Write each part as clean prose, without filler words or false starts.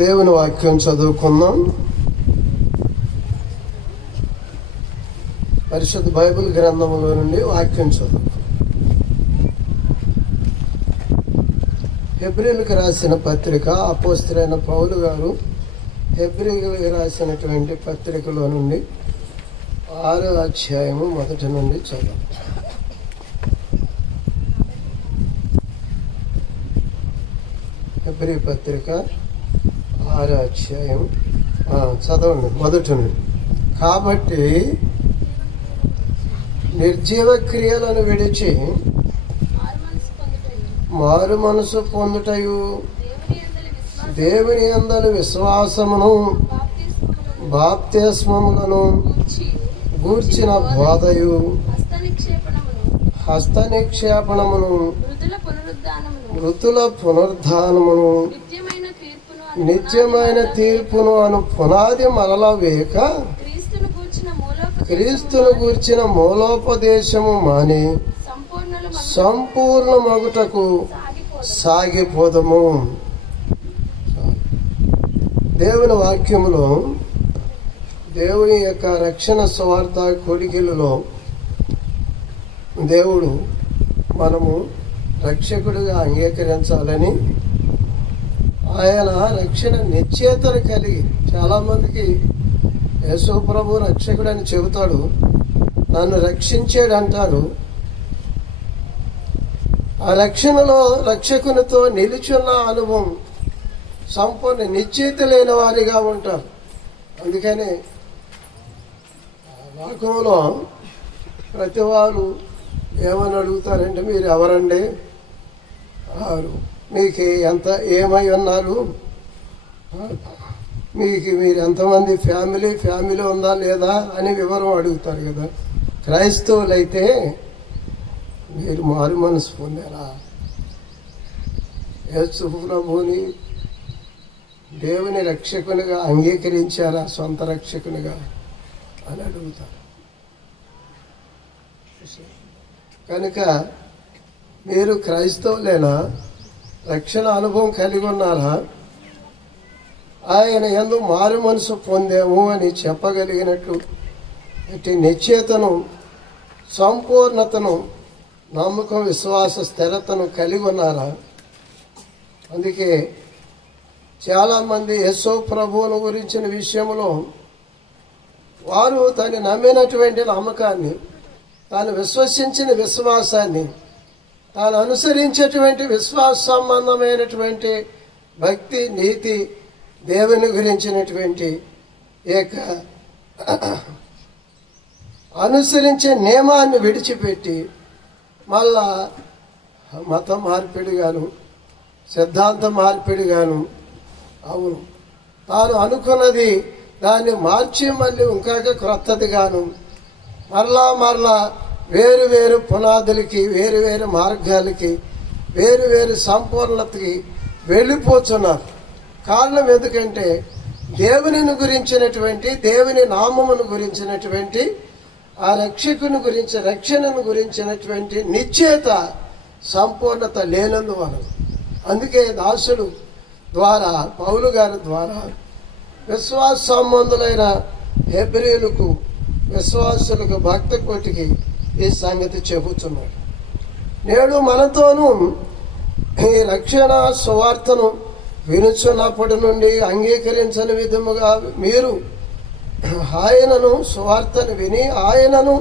దేవుని వాక్యం చదువుకుందాం. పరిశుద్ధ బైబిల్ గ్రంథంలో నుండి వాక్యం చదువు. హెబ్రీయులకు రాసిన పత్రిక, అపోస్తలుడైన పౌలు గారు హెబ్రీయులకు రాసినటువంటి పత్రికలో నుండి 6వ అధ్యాయము మొదటి నుండి చదువు. హెబ్రీ పత్రిక 6వ అధ్యాయం చదవండి మొదటి నుండి. కాబట్టి నిర్జీవ క్రియలను విడిచి మారు మనసు పొందుటయు, దేవుని యందలి విశ్వాసమును, బాప్తిస్మములను గూర్చిన బోధయు, హస్త నిక్షేపణమును, మృతుల పునరుద్ధానమును, నిత్యమైన తీర్పును అను పునాది మరల వేక క్రీస్తును గూర్చిన మూలోపదేశము మాని సంపూర్ణ మగుటకు సాగిపోదము. దేవుని వాక్యములో, దేవుని యొక్క రక్షణ సువార్త కొడిగిలలో దేవుడు మనము రక్షకుడిగా అంగీకరించాలని, ఆయన రక్షణ నిశ్చేతను కలిగి, చాలా మందికి యేసు ప్రభు రక్షకుడు అని చెబుతాడు, నన్ను రక్షించాడు అంటారు. ఆ రక్షణలో రక్షకునితో నిలిచున్న అనుభవం సంపూర్ణ నిశ్చయిత లేని వారిగా ఉంటారు. అందుకని లోకంలో ప్రతి వారు ఏమని అడుగుతారంటే, మీరు ఎవరండి, మీకు ఏమై ఉన్నారు, మీరు ఎంతమంది ఫ్యామిలీ ఉందా లేదా అని వివరం అడుగుతారు కదా. క్రైస్తవులైతే మీరు మారు మనసు పొందారా, యేసు ప్రభువుని దేవుని రక్షకునిగా అంగీకరించారా, సొంత రక్షకునిగా అని అడుగుతారు. కనుక మీరు క్రైస్తవులేనా, రక్షణ అనుభవం కలిగి ఉన్నారా, ఆయన యందు మారు మనసు పొందాము అని చెప్పగలిగినట్లు ఇటు నిశ్చయతను, సంపూర్ణతను, నమ్మకం, విశ్వాస స్థిరతను కలిగి ఉన్నారా? అందుకే చాలామంది యేసు ప్రభువును గురించిన విషయంలో వారు తను నమ్మినటువంటి నమ్మకాన్ని, తాను విశ్వసించిన విశ్వాసాన్ని, తాను అనుసరించేటువంటి విశ్వాస సంబంధమైనటువంటి భక్తి, నీతి, దేవుని గురించినటువంటి ఏక అనుసరించే నియమాన్ని విడిచిపెట్టి మళ్ళా మత మార్పిడిగాను, సిద్ధాంత మార్పిడిగాను, అవును తాను అనుకున్నది దాన్ని మార్చి మళ్ళీ ఇంకా క్రొత్తదిగాను, మరలా వేరు పునాదులకి, వేరు మార్గాలకి, వేరు సంపూర్ణతకి వెళ్ళిపోతున్నారు. కారణం ఎందుకంటే దేవునిని గురించినటువంటి, దేవుని నామమును గురించినటువంటి, ఆ రక్షకుని గురించి, రక్షణను గురించినటువంటి నిశ్చయత, సంపూర్ణత లేనందువలన. అందుకే దాసుడు ద్వారా, పౌలు గారి ద్వారా విశ్వాస సంబంధులైన హెబ్రీయులకు, విశ్వాసులకు, భక్త కోటికి ఈ సంగతి చెబుతున్నాడు. నేడు మనతోనూ ఈ రక్షణ సువార్తను వినుచున్నప్పటి నుండి అంగీకరించని విధముగా మీరు ఆయనను, సువార్తను విని ఆయనను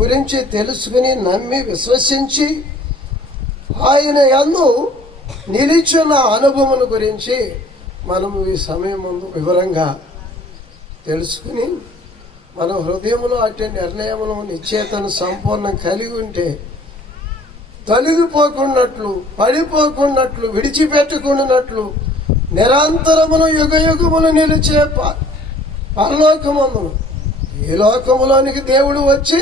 గురించి తెలుసుకుని, నమ్మి, విశ్వసించి ఆయన యందు నిలిచున్న అనుభవం గురించి మనము ఈ సమయం ముందు వివరంగా తెలుసుకుని, మన హృదయంలో అట్టి నిర్ణయమును, నిశ్చయతను సంపూర్ణం కలిగి ఉంటే తొలగిపోకున్నట్లు, పడిపోకున్నట్లు, విడిచిపెట్టుకున్నట్లు నిరంతరమును యుగయుగములు నిలిచే పరలోకమందును, ఈ లోకములోనికి దేవుడు వచ్చి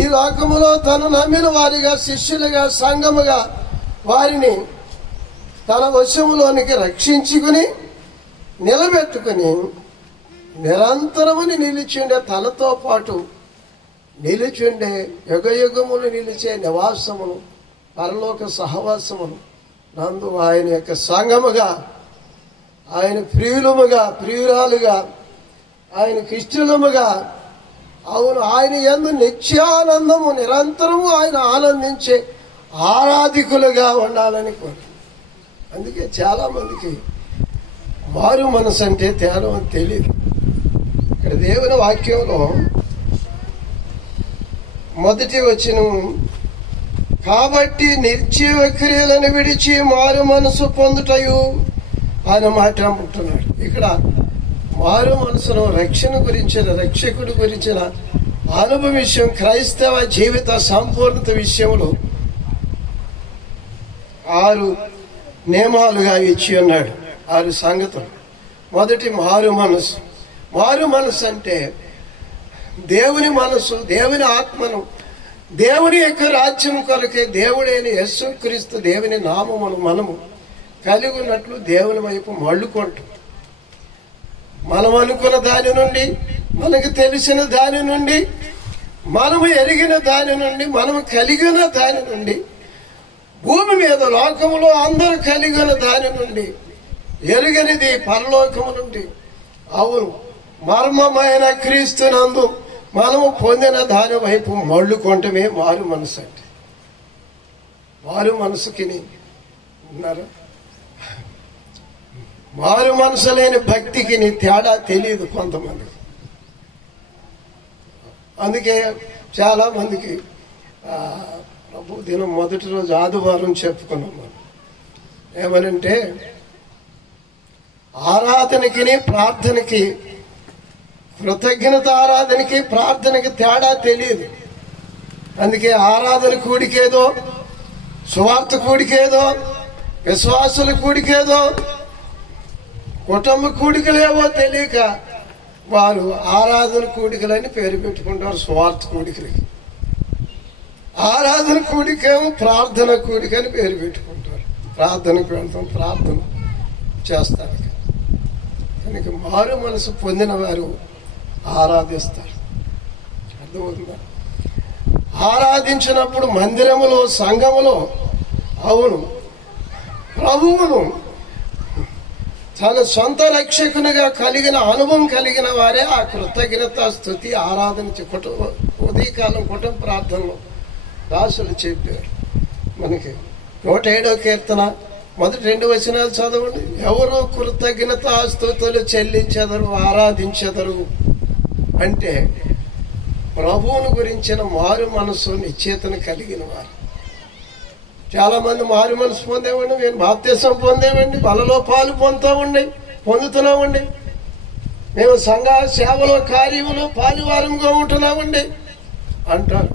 ఈ లోకములో తను నమ్మిన వారిగా, శిష్యులుగా, సంఘముగా వారిని తన వశములోనికి రక్షించుకుని నిలబెట్టుకుని నిరంతరముని నిలిచిండే, తనతో పాటు నిలిచిండే, యుగయుగములు నిలిచే నివాసమును, పరలోక సహవాసమును నందు ఆయన యొక్క సంఘముగా ఆయన ప్రియురాలుగా ఆయనకి ఇష్టముగా, అవును, ఆయన యందు నిత్యానందము నిరంతరము ఆయన ఆనందించే ఆరాధికులుగా ఉండాలని కోరు. అందుకే చాలా మందికి మారు మనసు అంటే తేడా తెలియదు. ఇక్కడ దేవుని వాక్యంలో మొదటి వచనం, కాబట్టి నిర్జీవ క్రియలను విడిచి మారు మనసు పొందుటయు ఆయన మాట అంటున్నాడు. ఇక్కడ మారు మనసును రక్షణ గురించిన, రక్షకుడి గురించిన అనుభవ విషయం, క్రైస్తవ జీవిత సంపూర్ణత విషయంలో 6 నియమాలుగా ఇచ్చి ఉన్నాడు, 6 సంగతులు. మొదటి మారు మనసు. మారు మనసు అంటే దేవుని మనసు, దేవుని ఆత్మను, దేవుని యొక్క రాజ్యం కొరకే దేవుడైన యేసుక్రీస్తు దేవుని నామమును మనము కలిగి ఉన్నట్లు దేవుని వైపు మళ్ళుకుంటాం. మనం అనుకున్న దాని నుండి, మనకు తెలిసిన దాని నుండి, మనము ఎరిగిన దాని నుండి, మనము కలిగిన దాని నుండి, భూమి మీద లోకములో అందరూ కలిగిన దాని నుండి, ఎరుగనిది పరలోకము నుండి, అవును, మర్మమైన క్రీస్తునందు మనము పొందిన దాని వైపు మళ్ళుకుంటమే మారు మనసు అంటే. మారు మనసుకి ఉన్నారు, మారు మనసు లేని భక్తికి తేడా తెలియదు కొంతమందికి. అందుకే చాలా మందికి ప్రభు దినం మొదటి రోజు ఆదివారం చెప్పుకున్నాం మనం. ఏమనంటే ఆరాధనకి ప్రార్థనకి, కృతజ్ఞత ఆరాధనకి ప్రార్థనకి తేడా తెలియదు. అందుకే ఆరాధన కూడికేదో, సువార్త కూడికేదో, విశ్వాసుల కూడికేదో, కుటుంబ కూడికలేవో తెలియక వారు ఆరాధన కూడికలని పేరు పెట్టుకుంటారు. సువార్త కూడికలకి ఆరాధన కూడికేమో ప్రార్థన కూడికని పేరు పెట్టుకుంటారు. ప్రార్థనకు వెళ్తాం, ప్రార్థన చేస్తారు. కనుక మారు మనసు పొందిన వారు ఆరాధిస్తారు. అర్థమవుతుందా? ఆరాధించినప్పుడు మందిరములో, సంఘములో, అవును, ప్రభువును తన సొంత రక్షకునిగా కలిగిన అనుభవం కలిగిన వారే ఆ కృతజ్ఞత స్తుతి ఆరాధన ఉదయకాలం కుటుంబ ప్రార్థనలో దాసులు చెప్పారు. మనకి 107వ కీర్తన మొదటి 2 వచనాలు చదవండి. ఎవరు కృతజ్ఞత స్తుతులు చెల్లించెదరు, ఆరాధించెదరు అంటే ప్రభువును గురించిన మారు మనసు నిశ్చేతను కలిగిన వారు. చాలా మంది మారు మనసు పొందేవండి, నేను బాప్తిసం పొందేవండి, బలలో పాలు పొందుతున్నామండి, మేము సంఘ సేవలో కార్యములో పాలువారంగా ఉంటున్నామండి అంటారు.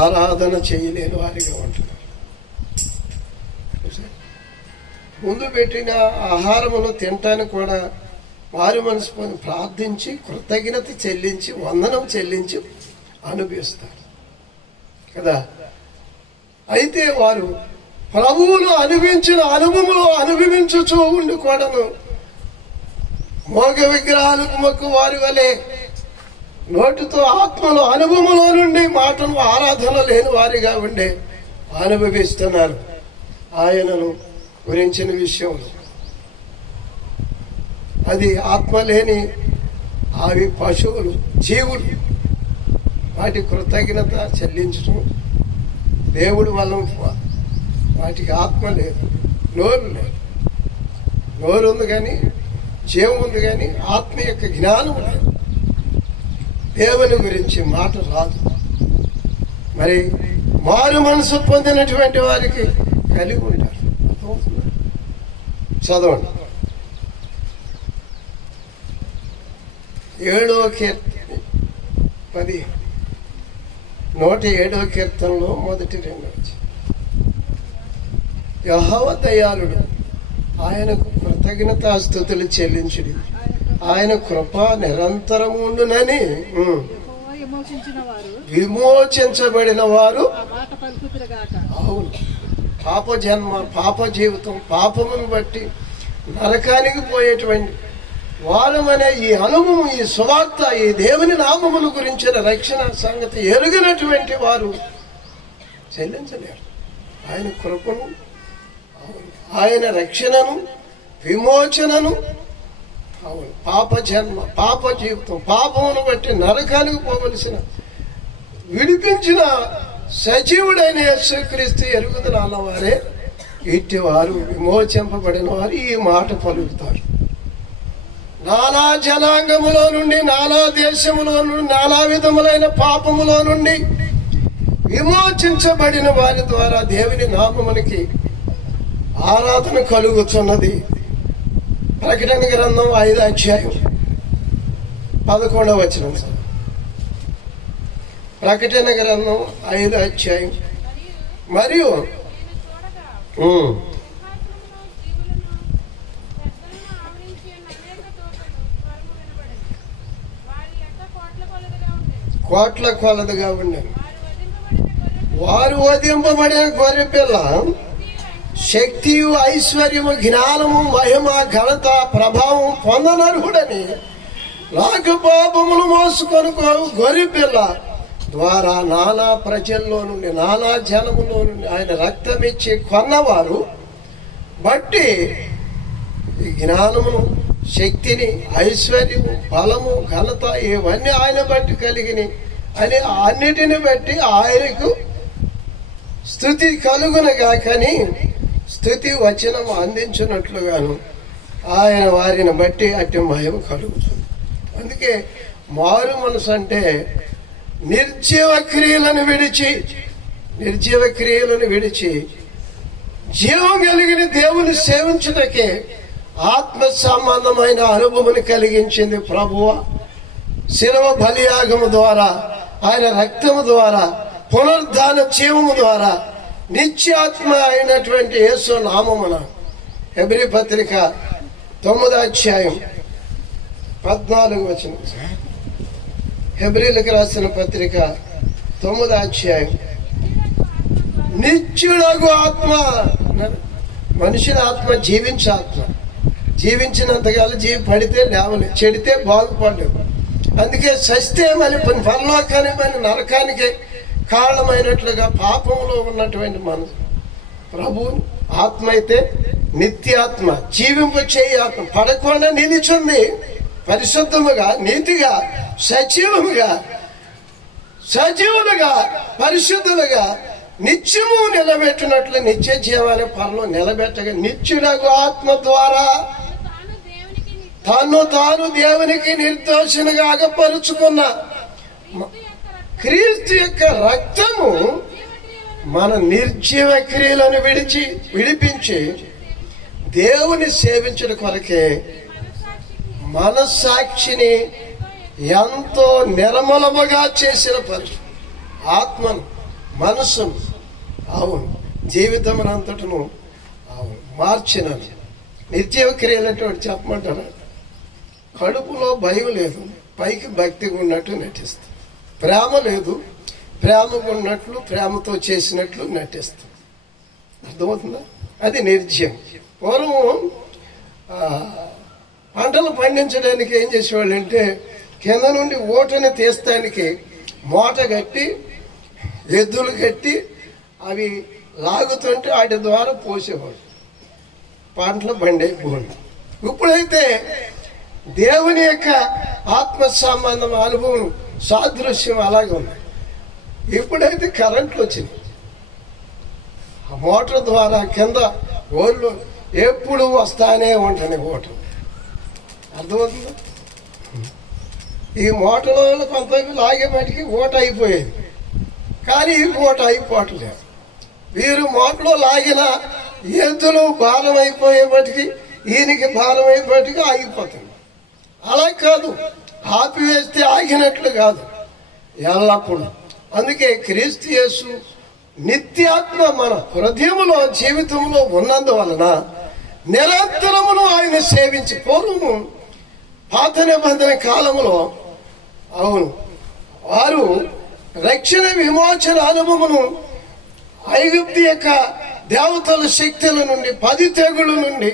ఆరాధన చేయలేని వారిగా ఉంటున్నారు. ముందు పెట్టిన ఆహారమును తినటానికి కూడా మారు మనసు పొంది ప్రార్థించి కృతజ్ఞత చెల్లించి వందనం చెల్లించి అనుభవిస్తారు కదా. అయితే వారు ప్రభువును అనుభవించిన అనుభవములో అనుభవించుచూ ఉండి కూడాను మోగ విగ్రహాలకు మొక్కు వారి వలె నోటితో ఆత్మలో అనుభవములో నుండి మాటను ఆరాధన లేని వారిగా ఉండే అనుభవిస్తున్నారు ఆయనను గురించిన విషయంలో. అది ఆత్మ లేని అవి పశువులు, జీవులు, వాటి కృతజ్ఞత చెల్లించడం దేవుడి వల్ల. వాటికి ఆత్మ లేదు, నోరు లేదు. నోరు ఉంది కానీ, జీవం ఉంది కానీ ఆత్మ యొక్క జ్ఞానం లేదు. దేవుని గురించి మాట రాదు. మరి మారు మనసు పొందినటువంటి వారికి కలిగి ఉంటారు. చదవండి 7వ కీర్తన 107వ కీర్తనలో మొదటి 2 యెహోవా దయాళుడు, ఆయనకు కృతజ్ఞతాస్తుతులు చెల్లించుడి, ఆయన కృప నిరంతరము ఉండునని విమోచించబడిన వారు. అవును, పాప జన్మ, పాప జీవితం, పాపమును బట్టి నరకానికి పోయేటువంటి వారమనే ఈ అనుభవం, ఈ సువార్త, ఈ దేవుని నామముల గురించిన రక్షణ సంగతి ఎరుగినటువంటి వారు చెల్లించలేరు. ఆయన కృపను, ఆయన రక్షణను, విమోచనను, అవును, పాప జన్మ, పాప జీవితం, పాపమును బట్టి నరకానికి పోవలసిన విడిపించిన సజీవుడైన యేసుక్రీస్తు ఎరుగుదల అన్నవారే ఇట్టివారు, విమోచింపబడిన వారు ఈ మాట పలుకుతారు. నానా జనాంగములో నుండి, నానా దేశములో నుండి, నానా విధములైన పాపములో నుండి విమోచించబడిన వారి ద్వారా దేవుని నామమునికి ఆరాధన కలుగుతున్నది. ప్రకటన గ్రంథం 5వ అధ్యాయం 11వ వచనం. ప్రకటన గ్రంథం 5వ అధ్యాయం. మరియు కోట్ల కొలదుగా ఉండేది. వారు వధింపబడిన గొర్రెపిల్ల శక్తియు, ఐశ్వర్యము, జ్ఞానము, మహిమ, ఘనత, ప్రభావం పొందనర్హుడని నాకు పాపములు మోసుకొని గొర్రెపిల్ల ద్వారా నానా ప్రజల్లో నుండి, నానా జనములో నుండి ఆయన రక్తం ఇచ్చి కొన్నవారు బట్టి ఈ జ్ఞానమును, శక్తిని, ఐశ్వర్యము, బలము, ఘనత ఇవన్నీ ఆయన బట్టి కలిగిన అని అన్నిటిని బట్టి ఆయనకు స్తుతి కలుగునగా, కానీ స్తుతి వచనము అందించినట్లుగాను ఆయన వారిని బట్టి అట్టి మహిమ కలుగుతుంది. అందుకే మారు మనసు అంటే నిర్జీవ క్రియలను విడిచి జీవం కలిగిన దేవుని సేవించుటకే ఆత్మ సంబంధమైన అనుభవం కలిగించింది ప్రభువ. శిలువ బలియాగము ద్వారా, ఆయన రక్తము ద్వారా, పునరుద్ధాన జీవము ద్వారా నిత్యాత్మ అయినటువంటి యేసు నామమున. హెబ్రీ పత్రిక 9వ అధ్యాయం 14వ వచనం. హెబ్రీలకు రాసిన పత్రిక 9వ అధ్యాయం. నిత్యుడగు ఆత్మ, మనుషుల ఆత్మ జీవించే ఆత్మ. జీవించినంతకాలం పడితే లేవలేదు, చెడితే బాగుపడలేదు. అందుకే సస్తే మళ్ళీ పరలోకానికి పని నరకానికి కారణమైనట్లుగా పాపంలో ఉన్నటువంటి మనసు ప్రభు ఆత్మ అయితే నిత్యాత్మ, జీవింప చేయ ఆత్మ, పడకుండా నిలిచింది పరిశుద్ధముగా, నీతిగా, సజీవులుగా, పరిశుద్ధులుగా నిత్యము నిలబెట్టినట్లు నిత్య జీవాన్ని పరలో నిలబెట్టగా నిత్యుడగు ఆత్మ ద్వారా తాను దేవునికి నిర్దోషునిగా అగపరుచుకున్న క్రీస్తు యొక్క రక్తము మన నిర్జీవ క్రియలను విడిపించి దేవుని సేవించడం కొరకే మనస్సాక్షిని ఎంతో నిర్మలముగా చేసిన పరిస్థితి. ఆత్మను, మనస్సును, అవును, జీవితమునంతటను అవును మార్చిన నిర్జీవ క్రియలు అంటే చెప్పమంటారా? కడుపులో భయం లేదు, పైకి భక్తిగా ఉన్నట్టు నటిస్తుంది. ప్రేమ లేదు, ప్రేమగా ఉన్నట్లు, ప్రేమతో చేసినట్లు నటిస్తుంది. అర్థమవుతుందా? అది నిర్జీవం. పూర్వం పంటలు పండించడానికి ఏం చేసేవాళ్ళు అంటే కింద నుండి ఓటని తీస్తానికి మూట కట్టి, ఎద్దులు కట్టి అవి లాగుతుంటే వాటి ద్వారా పోసేవాడు, పంటలు పండైపోయింది. ఇప్పుడైతే దేవుని యొక్క ఆత్మ సంబంధం అనుభవం సాదృశ్యం అలాగే ఉంది. ఇప్పుడైతే కరెంట్లు వచ్చింది, ఆ మోటార్ ద్వారా కింద ఓళ్ళు ఎప్పుడు వస్తానే ఉంటాయి ఓటు. అర్థమవుతుందా? ఈ మోటార్లో కొంత లాగేపటికి ఓట అయిపోయేది, కానీ ఈ ఓట అయిపోవట్లేదు. వీరు మోటార్లో లాగిన ఎద్దులు భారం అయిపోయేపటికి, ఈయనకి భారం అయిపోయేటికి ఆగిపోతుంది. అలా కాదు, ఆపివేస్తే ఆగినట్లు కాదు, ఎల్లప్పుడు. అందుకే క్రీస్తు యేసు నిత్యాత్మ మన హృదయములో, జీవితంలో ఉన్నందువలన నిరంతరమును ఆయన సేవించి, పూర్వము పాత నిబంధన కాలములో అవును వారు రక్షణ విమోచన అనుభవమును ఐగుప్తు యొక్క దేవతల శక్తుల నుండి, 10 తెగుళ్ళ నుండి,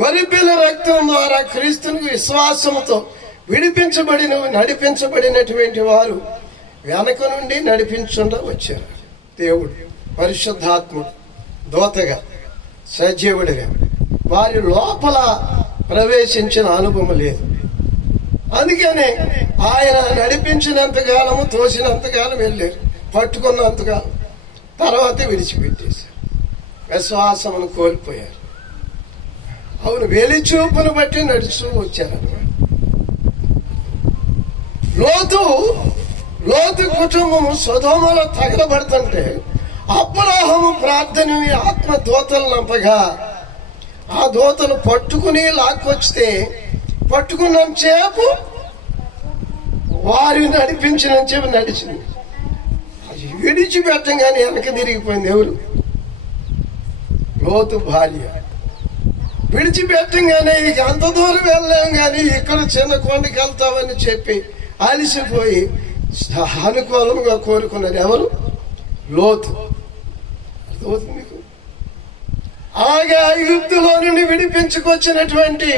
గొర్రెపిల్ల రక్తం ద్వారా క్రీస్తునికి విశ్వాసంతో నడిపించబడినటువంటి వారు వెనక నుండి నడిపించుండా వచ్చారు. దేవుడు పరిశుద్ధాత్మ దూతగా, సజీవుడిగా వారి లోపల ప్రవేశించిన అనుభవం లేదు. అందుకనే ఆయన నడిపించినంతకాలము, తోసినంతకాలం వెళ్ళారు, పట్టుకున్నంతకాలం, తర్వాత విడిచిపెట్టేశారు, విశ్వాసమును కోల్పోయారు. అవును, వెలిచూపును బట్టి నడుచూ వచ్చారన్నమాట. లోతు కుటుంబము సొదొమలో తగలబడుతుంటే అబ్రాహాము ప్రార్థన ఆత్మ దూతలు నంపగా ఆ దూతలు పట్టుకుని లాక్కొచ్చితే పట్టుకున్నంతసేపు వారిని నడిపించినంతసేపు నడిచింది. విడిచిపెట్టంగానే వెనక తిరిగిపోయింది. ఎవరు? లోతు భార్య. విడిచిపెట్టంగానే ఇక అంత దూరం వెళ్ళాం కానీ ఇక్కడ చిన్న కొండకి వెళ్తామని చెప్పి అలిసిపోయి అనుకూలంగా కోరుకున్నారు. ఎవరు? లోతు. అర్థమవుతుంది మీకు? అలాగే ఐగుప్తులో నుండి విడిపించుకొచ్చినటువంటి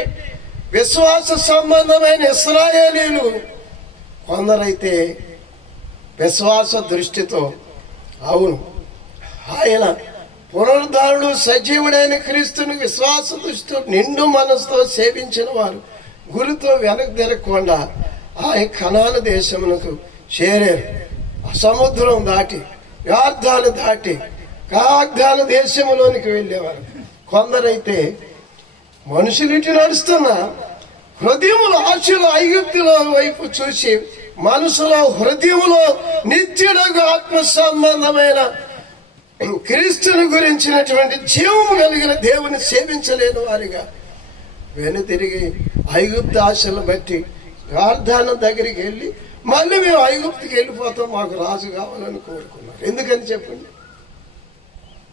విశ్వాస సంబంధమైన ఇశ్రాయేలీలు కొందరైతే విశ్వాస దృష్టితో, అవును ఆయన పునరుద్ధారుడు సజీవుడైన క్రీస్తుని విశ్వాస దృష్టితో నిండు మనసుతో సేవించిన వారు గురితో వెనక్కి తిరగకుండా ఆ కనాను దేశమునకు చేరారు. సముద్రం దాటి, యార్దాను దాటి వాగ్దాన దేశంలోనికి వెళ్ళేవారు. కొందరైతే మనుషులు ఇటు నడుస్తున్నా హృదయములో ఆశలు ఐగుప్తుల వైపు చూసి మనసులో హృదయములో నిత్యుడగు ఆత్మ సంబంధమైన క్రీస్తుని గురించినటువంటి జీవము కలిగిన దేవుని సేవించలేని వారిగా వెనుతిరిగి ఐగుప్తు ఆశలను బట్టి యార్దాను దగ్గరికి వెళ్ళి మళ్ళీ మేము ఐగుప్తుకి వెళ్ళిపోతాం, మాకు రాజు కావాలని కోరుకున్నారు. ఎందుకని చెప్పండి?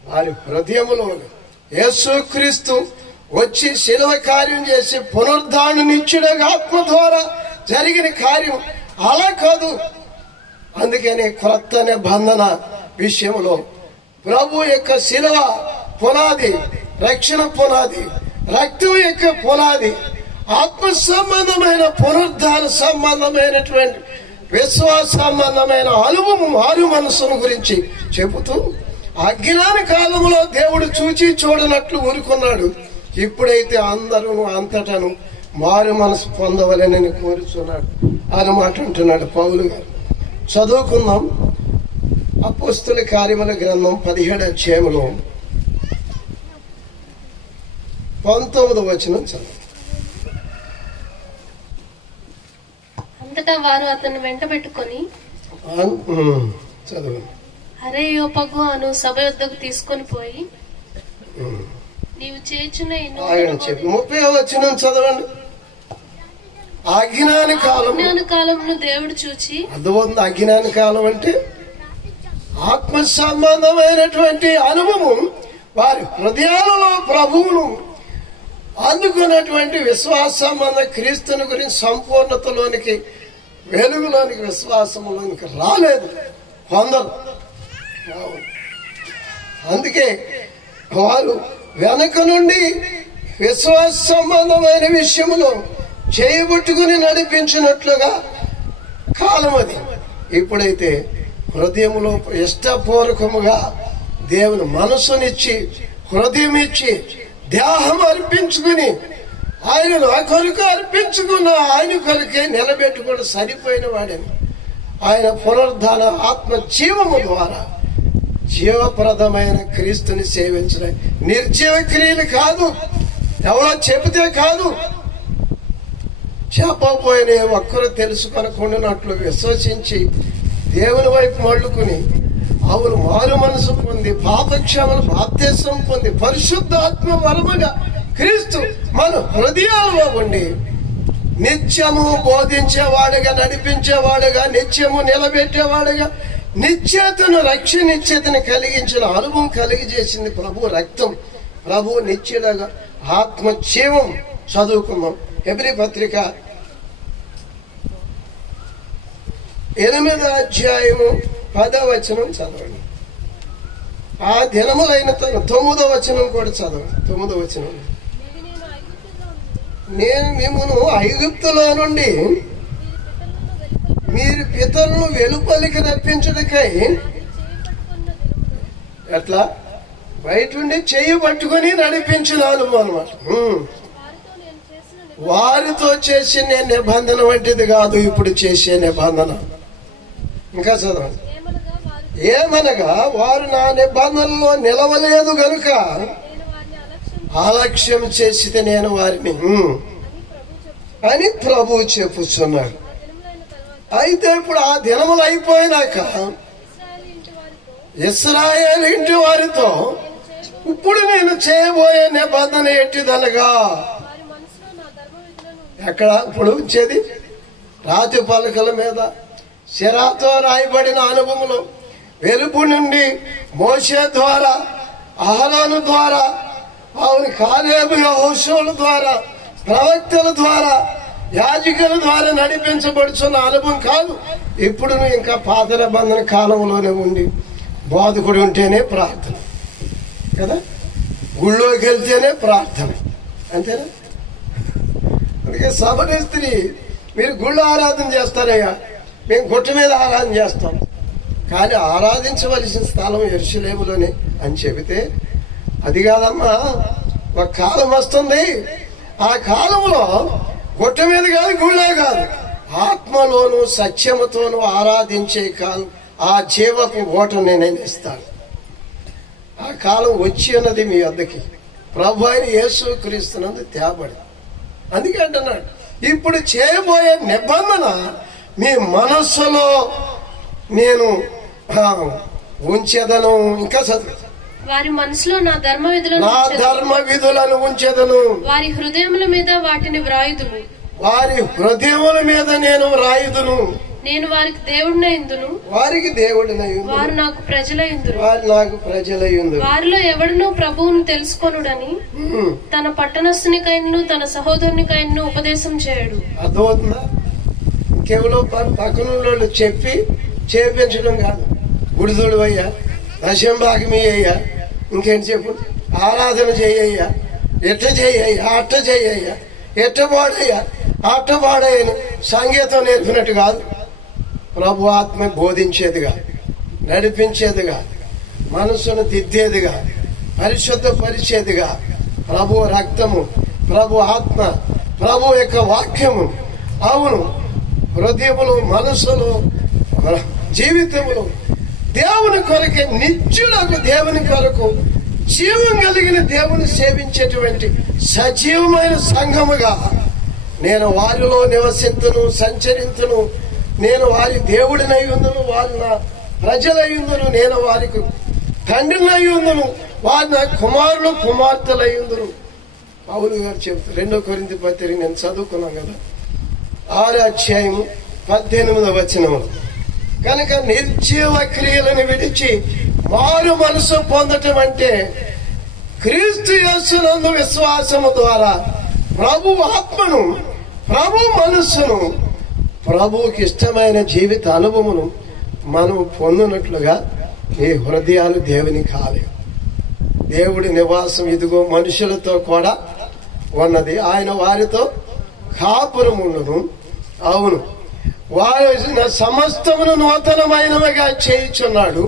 వారి హృదయములో యేసుక్రీస్తు వచ్చి శిలువ కార్యం చేసి పునరుద్ధారణ నిత్యుడగా ఆత్మ ద్వారా జరిగిన కార్యం అలా కాదు. అందుకని క్రొత్త నిబంధన విషయంలో ప్రభు యొక్క శిలువ పునాది, రక్షణ పునాది, రక్తం యొక్క పునాది, ఆత్మ సంబంధమైన పునరుద్ధాన సంబంధమైనటువంటి విశ్వాస సంబంధమైన అనుభవం మారు మనసును గురించి చెబుతూ అజ్ఞాన కాలంలో దేవుడు చూచి చూడనట్లు ఊరుకున్నాడు. ఇప్పుడైతే అందరూ అంతటను మారు మనసు పొందవలెనని కోరుచున్నాడు అన్నమాట అంటున్నాడు పౌలు గారు. చదువుకుందాం. అపోస్తుల కార్యముల గ్రంథం 17వ అధ్యాయములో 19వ వచనం చదువు. అంతటా వారు అతన్ని వెంట పెట్టుకొని చదువు. అరేయోపగు అను సభ యొద్దకు తీసుకొని పోయి నీవు చేర్చున్న 30వ వచనం చదవండి. అజ్ఞాన కాలమును దేవుడు చూచి, అర్థమవుతుంది? అజ్ఞాన కాలం అంటే ఆత్మ సంబంధమైనటువంటి అనుభవం వారి హృదయాలలో ప్రభువును అందుకున్నటువంటి విశ్వాస సంబంధ క్రీస్తుని గురించి సంపూర్ణతలోనికి, వెలుగులోనికి, విశ్వాసంలోనికి రాలేదు కొందరు. అందుకే వారు వెనక నుండి విశ్వాస సంబంధమైన విషయంలో చేయబుట్టుకుని నడిపించినట్లుగా కాలం అది. ఇప్పుడైతే హృదయములో ఇష్టపూర్వకముగా దేవుని మనసునిచ్చి, హృదయం ఇచ్చి, దేహం అర్పించుకుని ఆయనను ఆ కొరకు అర్పించుకున్న ఆయన కొరకే నిలబెట్టుకుని సరిపోయిన వాడని ఆయన పునరుద్ధాన ఆత్మ జీవము ద్వారా జీవప్రదమైన క్రీస్తుని సేవించడం. నిర్జీవ క్రియలు కాదు, ఎవరో చెబితే కాదు, చెప్పకపోయిన ఒక్కరు తెలుసుకొనకుండానట్లు విశ్వసించి దేవుని వైపు మళ్ళుకుని అవును మారు మనసు పొంది పాపక్షమను బాప్తిసం పొంది పరిశుద్ధాత్మ వరముగా క్రీస్తు మన హృదయాల్లో ఉండి నిత్యము బోధించేవాడుగా, నడిపించేవాడుగా, నిత్యము నిలబెట్టేవాడుగా, నిత్యతను నిత్యతను కలిగించిన అనుభవం కలిగజేసింది ప్రభు రక్తం, ప్రభు నిత్యుడగా ఆత్మ జీవం. చదువుకుందాం. హెబ్రీ పత్రిక 8వ అధ్యాయము 10వ వచనం చదవండి. ఆ దినములైన 9వ వచనం కూడా చదవండి. 9వ వచనం. నేను మిమ్మును ఐగుప్తులో నుండి మీరు పితరులను వెలుపలికి రప్పించుటకై ఎట్లా బయట ఉండి చెయ్యి పట్టుకొని నడిపించిన అనుభవం అనమాట. వారితో చేసిన నిబంధన వంటిది కాదు ఇప్పుడు చేసే నిబంధన. ఇంకా చదవండి. ఏమనగా వారు నా నిబంధనలో నిలవలేదు గనుక అలక్ష్యం చేసితే నేను వారిని అని ప్రభువు చెప్పుచున్నాడు. అయితే ఇప్పుడు ఆ దినములు అయిపోయినాక ఇశ్రాయేలు ఇంటి వారితో ఇప్పుడు నేను చేయబోయే నిబంధన ఎట్టిదనగా, ఎక్కడ ఇప్పుడు వచ్చేది రాతి పలకల మీద శిరాతో రాయబడిన అనుభవంలో వెలుపు నుండి మోషే ద్వారా, అహరోను ద్వారా, అవును కాలేబు యెహోషువ ద్వారా, ప్రవక్తల ద్వారా, యాజకుల ద్వారా నడిపించబడుచున్న అనుభవం కాదు. ఇప్పుడు ఇంకా పాత నిబంధన కాలంలోనే ఉండి బోధకుడు ఉంటేనే ప్రార్థన కదా, గుళ్ళోకి వెళ్తేనే ప్రార్థన, అంతేనా? అందుకే సభని స్త్రీ మీరు గుళ్ళో ఆరాధన చేస్తారయ్యా, మేము గుట్ట మీద ఆరాధన చేస్తాం, కానీ ఆరాధించవలసిన స్థలం యెరూషలేములోనే అని చెబితే, అది కాదమ్మా, ఒక కాలం వస్తుంది, ఆ కాలంలో గుట్ట మీద కాదు, గుళ్ళో కాదు, ఆత్మలోను సత్యముతోనూ ఆరాధించే కాలం, ఆ జీవపు ఓటను నేను ఇస్తాను. ఆ కాలం వచ్చి ఉన్నది మీ వద్దకి, ప్రభు అయిన యేసు క్రీస్తునందు తేబడి. అందుకే అంటున్నాడు, ఇప్పుడు చేయబోయే నిబంధన మీ మనస్సులో నేను ఉంచేదను. ఇంకా చదువు. వారి మనసులో నా ధర్మ విధులను ఉంచేదను, వారి హృదయముల మీద వాటిని వ్రాయుదును, వారి హృదయముల మీద నేను వ్రాయుదును, నేను వారికి దేవుడినయుందును, వారికి దేవుడినయుందును, వారు నాకు ప్రజలయుందురు, వారు నాకు ప్రజలయుందురు. వారిలో ఎవడునూ ప్రభువును తెలుసుకొనుడని తన పట్టణస్థునికైనను తన సహోదరునికైనను ఉపదేశం చేయడు. అర్థమవుతుందా? కేవలం పక్కన చెప్పి చేపించడం కాదు. గుడిదోడు అయ్యా, దశంభాగమి అయ్యా, ఇంకేంటి చెప్పు, ఆరాధన చేయయ్యా, ఎట్ట చేయయ్యా, అట్ట చేయయ్యా, ఎట్ట పాడయ్యా, అట్ట పాడయ్యని సంగీతం నేర్పినట్టు కాదు. ప్రభు ఆత్మ బోధించేదిగా, నడిపించేదిగా, మనసును దిద్దేదిగా, పరిశుద్ధపరిచేదిగా, ప్రభు రక్తము, ప్రభు ఆత్మ, ప్రభు యొక్క వాక్యము, అవును, హృదయములు, మనసులు, జీవితములు దేవుని కొరకే, నిత్యులకు దేవుని కొరకు జీవం కలిగిన దేవుని సేవించేటువంటి సజీవమైన సంఘముగా నేను వారిలో నివసింతును, సంచరింతును, నేను వారి దేవుడినై ఉందును, వారు నా ప్రజలై ఉందును, నేను వారికి తండ్రినై ఉందును, వారు నా కుమారులు కుమార్తెలై ఉందును. పౌలు గారు చెప్తారు 2 కొరింథీ పత్రిక, నేను చదువుకున్నాను కదా, 6వ అధ్యాయము 18వ వచనము. కనుక నిర్జీవ క్రియలను విడిచి మారు మనసు పొందటం అంటే క్రీస్తు యేసునందు విశ్వాసము ద్వారా ప్రభు ఆత్మను, ప్రభు మనస్సును, ప్రభువుకి ఇష్టమైన జీవిత అనుభవమును మనం పొందినట్లుగా ఈ హృదయాలు దేవుని కాలేవు. దేవుడి నివాసం ఇదిగో మనుషులతో కూడా ఉన్నది, ఆయన వారితో కాపురముండును. అవును, వారి సమస్తమును నూతనమైనవిగా చేయుచున్నాడు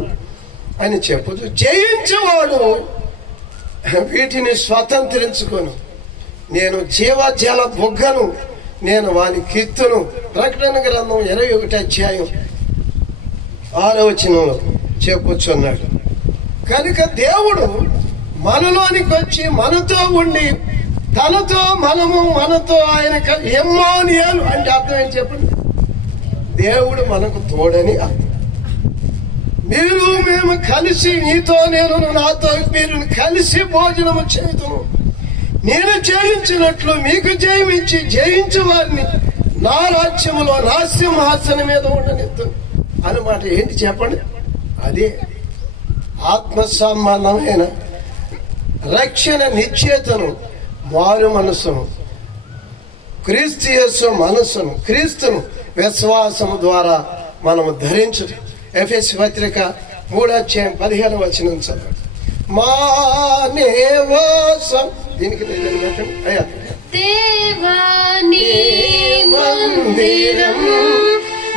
అని చెప్పుతూ, జయించేవాడు వీటిని స్వతంత్రించుకొను, నేను జీవజల బుగ్గను, నేను వాని కీర్తును. ప్రకటన గ్రంథం 21వ అధ్యాయం 6వ వచనంలో చెప్పుచున్నాడు. కనుక దేవుడు మనలోనికి వచ్చి మనతో ఉండి తనతో మనము, మనతో ఆయన ఎమ్మోనియాలు అంటే అర్థం ఏం చెప్పండి? దేవుడు మనకు తోడని అర్థం. మీరు మేము కలిసి, నీతో నేను, నాతో మీరు కలిసి భోజనము చేయుదుము, నేను జయించినట్లు మీకు జయమిచ్చి జయించు వారిని నా రాజ్యములో నా సింహాసనం మీద ఉండనిద్దు అన్నమాట. ఏంటి చెప్పండి? అదే ఆత్మ సంబంధమైన రక్షణ నిశ్చేతను, మారు మనస్సును, క్రీస్తు యేసు మనస్సును, క్రీస్తును విశ్వాసము ద్వారా మనము ధరించడం. ఎఫెసీ పత్రిక 3వ అధ్యాయం 15వ వచనం చదవండి. మా నివాసం, దీనికి అయ్యా, దేవాని మందిరం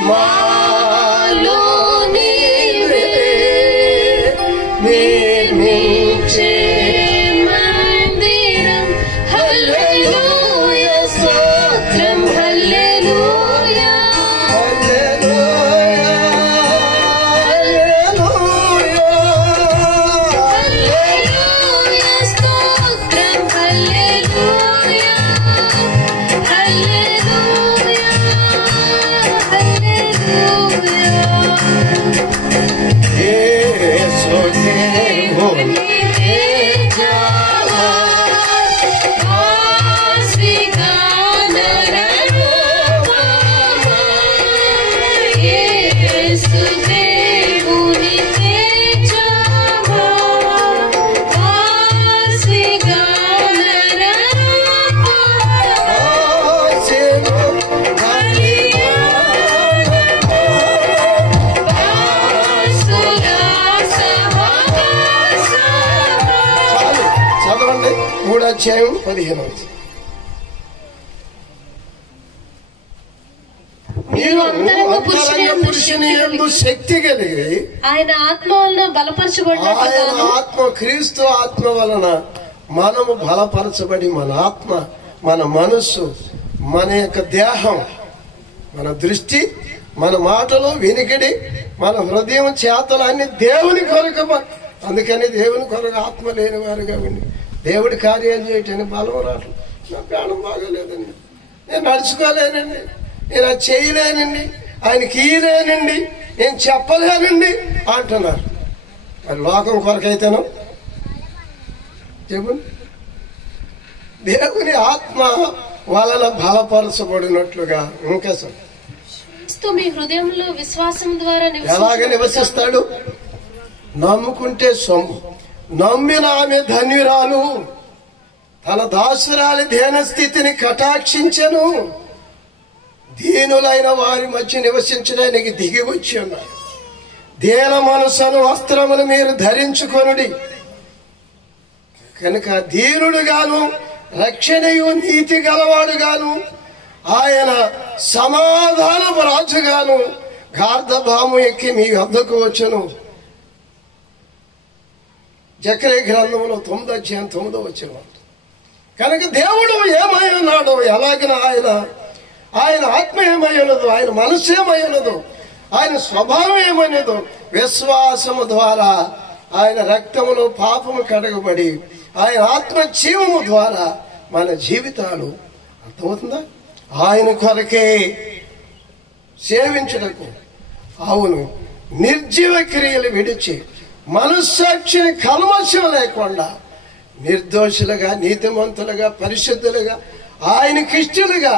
మాలో నిర్మించే అధ్యాయం 15. మీరు అంతరంగ పురుషుని యందు శక్తి కలిగి ఆయన ఆత్మ వలన బలపరచబడినట్టు ఆయన ఆత్మ, క్రీస్తు ఆత్మ వలన మనము బలపరచబడి మన ఆత్మ, మన మనస్సు, మన యొక్క దేహం, మన దృష్టి, మన మాటలు, వినికిడి, మన హృదయం, చేతలు అన్ని దేవుని కొరకు. అందుకని దేవుని కొరకు ఆత్మ లేని వారుగా ఉండి దేవుడి కార్యాలు చేయటానికి బలం రావట్లేదు. నా ప్రాణం బాగోలేదండి, నేను నడుచుకోలేనండి, నేను అది చేయలేనండి, ఆయనకి ఇయ్యలేనండి, నేను చెప్పలేనండి అంటున్నారు. మరి లోకం కొరకైతేనో చెప్పు. దేవుని ఆత్మ వలన బలపరచబడినట్లుగా ఇంకా సార్ మీ హృదయంలో విశ్వాసం ద్వారా ఎలాగ నివసిస్తాడు? నమ్ముకుంటే సొమ్ము, నమ్మిన ఆమె ధన్యురాలు, తన దాసురాలి దీన స్థితిని కటాక్షించెను, దీనులైన వారి మధ్య నివసించడానికి దిగి వచ్చి ఉన్నారు. దీన మనసును వస్త్రమును మీరు ధరించుకొనుడి. కనుక దీనుడుగాను రక్షణయు నీతి గలవాడుగాను ఆయన సమాధానపు రాజుగాను గార్ధభాము ఎక్కి మీ వద్దకు వచ్చును. జకర్యా గ్రంథంలో 9వ అధ్యాయం 9వ వచనం. కనుక దేవుడు ఏమై ఉన్నాడో, ఎలాగిన ఆయన ఆత్మ ఏమై ఉన్నదో, ఆయన మనస్సు ఏమై ఉన్నదో, ఆయన స్వభావం ఏమైనదో విశ్వాసము ద్వారా ఆయన రక్తములో పాపము కడగబడి ఆయన ఆత్మ జీవము ద్వారా మన జీవితాలు అర్థమవుతుందా? ఆయన కొరకే సేవించుటకు, అవును, నిర్జీవ క్రియలు విడిచి మనస్సాక్షిని కల్మషం లేకుండా నిర్దోషులుగా, నీతిమంతులుగా, పరిశుద్ధులుగా, ఆయనకిష్టులుగా,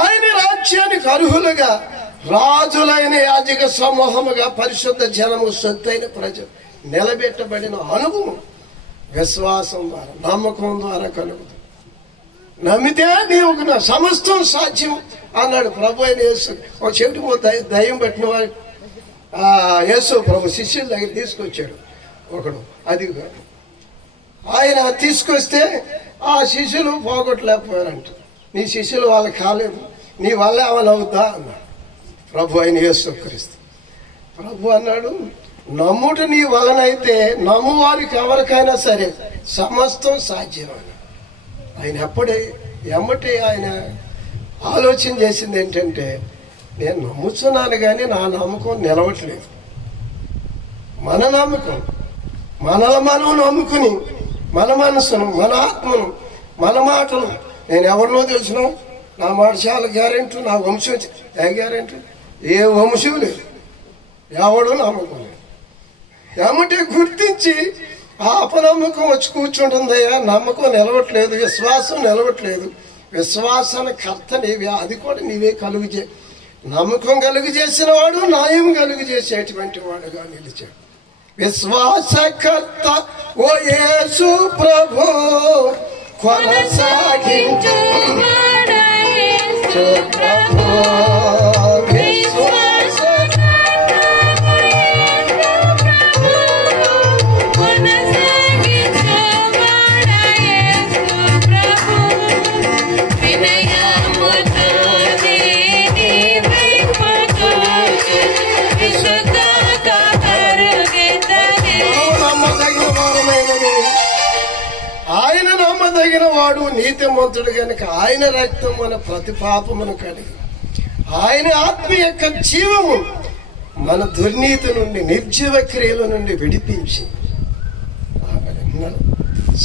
ఆయన రాజ్యానికి అర్హులుగా, రాజులైన యాజక సమూహముగా, పరిశుద్ధ జనము, సొత్తైన ప్రజలు నిలబెట్టబడిన అనుభవం విశ్వాసం ద్వారా, నమ్మకం ద్వారా కలుగుతుంది. నమ్మితే నీవు సమస్తం సాధ్యం అన్నాడు ప్రభు అయిన యేసు. ఒక చెవిటి దయ్యం పట్టిన వాడు యేసు ప్రభు శిష్యుల దగ్గర తీసుకొచ్చాడు ఒకడు. అది ఆయన తీసుకొస్తే ఆ శిష్యులు పోగొట్టలేకపోయారంట. నీ శిష్యులు వాళ్ళకి కాలేదు, నీ వల్ల ఏమైనా అవుద్దా అన్నాడు ప్రభు అయిన యేసుక్రీస్తు. ప్రభు అన్నాడు, నమ్ముట నీ వలనైతే నమ్ము వారికి ఎవరికైనా సరే సమస్తం సాధ్యం అని. ఆయన ఎమ్మటి ఆయన ఆలోచన చేసింది ఏంటంటే, నేను నమ్ముతున్నాను కానీ నా నమ్మకం నిలవట్లేదు. మన నమ్మకం, మనం నమ్ముకుని మన మనసును, మన ఆత్మను, మన మాటలు, నేను ఎవరినో తెలిసినా నా మాట చాలా గ్యారెంటీ, నా వంశం ఏ గ్యారెంటీ, ఏ వంశం లేదు, ఎవడో నమ్మకం లేదు. ఏమంటే గుర్తించి ఆ అపనమ్మకం వచ్చి కూర్చుంటుందయ్యా, నమ్మకం నిలవట్లేదు, విశ్వాసం నిలవట్లేదు, విశ్వాసాల కర్త నీవే, అది కూడా నీవే కలుగు చే, నమ్మకం కలుగు చేసిన వాడు న్యాయం కలుగు చేసేటువంటి వాడుగా నిలిచాడు. విశ్వాసకర్త ఓ యేసు ప్రభు కొనసాగించు వాడు నీతిమంతుడు గనుక ఆయన రక్తం మన ప్రతి పాపమును కడిగి ఆయన ఆత్మ యొక్క జీవము మన దుర్నీతి నుండి, నిర్జీవ క్రియల నుండి విడిపించి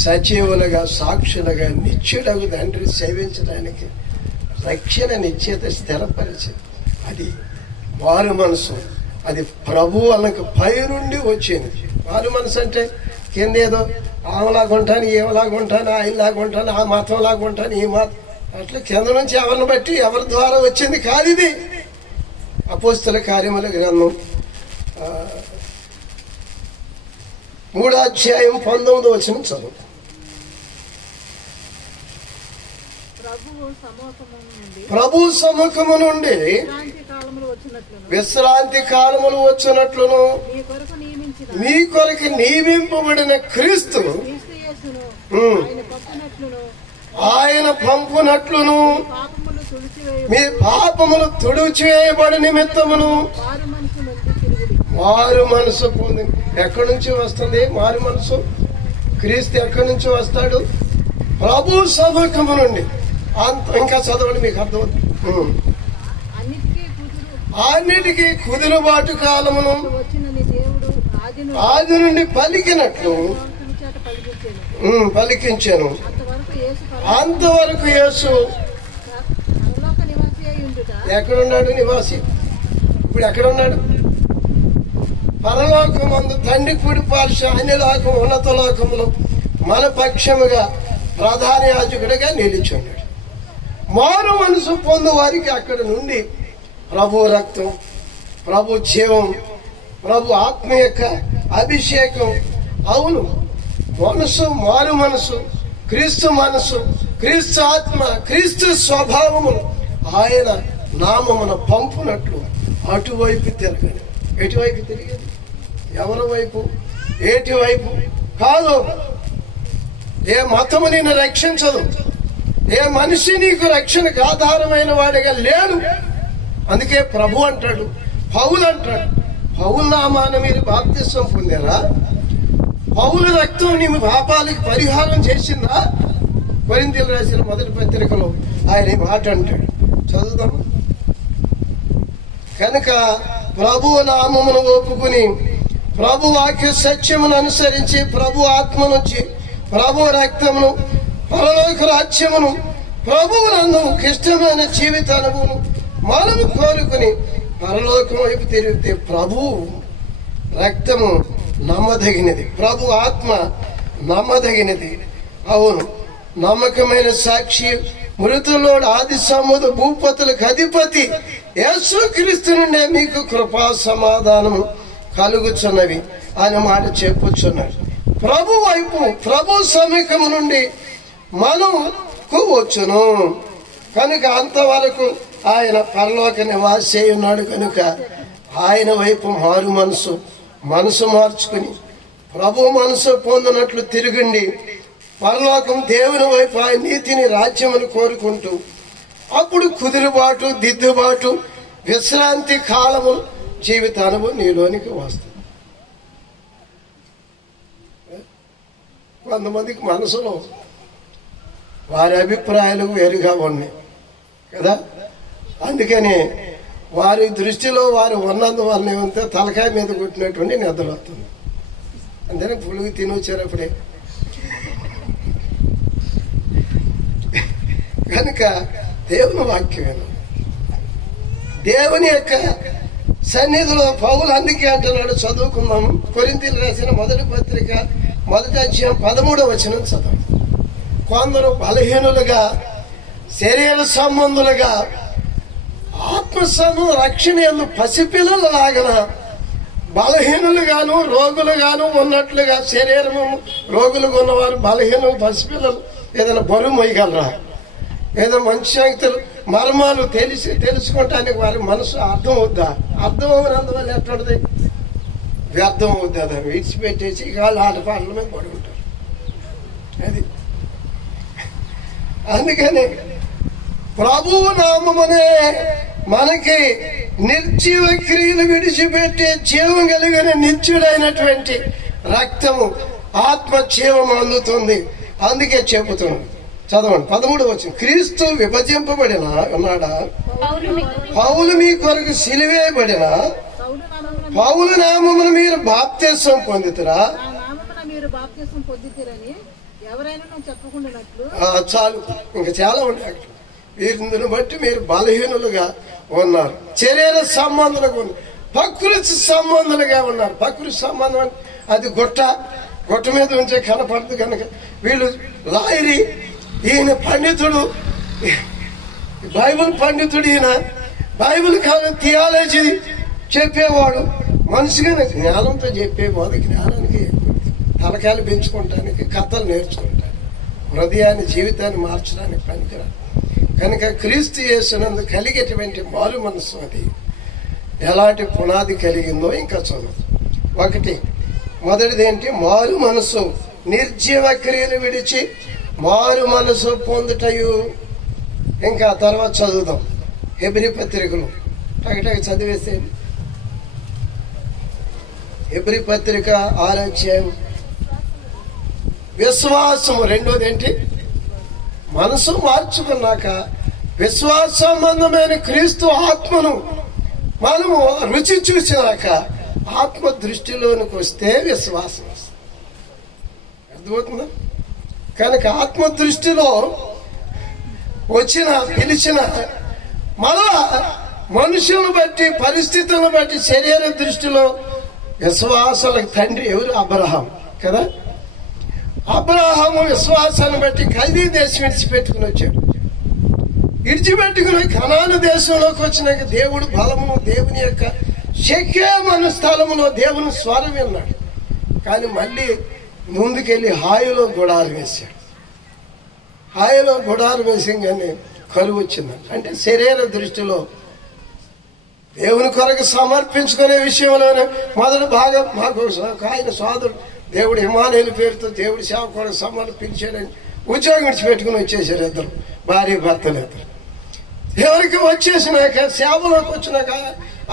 సజీవులుగా, సాక్షులుగా, నిత్యుడగు తండ్రి సేవించడానికి రక్షణ నిశ్చేత స్థిరపరిచింది. అది వారి మనసు, అది ప్రభు వాళ్ళకి పై నుండి వచ్చింది. వారి మనసు అంటే కింద ఏదో ఆమెలాగుంటాను, ఏమలాగుంటాను, ఆయనలాగుంటాను, ఆ మతం లాగుంటాను, ఈ మతం, అట్లా కింద నుంచి ఎవరిని బట్టి ఎవరి ద్వారా వచ్చింది కాదు ఇది. అపోస్తల కార్యముల గ్రంథం 3వ అధ్యాయం 19వ వచనం చదువు. ప్రభు సముఖము నుండి విశ్రాంతి కాలములు వచ్చినట్లును మీ కొరకు నియమింపబడిన క్రీస్తు ఆయన పంపునట్లును మీ పాపములు తుడిచివేయబడి నిమిత్తమును మారు మనసు పొంది. ఎక్కడి నుంచి వస్తుంది మారు మనసు? క్రీస్తు ఎక్కడి నుంచి వస్తాడు? ప్రభు సముఖము నుండి. ఇంకా చదవండి, మీకు అర్థమవుతుంది. అన్నిటికీ కుదురుబాటు కాలమును ఆది నుండి పలికినట్లు పలికించాను. అంతవరకు యేసు ఎక్కడున్నాడు? నివాసి. ఇప్పుడు ఎక్కడున్నాడు? పరలోకమందు తండ్రి కుడి పార్శ్వ అన్ని లోకం ఉన్నత లోకములు మన పక్షముగా ప్రధాన యాజకుడిగా నిలిచున్నాడు. మారు మనసు పొందు వారికి అక్కడ నుండి ప్రభు రక్తం, ప్రభు జీవం, ప్రభు ఆత్మ యొక్క అభిషేకం. అవును, మనసు, మారు మనసు, క్రీస్తు మనసు, క్రీస్తు ఆత్మ, క్రీస్తు స్వభావము ఆయన నామమున పంపునట్లు అటువైపు తిరగదు. ఎటువైపు తిరిగేది? ఎవరి వైపు? ఏటి వైపు కాదు. ఏ మతము నిన్ను రక్షించదు. ఏ మనిషి నీకు రక్షణకు ఆధారమైన వాడిగా లేడు. అందుకే ప్రభు అంటాడు, పౌలు అంటాడు, పౌలు నామాన మీరు బాప్తిస్వం పొందారా? పౌలు రక్తం నీ పాపాలకి పరిహారం చేసిందా? కొరింథీయులకు రాసిన మొదటి పత్రికలో ఆయన మాట అంటాడు, చదువుదాం. కనుక ప్రభు నామమును ఒప్పుకుని ప్రభు వాక్య సత్యమును అనుసరించి ప్రభు ఆత్మ నుంచి ప్రభు రక్తమును, పరలోక రాజ్యమును, ప్రభువునందు ఇష్టమైన జీవిత అనుభవం మనము కోరుకుని పరలోకం వైపు తిరిగితే ప్రభు రక్తము నమ్మదగినది, ప్రభు ఆత్మ నమ్మదగినది. అవును, నమ్మకమైన సాక్షి, మృతులోడు, ఆది సముద్ర భూపతులకు అధిపతి యేసుక్రీస్తు నుండే మీకు కృపా సమాధానము కలుగుచున్నవి అని మాట చెప్పుచున్నాడు. ప్రభు వైపు, ప్రభు సమీపము నుండి మనకు వచ్చును. కనుక అంతవరకు ఆయన పరలోక నివాసి ఉన్నాడు. కనుక ఆయన వైపు మారు మనసు మార్చుకుని ప్రభు మనసు పొందినట్లు తిరిగిండి పరలోకం దేవుని వైపు ఆయన నీతిని, రాజ్యమును కోరుకుంటూ అప్పుడు కుదురుబాటు, దిద్దుబాటు, విశ్రాంతి కాలము, జీవిత అనుభవం నీలోనికి వస్తుంది. కొంతమందికి మనసులో వారి అభిప్రాయాలు వేరుగా ఉన్నాయి కదా. అందుకని వారి దృష్టిలో వారు ఉన్నందువల్ల ఏమంటే తలకాయ మీద కొట్టినటువంటి నిద్ర వస్తుంది. అంతేనే పులుగు తినొచ్చారు అప్పుడే. కనుక దేవుని వాక్యం, దేవుని యొక్క సన్నిధిలో పౌలు అందుకే అంటున్నాడు, చదువుకుందాం. కొరింథీయులకు రాసిన మొదటి పత్రిక 1వ అధ్యాయం 13వ వచనం చదవం. కొందరు బలహీనులుగా, శరీర సంబంధులుగా, ఆత్మ సంబంధ రక్షణ ఎందు పసిపిల్లల లాగన బలహీనులుగాను రోగులుగాను ఉన్నట్లుగా, శరీరము రోగులుగా ఉన్నవారు, బలహీనులు, పసిపిల్లలు ఏదైనా బరువు మొయ్యగలరా? ఏదో మంచి శక్తులు మర్మాలు తెలుసుకోవటానికి వారి మనసు అర్థం అవుద్దా? అర్థం అవునందువల్ల ఎట్లుంటది? వ్యర్థం అవుద్ది. అది విడిచిపెట్టేసి ఇక వాళ్ళు ఆటపాటల మీద పడి ఉంటారు. అది అందుకని ప్రభువు నామమునే మనకి నిర్జీవ క్రియలు విడిచిపెట్టే జీవం కలిగిన నిత్యుడైనటువంటి రక్తము, ఆత్మ జీవం అందుతుంది. అందుకే చెబుతున్నాడు, చదవండి 13వ వచనం. క్రీస్తు విభజింపబడిన ఉన్నాడా? పౌలు మీ కొరకు సిలువేయబడిన పౌలు నామమున మీరు బాప్తిసం పొందుతారా? చాలు, ఇంకా చాలా ఉన్నాయి అక్కడ. వీరిని బట్టి మీరు బలహీనులుగా ఉన్నారు, శరీర సంబంధులుగా ఉన్నారు, ప్రకృతి సంబంధులుగా ఉన్నారు. ప్రకృతి సంబంధం అది గుట్ట మీద ఉంచే కనపడదు. కనుక వీళ్ళు లాయరి, ఈయన పండితుడు, బైబిల్ పండితుడు, ఈయన బైబిల్ కాలం థియాలజీ చెప్పేవాడు. మనిషిగా జ్ఞానంతో చెప్పేవాడు. జ్ఞానానికి తలకాయలు పెంచుకోవటానికి, కథలు నేర్చుకుంటానికి, హృదయాన్ని, జీవితాన్ని మార్చడానికి పనికిరాదు. కనుక క్రీస్తు యేసునందు కలిగేటువంటి మారు మనసు అది ఎలాంటి పునాది కలిగిందో ఇంకా చదువు. మొదటిది ఏంటి? మారు మనసు నిర్జీవ క్రియలు విడిచి మారు మనసు పొందుటయు. ఇంకా తర్వాత చదువుదాం హెబ్రీ పత్రికలు టగటగ చదివేస్తే. హెబ్రీ పత్రిక 6వ అధ్యాయం. విశ్వాసము రెండోది ఏంటి? మనసు మార్చుకున్నాక విశ్వాస సంబంధమైన క్రీస్తు ఆత్మను మనము రుచి చూసినాక ఆత్మ దృష్టిలోనికి వస్తే విశ్వాసం వస్తుంది. అర్థమవుతుందా? కనుక ఆత్మ దృష్టిలో వచ్చిన పిలిచిన మళ్ళా మనుషులను బట్టి పరిస్థితులను బట్టి శరీర దృష్టిలో విశ్వాసాలకు తండ్రి ఎవరు? అబ్రహాం కదా. అబ్రహాము విశ్వాసాన్ని బట్టి కల్దీ దేశం విడిచిపెట్టుకుని వచ్చాడు. విడిచిపెట్టుకుని కనాను దేశంలోకి వచ్చినాక దేవుడు బలము, దేవుని యొక్క షెకెము స్థలములో దేవుని స్వరం విన్నాడు. కానీ మళ్ళీ ముందుకెళ్ళి హాయిలో గుడారు వేశాడు. హాయిలో గుడారు వేసింగానే కరువు వచ్చిందంట. అంటే శరీర దృష్టిలో దేవుని కొరకు సమర్పించుకునే విషయంలోనే మొదటి భాగం. మాకు ఆయన సోదరుడు దేవుడు ఇమానుయేలు పేరుతో దేవుడి సేవ కూడా సమర్పించాడని ఉద్యోగం విడిచిపెట్టుకుని వచ్చేసారు ఇద్దరు, భార్య భర్తలు ఇద్దరు. ఎవరికి వచ్చేసినాక సేవలోకి వచ్చినాక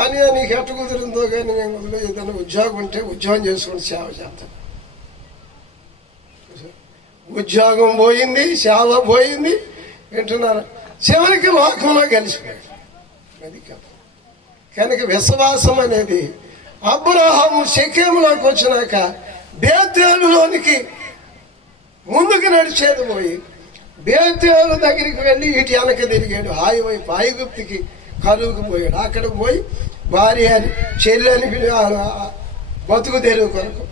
అని నీకు ఎట్ట కుదిరిందో కానీ నేను వదిలే ఏదైనా ఉద్యోగం ఉంటే ఉద్యోగం చేసుకుని సేవ చేస్తాను. ఉద్యోగం పోయింది, సేవ పోయింది. వింటున్నాను. చివరికి లోకంలో కలిసిపోయాడు. అది కాదు. కనుక విశ్వాసం అనేది అబ్రహాము షెకెములోకి వచ్చినాక బేతేలులోనికి ముందుకు నడిచేది పోయి బేతేలు దగ్గరికి వెళ్ళి ఇటు వెనక తిరిగాడు. హాయి వైపు ఐగుప్తుకి కరువుకు పోయాడు. అక్కడికి పోయి భార్య అని చెల్లని బతుకు తెరువు కొరకు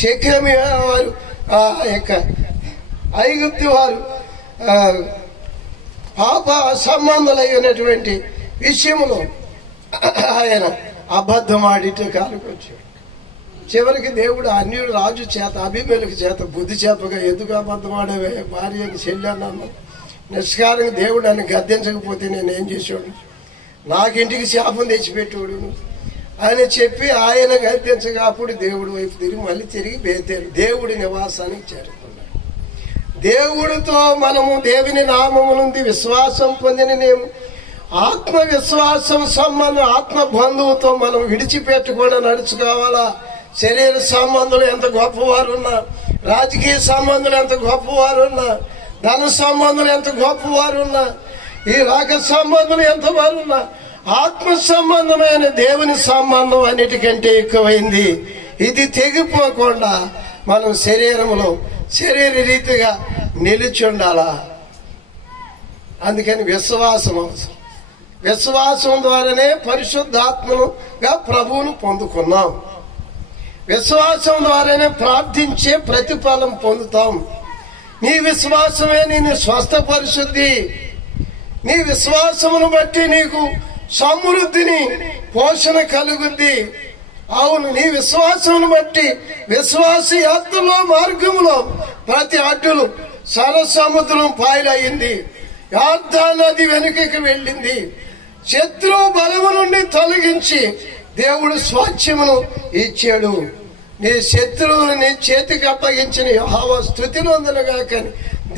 షెకెము వారు యొక్క ఐగుప్తు వారు పాప సంబంధులైనటువంటి విషయంలో ఆయన అబద్ధం ఆడితే కాలుకొచ్చాడు. చివరికి దేవుడు అన్యుడు రాజు చేత అభిమేలకు చేత బుద్ధి చెప్పగా ఎందుకు అబద్ధం ఆడవే భార్యకి చెల్లాను నిష్కారంగా దేవుడు అని గద్దించకపోతే నేను ఏం చేసేవాడు? నాకింటికి శాపం తెచ్చిపెట్టేవాడు అని చెప్పి ఆయన గద్దించగా అప్పుడు దేవుడి వైపు తిరిగి మళ్ళీ తిరిగి బేతేలు దేవుడి నివాసానికి చేరుకున్నాడు. దేవుడితో మనము దేవుని నామము నుండి విశ్వాసం పొందిన మేము ఆత్మ విశ్వాసం సంబంధం ఆత్మ బంధువుతో మనం విడిచిపెట్టకుండా నడుచుకోవాలా. శరీర సంబంధులు ఎంత గొప్పవారు ఉన్నా, రాజకీయ సంబంధులు ఎంత గొప్పవారు ఉన్నా, ధన సంబంధులు ఎంత గొప్పవారు ఉన్నా, ఈ లోక సంబంధులు ఎంతవారు ఉన్నా, ఆత్మ సంబంధమైన దేవుని సంబంధం అన్నిటికంటే ఎక్కువైంది. ఇది తెగిపోకుండా మనం శరీరంలో శరీర రీతిగా నిలిచి ఉండాలా. అందుకని విశ్వాసం అవసరం. విశ్వాసం ద్వారానే పరిశుద్ధాత్మగా ప్రభువును పొందుకున్నాం. విశ్వాసం ద్వారానే ప్రార్థించే ప్రతిఫలం పొందుతాం. నీ విశ్వాసమే నిన్ను స్వస్థపరిశుద్ధి. నీ విశ్వాసమును బట్టి నీకు సమృద్ధిని పోషణ కలుగుద్ది. అవును, నీ విశ్వాసమును బట్టి విశ్వాస యాత్రలో మార్గంలో ప్రతి అడ్డులు సరసముద్రం పాయలయ్యింది. యార్దాను నది వెనుకకి వెళ్ళింది. శత్రు బలము నుండి తొలగించి దేవుడు స్వాస్థ్యమును ఇచ్చాడు. నీ శత్రువుని నీ చేతికి అప్పగించిన యెహోవా స్తుతి నొందునుగాక.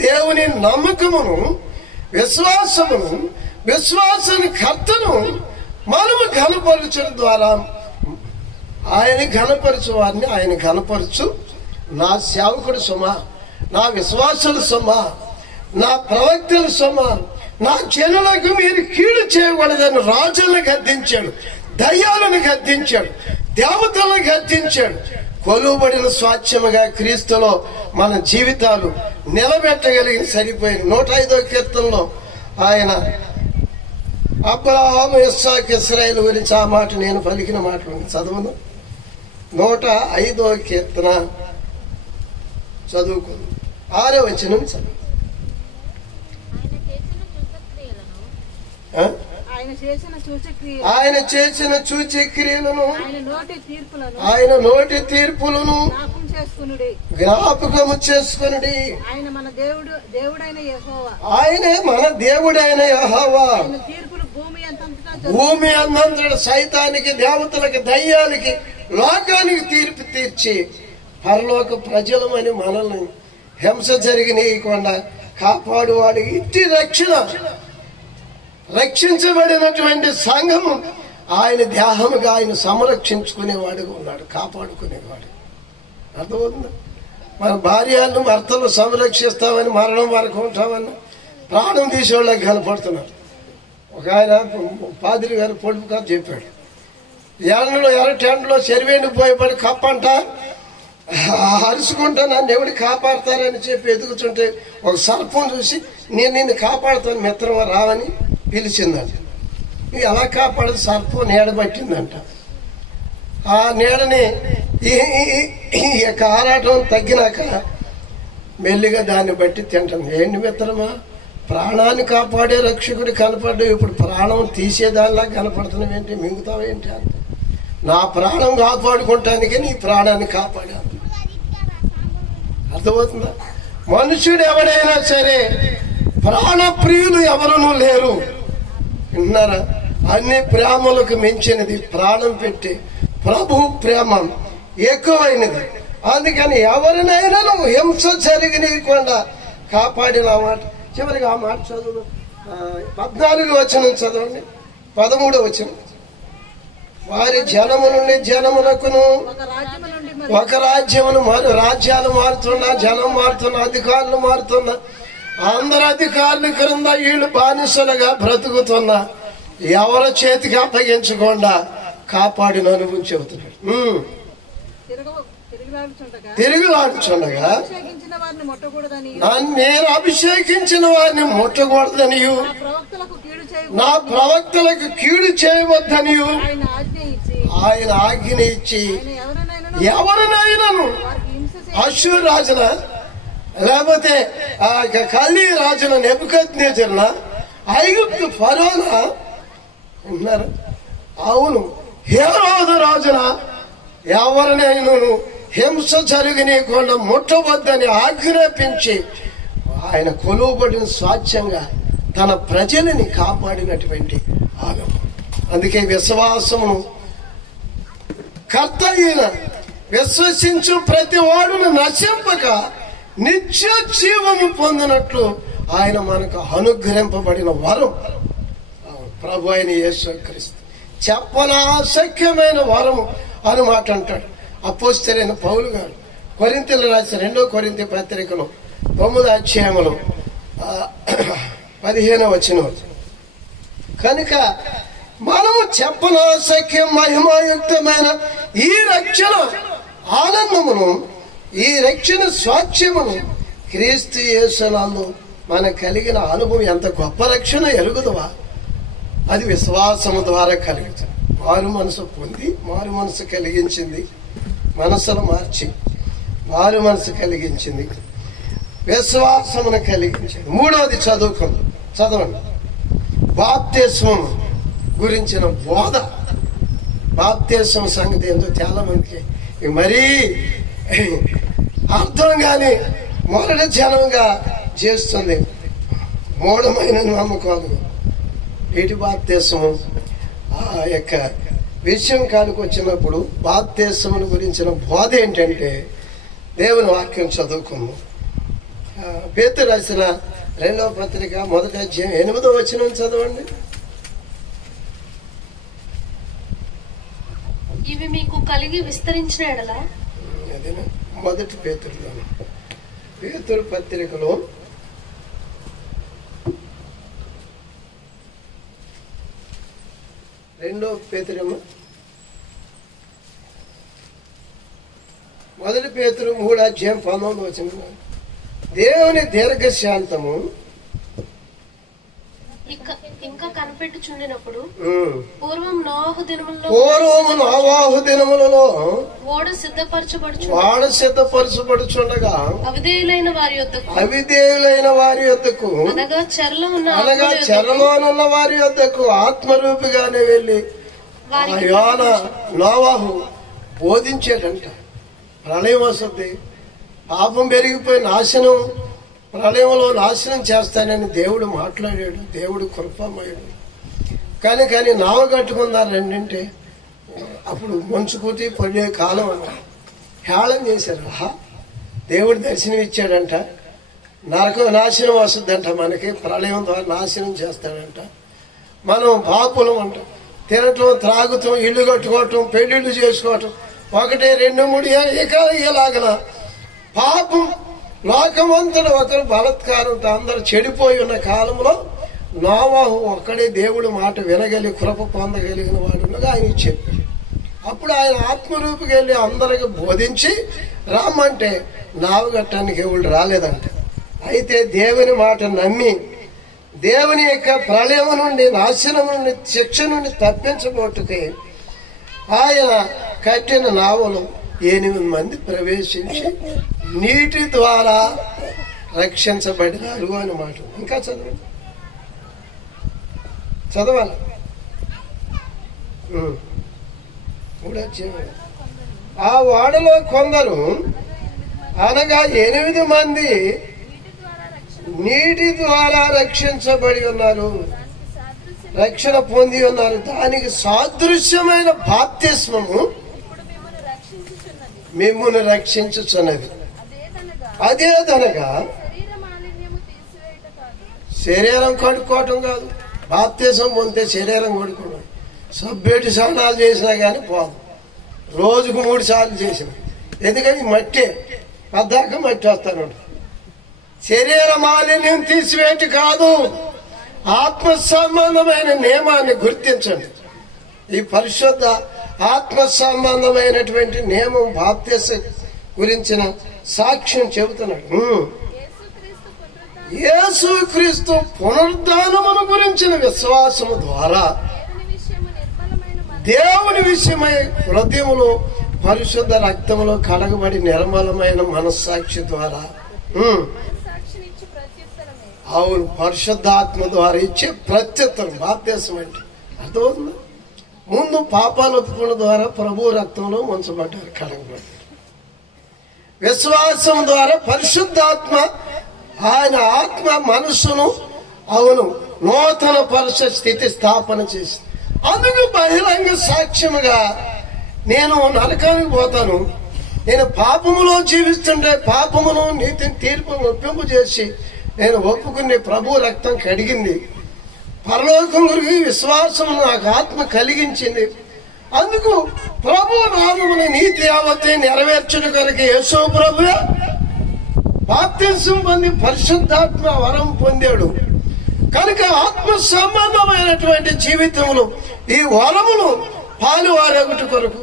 దేవుని నమ్మకమును విశ్వాసమును విశ్వాసాన్ని కర్తను మనము ఘనపరచడం ద్వారా ఆయన ఘనపరచు వారిని ఆయన ఘనపరచు. నా సేవకుడు సుమా, నా విశ్వాసులు సుమా, నా ప్రవక్తలు సుమా, నా జనులకు మీరు కీడు చేయకూడదని రాజులను గద్దించాడు, దయ్యాలను గద్దించాడు, దేవతలను గద్దించాడు. కొలువబడిన స్వాస్థ్యముగా క్రీస్తులో మన జీవితాలు నిలబెట్టగలిగి సరిపోయింది. 105వ కీర్తనలో ఆయన అబ్రహాము, ఇస్సాకు, ఇశ్రాయేలు గురించి ఆ మాట నేను పలికిన మాటలు చదవను. 105వ కీర్తన చదువుకుంది. 6వ వచనం చదువు. ఆయన చేసిన సూచక్రియలను ఆయన నోటి తీర్పులను జ్ఞాపకము చేసుకొనుడి. ఆయనే మన దేవుడైన యెహోవా. భూమి అందంతట సైతానికి, దేవతలకి, దయ్యాలకి, లోకానికి తీర్పు తీర్చి పరలోక ప్రజలమని మనల్ని హింస జరిగినీయకుండా కాపాడువాడు. ఇట్టి రక్షణ, రక్షించబడినటువంటి సంఘము ఆయన దేహముగా ఆయన సంరక్షించుకునేవాడుగా ఉన్నాడు, కాపాడుకునేవాడు. అర్థమవుతుందా? మన భార్యను భర్తలు సంరక్షిస్తామని మరణం వరకు ఉంటామని ప్రాణం తీసేవాళ్ళకి కనపడుతున్నారు. ఒక ఆయన పాదిరి గారు పొడుపు కథ చెప్పాడు. ఎర్రటెండలో చెరువేందుకు పోయేపడి కప్పంట అరుచుకుంటా నన్ను ఎవడు కాపాడతారని చెప్పి ఎదుగుతుంటే ఒక సర్పం చూసి నేను నిన్ను కాపాడుతాను మిత్రమా రావని పిలిచిందంట. ఎలా కాపాడదు? సర్పం నీడబట్టిందంట. ఆ నీడని ఈ యొక్క ఆరాటం తగ్గినాక మెల్లిగా దాన్ని బట్టి తింటుంది. ఏంటి మిత్రమా, ప్రాణాన్ని కాపాడే రక్షకుడు కనపడ్డావు, ఇప్పుడు ప్రాణం తీసేదానిలా కనపడుతున్నావు ఏంటి, మింగుతావేంటి అంట. నా ప్రాణం కాపాడుకుంటానికే నీ ప్రాణాన్ని కాపాడాను. అర్థమవుతుందా? మనుషుడు ఎవడైనా సరే ప్రాణప్రియులు ఎవరునూ లేరు. విన్నారా? అన్ని ప్రేమలకు మించినది ప్రాణం పెట్టి ప్రభు ప్రేమ ఎక్కువైనది. అందుకని ఎవరినైనా హింస జరిగినీయకుండా కాపాడిన మాట. చివరికి ఆ మాట చదువు. 14 వచనం చదవండి, 13 వచనం. వారి జనము నుండి జనమునకును, ఒక రాజ్యమును రాజ్యాలు మారుతున్నా, జనం మారుతున్నా, అధికారులు మారుతున్నా, అందరు అధికారుల క్రింద వీళ్ళు బానిసలుగా బ్రతుకుతున్నా ఎవరి చేతికి అప్పగించకుండా కాపాడిన అనుభవం చెబుతున్నాడు. తిరుగులాడుచుండగా నేను అభిషేకించిన వారిని ముట్టకూడదనియు, నా ప్రవక్తలకు కీడు చేయవద్దనియు ఆయన ఆజ్ఞ ఇచ్చి ఎవరినైనాను అష్షూరు రాజున లేకపోతే కల్దీ రాజున నెబుకద్నెజరున ఐగుప్తు ఫరోనా ఉన్నారు. అవును, హేరోదు రాజున ఎవరినైనా హింస జరిగినీయకుండా ముట్టవద్దని ఆజ్ఞాపించి ఆయన కొలువబడిన స్వాచ్ఛంగా తన ప్రజలని కాపాడినటువంటి ఆగమం. అందుకే విశ్వాసమును కర్త అయిన విశ్వసించు ప్రతి వాడును నశింపక నిత్య జీవము పొందినట్లు ఆయన మనకు అనుగ్రహింపబడిన వరం ప్రభు అయిన యేసుక్రీస్తు. చెప్పనాశక్యమైన వరము అని మాట అంటాడు అపోస్తలుడైన పౌలు గారు కొరింథీయులకు రాసిన 2 కొరింథీ పత్రికలో 9వ అధ్యాయంలో 15వ వచనం. కనుక మనము చెప్పనాశక్యం మహిమాయుక్తమైన ఈ రక్షణ ఆనందమును, ఈ రక్షణ స్వాచ్ఛ్యమును క్రీస్తు యేసునందు మనకు కలిగిన అనుభవం ఎంత గొప్ప రక్షణ ఎరుగుదవా. అది విశ్వాసము ద్వారా కలుగుతుంది. మారు మనసు పొంది మారు మనసు కలిగించింది, మనసును మార్చి మారు మనసు కలిగించింది, విశ్వాసమును కలిగించింది. 3వది చదవండి. బాప్తిస్మం గురించిన బోధ. బాప్తిస్మం సంగతి ఏంటో చాలా మందికి మరీ అర్థం కాని మొదటి జనంగా చేస్తుంది. మూఢమైన నమ్మకాలు. వీటి బాప్తిస్మం ఆ యొక్క విషయం కాడికి వచ్చినప్పుడు బాప్తిస్మం గురించిన బోధ ఏంటంటే దేవుని వాక్యం చదువుకుందాం. పేతురు రాసిన 2వ పత్రిక 1వ అధ్యాయం 8వ వచనం చదవండి. ఇవి మీకు కలిగి విస్తరించిన ఎడల, అదేనా మొదటి పేతురు పత్రికలో 2వ పేతురు 1 పేతురు 3వ అధ్యాయం 19వ వచనం. దేవుని దీర్ఘశాంతము ఇంకా కనిపెట్టుచుండినప్పుడు పూర్వం నోవాహు దినములలో ఓడ సిద్ధపరచబడుచుండగా అవిధేయులైన వారి యొద్దకు అనగా చెరలోనున్న వారి యొద్దకు ఆత్మరూపిగానే వెళ్ళి నోవాహు బోధించాడంట. ప్రళయం వస్తుంది, పాపం పెరిగిపోయి నాశనం, ప్రళయంలో నాశనం చేస్తానని దేవుడు మాట్లాడాడు. దేవుడు కృపామయుడు. కానీ నావ కట్టుకున్నారు రెండింటే అప్పుడు మంచు కూతి పడే కాలం అన్నారు. హేళన చేశారు. దేవుడు దర్శనం ఇచ్చాడంట, నరకం నాశనం వస్తుందంట, మనకి ప్రళయం ద్వారా నాశనం చేస్తాడంట, మనం పాపులం అంట, తినటం త్రాగుతాం, ఇల్లు కట్టుకోవటం, పెళ్లిళ్ళు చేసుకోవటం, 1 2 3 ఇలాగన పాపం లోకమంతట ఒకరు బలత్కారంతో అందరూ చెడిపోయి ఉన్న కాలంలో నోవాహు ఒక్కడే దేవుడి మాట వినగలిగి కృప పొందగలిగిన వాడుగా ఆయన చెప్పారు. అప్పుడు ఆయన ఆత్మరూపుకి వెళ్ళి అందరికి బోధించి రమ్మంటే నావగట్టానికి ఎవరు రాలేదంట. అయితే దేవుని మాట నమ్మి దేవుని యొక్క ప్రళయం నుండి, నాశనం నుండి, శిక్ష నుండి తప్పించబోటుకై ఆయన కట్టిన నావలో 8 మంది ప్రవేశించి నీటి ద్వారా రక్షించబడినారు అని మాట. ఇంకా చదవాలి. ఆ ఓడలో కొందరు అనగా 8 మంది నీటి ద్వారా రక్షించబడి ఉన్నారు, రక్షణ పొంది ఉన్నారు. దానికి సాదృశ్యమైన బాప్తిస్మము మిమ్మును రక్షించుచున్నది. అదేదనగా శరీరం కడుక్కోవటం కాదు, బాప్తిసం పొందితే శరీరం కడుక్కోవడం. సబ్బేటి స్నానాలు చేసినా కానీ పోదు, రోజుకు 3 సార్లు చేసిన. ఎందుకని మట్టే పద్దాక మట్టి వస్తాను. శరీర మాలిన్యం తీసివేటి కాదు, ఆత్మ సంబంధమైన నియమాన్ని గుర్తించండి. ఈ పరిశుద్ధ ఆత్మ సంబంధమైనటువంటి నియమం బాప్తిసం గురించిన సాక్ష్యం చెబుతున్నాడు. యేసుక్రీస్తు పునరుద్ధానమును గురించిన విశ్వాసము ద్వారా దేవుని విషయమై హృదయములో పరిశుద్ధ రక్తములో కడగబడి నిర్మలమైన మనస్సాక్షి ద్వారా, అవును, పరిశుద్ధాత్మ ద్వారా ఇచ్చే ప్రత్యుత్తరం బాప్తిసం అంటే అర్థమవుతుందా? ముందు పాపాలు ఒప్పుకున్న ద్వారా ప్రభు రక్తంలో ముంచబడ్డారు, కడగబడ్డారు. విశ్వాసం ద్వారా పరిశుద్ధాత్మ ఆయన ఆత్మ మనస్సును, అవును, నూతన పరుష స్థితి స్థాపన చేసింది. అందుకు బహిరంగ సాక్ష్యముగా నేను నరకానికి పోతాను, నేను పాపములో జీవిస్తుంటే పాపమును నీతిని తీర్పు ఒప్పింపు చేసి నేను ఒప్పుకుని ప్రభు రక్తం కడిగింది, పరలోకం గురించి విశ్వాసం నాకు ఆత్మ కలిగించింది. అందుకు ప్రభు నామమున నీతి యావత్తే నెరవేర్చుట కొరకు యేసు ప్రభువే బాప్తిసం పొంది పరిశుద్ధాత్మ వరం పొందాడు. కనుక ఆత్మ సంబంధమైనటువంటి జీవితంలో ఈ వరములు పాలువారొకటి కొరకు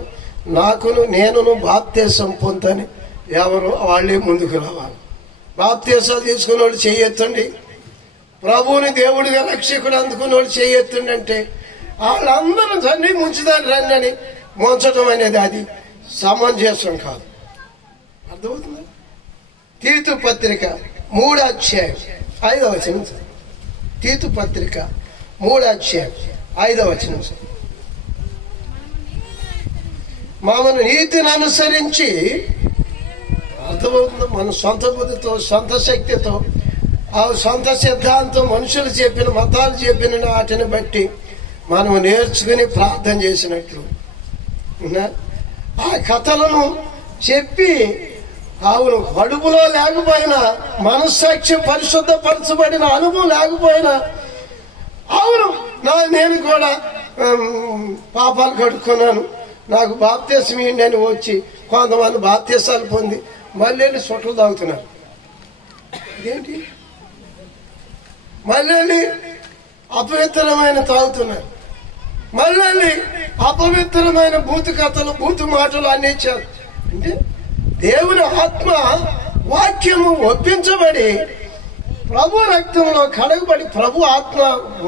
నాకును నేనును బాప్తిసం పొందని ఎవరు వాళ్ళే ముందుకు రావాలి. బాప్తిసాలు తీసుకున్న వాళ్ళు చేయొత్తండి, ప్రభువుని దేవుడిగా రక్షకుడు అందుకున్న వాళ్ళు చేయొత్తండి అంటే వాళ్ళందరూ తండ్రి ముంచుదాన్ని రండి అని ముంచడం అనేది అది సమంజసం కాదు. అర్థమవుతుంది? తీతు పత్రిక 3వ అధ్యాయం 5వ వచనం. తీతు పత్రిక 3వ అధ్యాయం 5వ వచనం. మమ్మల్ని నీతిని అనుసరించి, అర్థమవుతుంది, మన సొంత బుద్ధితో, సొంత శక్తితో, ఆ సొంత సిద్ధాంతం, మనుషులు చెప్పిన, మతాలు చెప్పిన వాటిని బట్టి మనం నేర్చుకుని ప్రార్థన చేసినట్లు ఆ కథలను చెప్పి, అవును, కడుపులో లేకపోయినా, మనస్సాక్షి పరిశుద్ధపరచబడిన అనుభవం లేకపోయినా, అవును, నేను కూడా పాపాలు కడుక్కున్నాను, నాకు బాప్తిసం ఇవ్వండి అని వచ్చి కొంతమంది బాప్తిసాలు పొంది మళ్ళీ సొట్లు తాగుతున్నారు. ఇదేంటి? మళ్ళీ అపవిత్రమైన తాగుతున్నారు, మళ్ళీ అపవిత్రమైన బూతు కథలు, బూతు మాటలు అన్ని ఇచ్చారు. అంటే దేవుని ఆత్మ వాక్యము ఒప్పించబడి ప్రభు రక్తంలో కడగబడి ప్రభు ఆత్మ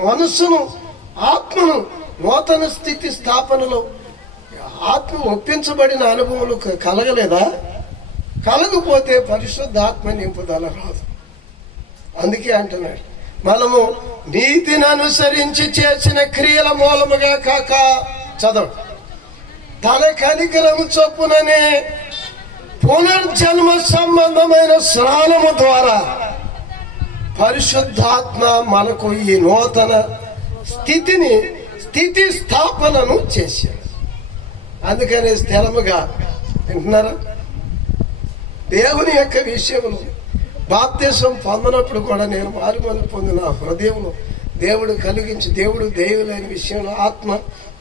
మనస్సును, ఆత్మను నూతన స్థితి స్థాపనలో ఆత్మ ఒప్పించబడిన అనుభవాలు కలగలేదా? కలగపోతే పరిశుద్ధాత్మ నింపుదల రాదు. అందుకే అంటున్నాడు, మనము నీతిని అనుసరించి చేసిన క్రియల మూలముగా కాక, చదవ, తన కనికరము చొప్పుననే పునర్జన్మ సంబంధమైన స్నానము ద్వారా పరిశుద్ధాత్మ మనకు ఈ నూతన స్థితి స్థాపనను చేశాడు. అందుకని స్థిరముగా వింటున్నారా? దేవుని యొక్క విషయంలో బాప్తిసం పొందినప్పుడు కూడా నేను మారుమని పొందిన హృదయంలో దేవుడు కలిగించి దేవుడు దేవులైన విషయంలో ఆత్మ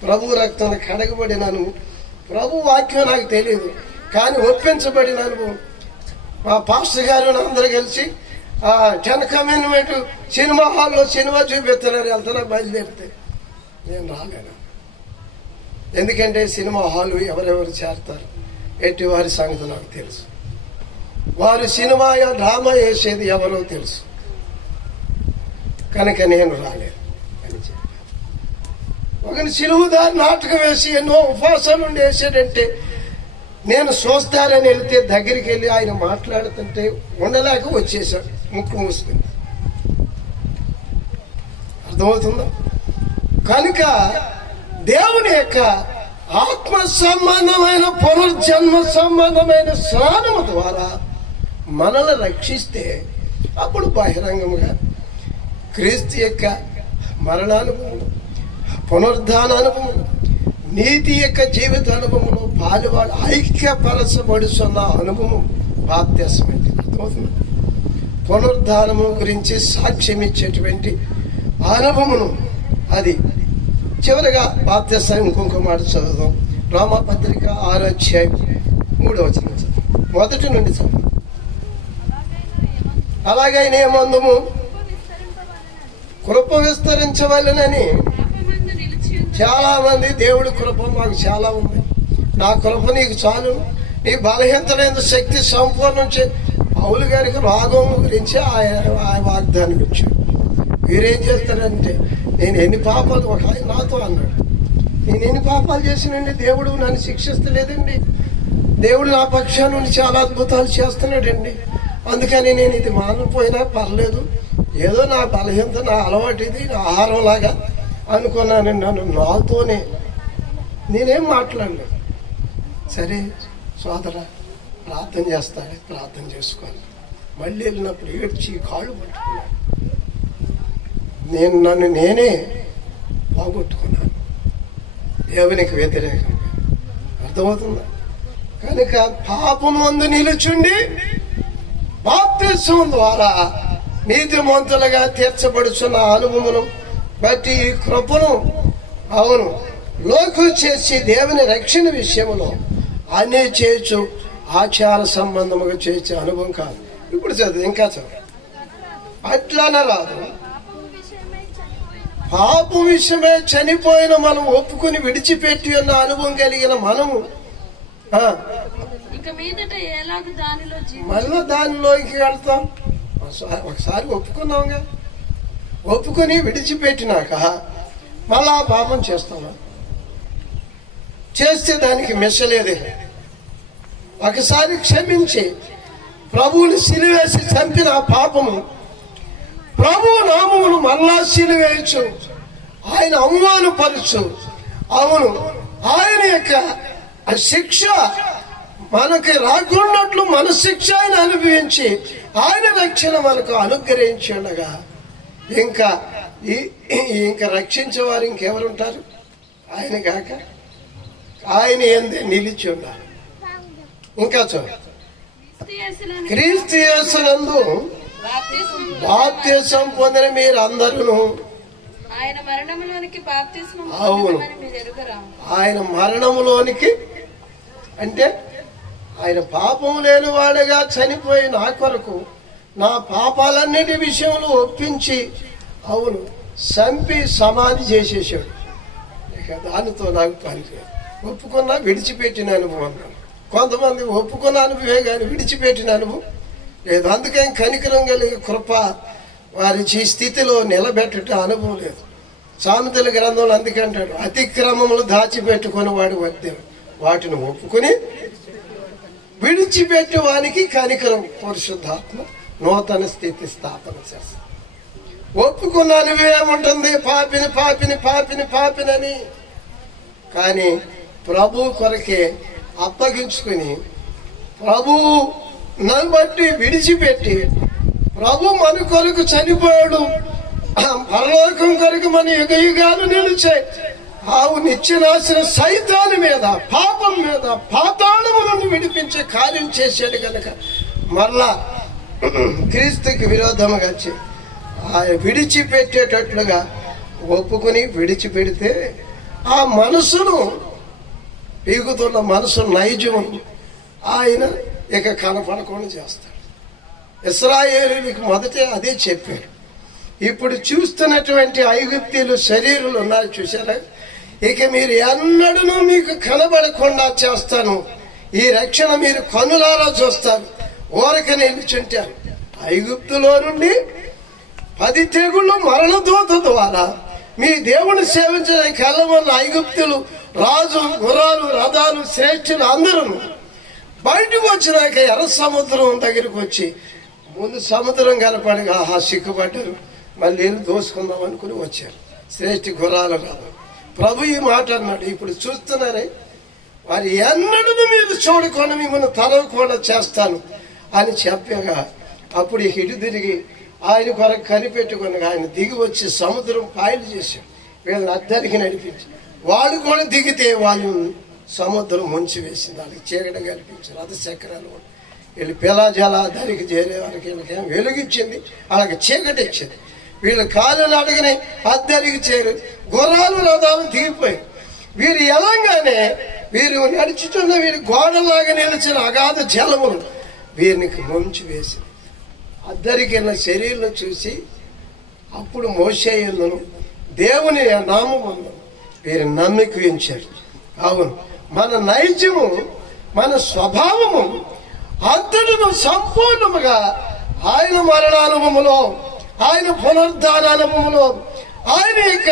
ప్రభు రక్తం కడగబడినాను. ప్రభు వాక్యం నాకు తెలియదు, కానీ ఒప్పించబడిన అనుభవం. మా పాస్టర్ గారు అందరూ కలిసి 10 కమిట్మెంట్ సినిమా హాల్లో సినిమా చూపిస్తున్నారు. వెళ్తున్నా బయలుదేరితే నేను రాలేను. ఎందుకంటే సినిమా హాల్ ఎవరెవరు చేరతారు ఎట్టి వారి సంగతి నాకు తెలుసు. వారు సినిమా డ్రామా వేసేది ఎవరో తెలుసు, కనుక నేను రాలేదు అని చెప్పాను. ఒకరి సిలువుదారి నాటకం వేసి ఎన్నో ఉపవాసాలు ఉండి వేసాడంటే నేను చూస్తారని వెళ్తే దగ్గరికి వెళ్ళి ఆయన మాట్లాడుతుంటే ఉండలేక వచ్చేసాడు ముక్కు మూసుకుంది. అర్థమవుతుందా? కనుక దేవుని యొక్క ఆత్మ సంబంధమైన పునర్జన్మ సంబంధమైన స్నానము ద్వారా మనల్ని రక్షిస్తే అప్పుడు బహిరంగముగా క్రీస్తు యొక్క మరణానుభవం, పునరుద్ధానానుభవం, నీతి యొక్క జీవిత అనుభవంలో పాలువాడు ఐక్యపరచబడుతున్న అనుభవం బాప్తిసం అంటే. అర్థమవుతుంది? పునరుద్ధానము గురించి సాక్ష్యం ఇచ్చేటువంటి అనుభవమును అది. చివరిగా బాప్తిసం ఇంకొక మాట చదువుదాం. రోమాపత్రిక 6:3 మొదటి నుండి చదువు. అలాగైనా ఏమందుము కృప విస్తరించవలనని చాలా మంది దేవుడి కృప మాకు చాలా ఉంది, నా కృప నీకు చాలు, నీ బలహీనతమైన శక్తి సంపూర్ణం పౌలు గారికి రోగం గురించి ఆయన వాగ్దానం ఇచ్చాడు. మీరేం చేస్తారంటే నేను ఎన్ని పాపాలు, ఒక ఆయన నాతో అన్నాడు, నేను ఎన్ని పాపాలు చేసినండి, దేవుడు నన్ను శిక్షిస్తలేదండి, దేవుడు నా పక్షాన నుండి చాలా అద్భుతాలు చేస్తున్నాడండి, అందుకని నేను ఇది మానపోయినా పర్లేదు, ఏదో నా బలహీనత, నా అలవాటు, ఇది నా ఆహారం లాగా అనుకున్నానండి. నన్ను నాతోనే నేనేం మాట్లాడలేదు. సరే సోదర ప్రార్థన చేస్తాడే, ప్రార్థన చేసుకోవాలి. మళ్ళీ వెళ్ళినప్పుడు ఏడ్చి కాళ్ళు పట్టుకున్నాను. నన్ను నేనే పోగొట్టుకున్నాను దేవునికి వ్యతిరేకంగా. అర్థమవుతుందా? కనుక పాపం ముందు నిలుచుండి బాప్తిసం ద్వారా నీతిమంతులుగా తీర్చబడుచున్న అనుభవమును బట్టి ఈ కృపను అవును లోకు చేసి దేవుని రక్షణ విషయంలో అన్నీ చేయొచ్చు, ఆచార సంబంధముగా చేయొచ్చు అనుభవం కాదు. ఇప్పుడు చదువు, ఇంకా చదువు. అట్లానే రాదు, పాపం విషయమే చనిపోయిన మనం ఒప్పుకుని విడిచిపెట్టి ఉన్న అనుభవం కలిగిన మనము మళ్ళీ దానిలోకి వెళ్తాం. ఒకసారి ఒప్పుకున్నాంగా, ఒప్పుకొని విడిచిపెట్టినాక మళ్ళా పాపం చేస్తామా? చేస్తే దానికి మెచ్చలేదే. ఒకసారి క్షమించి ప్రభువుని సిలువేసి చంపిన ఆ పాపము ప్రభు నామమును మరలా సిలువేయచ్చు, ఆయన అవమానపరచు. అవును, ఆయన యొక్క శిక్ష మనకి రాకున్నట్లు మన శిక్ష ఆయన అనుభవించి ఆయన రక్షణ మనకు అనుగ్రహించి ఉండగా ఇంకా రక్షించేవారు ఇంకెవరుంటారు? ఆయన కాక ఆయన ఎందే నిలిచి ఉన్నారు. ఇంకా క్రీస్తు యేసునందు బాప్తిసం పొందిన మీరు అందరూ అవును, ఆయన మరణములోనికి అంటే ఆయన పాపం లేని వాడుగా చనిపోయి నా కొరకు నా పాపాలన్నిటి విషయంలో ఒప్పించి అవును చంపి సమాధి చేసేసాడు. ఇక దానితో నాకు పని లేదు. ఒప్పుకున్నా విడిచిపెట్టిన అనుభవం అన్నాను. కొంతమంది ఒప్పుకున్న అనుభవే కానీ విడిచిపెట్టిన అనుభవం లేదు. అందుకని కనికరం కలిగి కృప వారి స్థితిలో నిలబెట్టడం అనుభవం లేదు. సామెతల గ్రంథంలో అందుకంటాడు, అతిక్రమములు దాచిపెట్టుకుని వాడు వద్దారు, వాటిని ఒప్పుకుని విడిచిపెట్టి వానికి కనికరం పరిశుద్ధాత్మ నూతన స్థితి స్థాపన చేస్తాడు. ఒప్పుకున్న అనుభవేముంటుంది? పాపిని పాపిని పాపిని పాపినని. కానీ ప్రభు కొరకే అప్పగించుకుని ప్రభు నన్ను బట్టి విడిచిపెట్టి ప్రభు మన కొరకు చనిపోయాడు, పరలోకం కొరకు మన యుగ యుగాలు నిలిచాయి. ఆవు నిత్యనాశన సైతాను మీద, పాపం మీద, పాతాళము నుండి విడిపించే కార్యం చేశాడు కనుక మరలా క్రీస్తుకి విరోధముగా విడిచిపెట్టేటట్లుగా ఒప్పుకుని విడిచిపెడితే ఆ మనసును పీగుతున్న మనసు నైజము ఆయన ఇక కనపడకుండా చేస్తాడు. ఇశ్రాయేలులకు మొదటే అదే చెప్పారు. ఇప్పుడు చూస్తున్నటువంటి ఐగుప్తీయులు శరీరాలు ఉన్నారు చూసారా, ఇక మీరు ఎన్నడూ మీకు కనబడకుండా చేస్తాను, ఈ రక్షణ మీరు కనులారా చూస్తారు. ఊరక నిలుచుంటారు. ఐగుప్తులో నుండి 10 తెగుళ్ళు మరణదూత ద్వారా మీ దేవుని సేవించడానికి వెళ్ళమన్న ఐగుప్తులు రాజు, గుర్రాలు, రథాలు, శ్రేష్ఠులు అందరూ బయటకు వచ్చినాక ఎర్ర సముద్రం దగ్గరికి వచ్చి ముందు సముద్రం కనపడి ఆహా సిగ్గుపడ్డారు, మళ్ళీ దోసుకుందాం అనుకుని వచ్చారు. శ్రేష్ఠ గుర్రాలు కాదు. ప్రభు ఈ మాట అన్నాడు, ఇప్పుడు చూస్తున్నారే వారు ఎన్నడూ మీరు చూడకుండా మిమ్మల్ని తలవకుండా చేస్తాను అని చెప్పగా అప్పుడు ఇటు తిరిగి ఆయన కొరకు కనిపెట్టుకుని ఆయన దిగి వచ్చి సముద్రం పాయలు చేశాడు. వీళ్ళని అద్దరికి నడిపించి వాళ్ళు కూడా దిగితే వాళ్ళు సముద్రం ముంచి వేసింది. వాళ్ళకి చీకటి కనిపించారు. రథ చక్రాలు కూడా వీళ్ళు పిలాజల దానికి చేరే వాళ్ళకి వీళ్ళకేం వెలుగిచ్చింది, వాళ్ళకి చీకటి ఇచ్చింది. వీళ్ళు కాళ్ళు అడగని అద్దరికి చేరు, గుర్రాలు రథాలు దిగిపోయారు. వీరు ఎలాగానే వీరు నడుచుతున్న వీరి గోడలాగా నిలిచిన అగాధ జలములు వీరికి ముంచి వేసింది. అద్దరికిన శరీరం చూసి అప్పుడు మోషేయులను దేవుని నామమును వీరు నమ్మిక ఉంచారు. అవును, మన నైజము మన స్వభావము అంతటిను సంపూర్ణముగా ఆయన మరణానుభవములో, ఆయన పునరుద్ధానానుభవములో, ఆయన యొక్క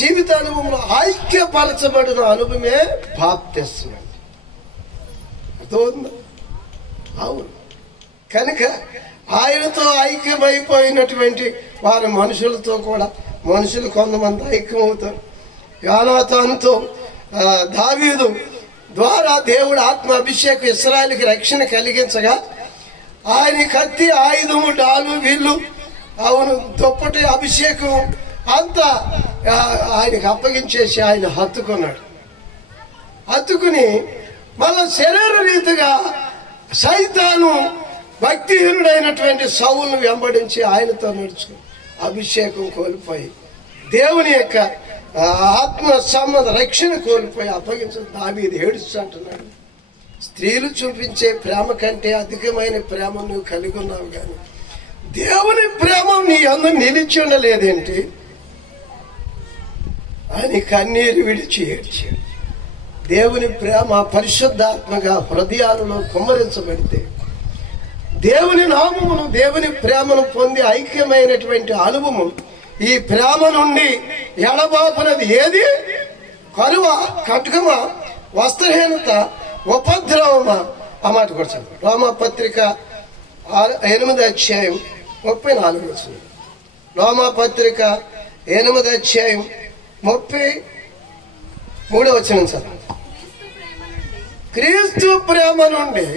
జీవితానుభవంలో ఐక్యపరచబడిన అనుభవమే బాప్తిస్మం. అర్థమవుతుందా? అవును, కనుక ఆయనతో ఐక్యమైపోయినటువంటి వారి మనుషులతో కూడా మనుషులు కొంతమంది ఐక్యమవుతారు. యోనాతానుతో దావీదు ద్వారా దేవుడు ఆత్మ అభిషేకం ఇశ్రాయేలుకి రక్షణ కలిగించగా ఆయన కత్తి, ఆయుధము, డాలు, విల్లు, అవును దుప్పటి, అభిషేకం అంతా ఆయనకు అప్పగించేసి ఆయన హత్తుకున్నాడు. హత్తుకుని మళ్ళా శరీర రీతిగా సైతాను భక్తిహీనుడైనటువంటి సౌలును వెంబడించి ఆయనతో నడుచుకుని అభిషేకం కోల్పోయి దేవుని యొక్క ఆత్మ సంబంధ రక్షణ కోల్పోయి అప్పగించడం దావీదు ఏడుస్తుంటున్నాడు. స్త్రీలు చూపించే ప్రేమ కంటే అధికమైన ప్రేమ నువ్వు కలిగి ఉన్నావు, కానీ దేవుని ప్రేమ నీ అందు నిలిచి ఉండలేదేంటి అని కన్నీరు విడిచి ఏడ్చాడు. దేవుని ప్రేమ పరిశుద్ధాత్మగా హృదయాలలో కుమ్మరించబడితే దేవుని నామమును, దేవుని ప్రేమను పొంది ఐక్యమైనటువంటి అనుభవం, ఈ ప్రేమ నుండి ఎడబాపునది ఏది? కరువ, ఖడ్గమ, వస్త్రహీనత, ఉపద్రవమా? ఆ మాట కూడా చదువు. రోమాపత్రిక 8:34. రోమాపత్రిక 8:33 చదువు. క్రీస్తు ప్రేమ నుండి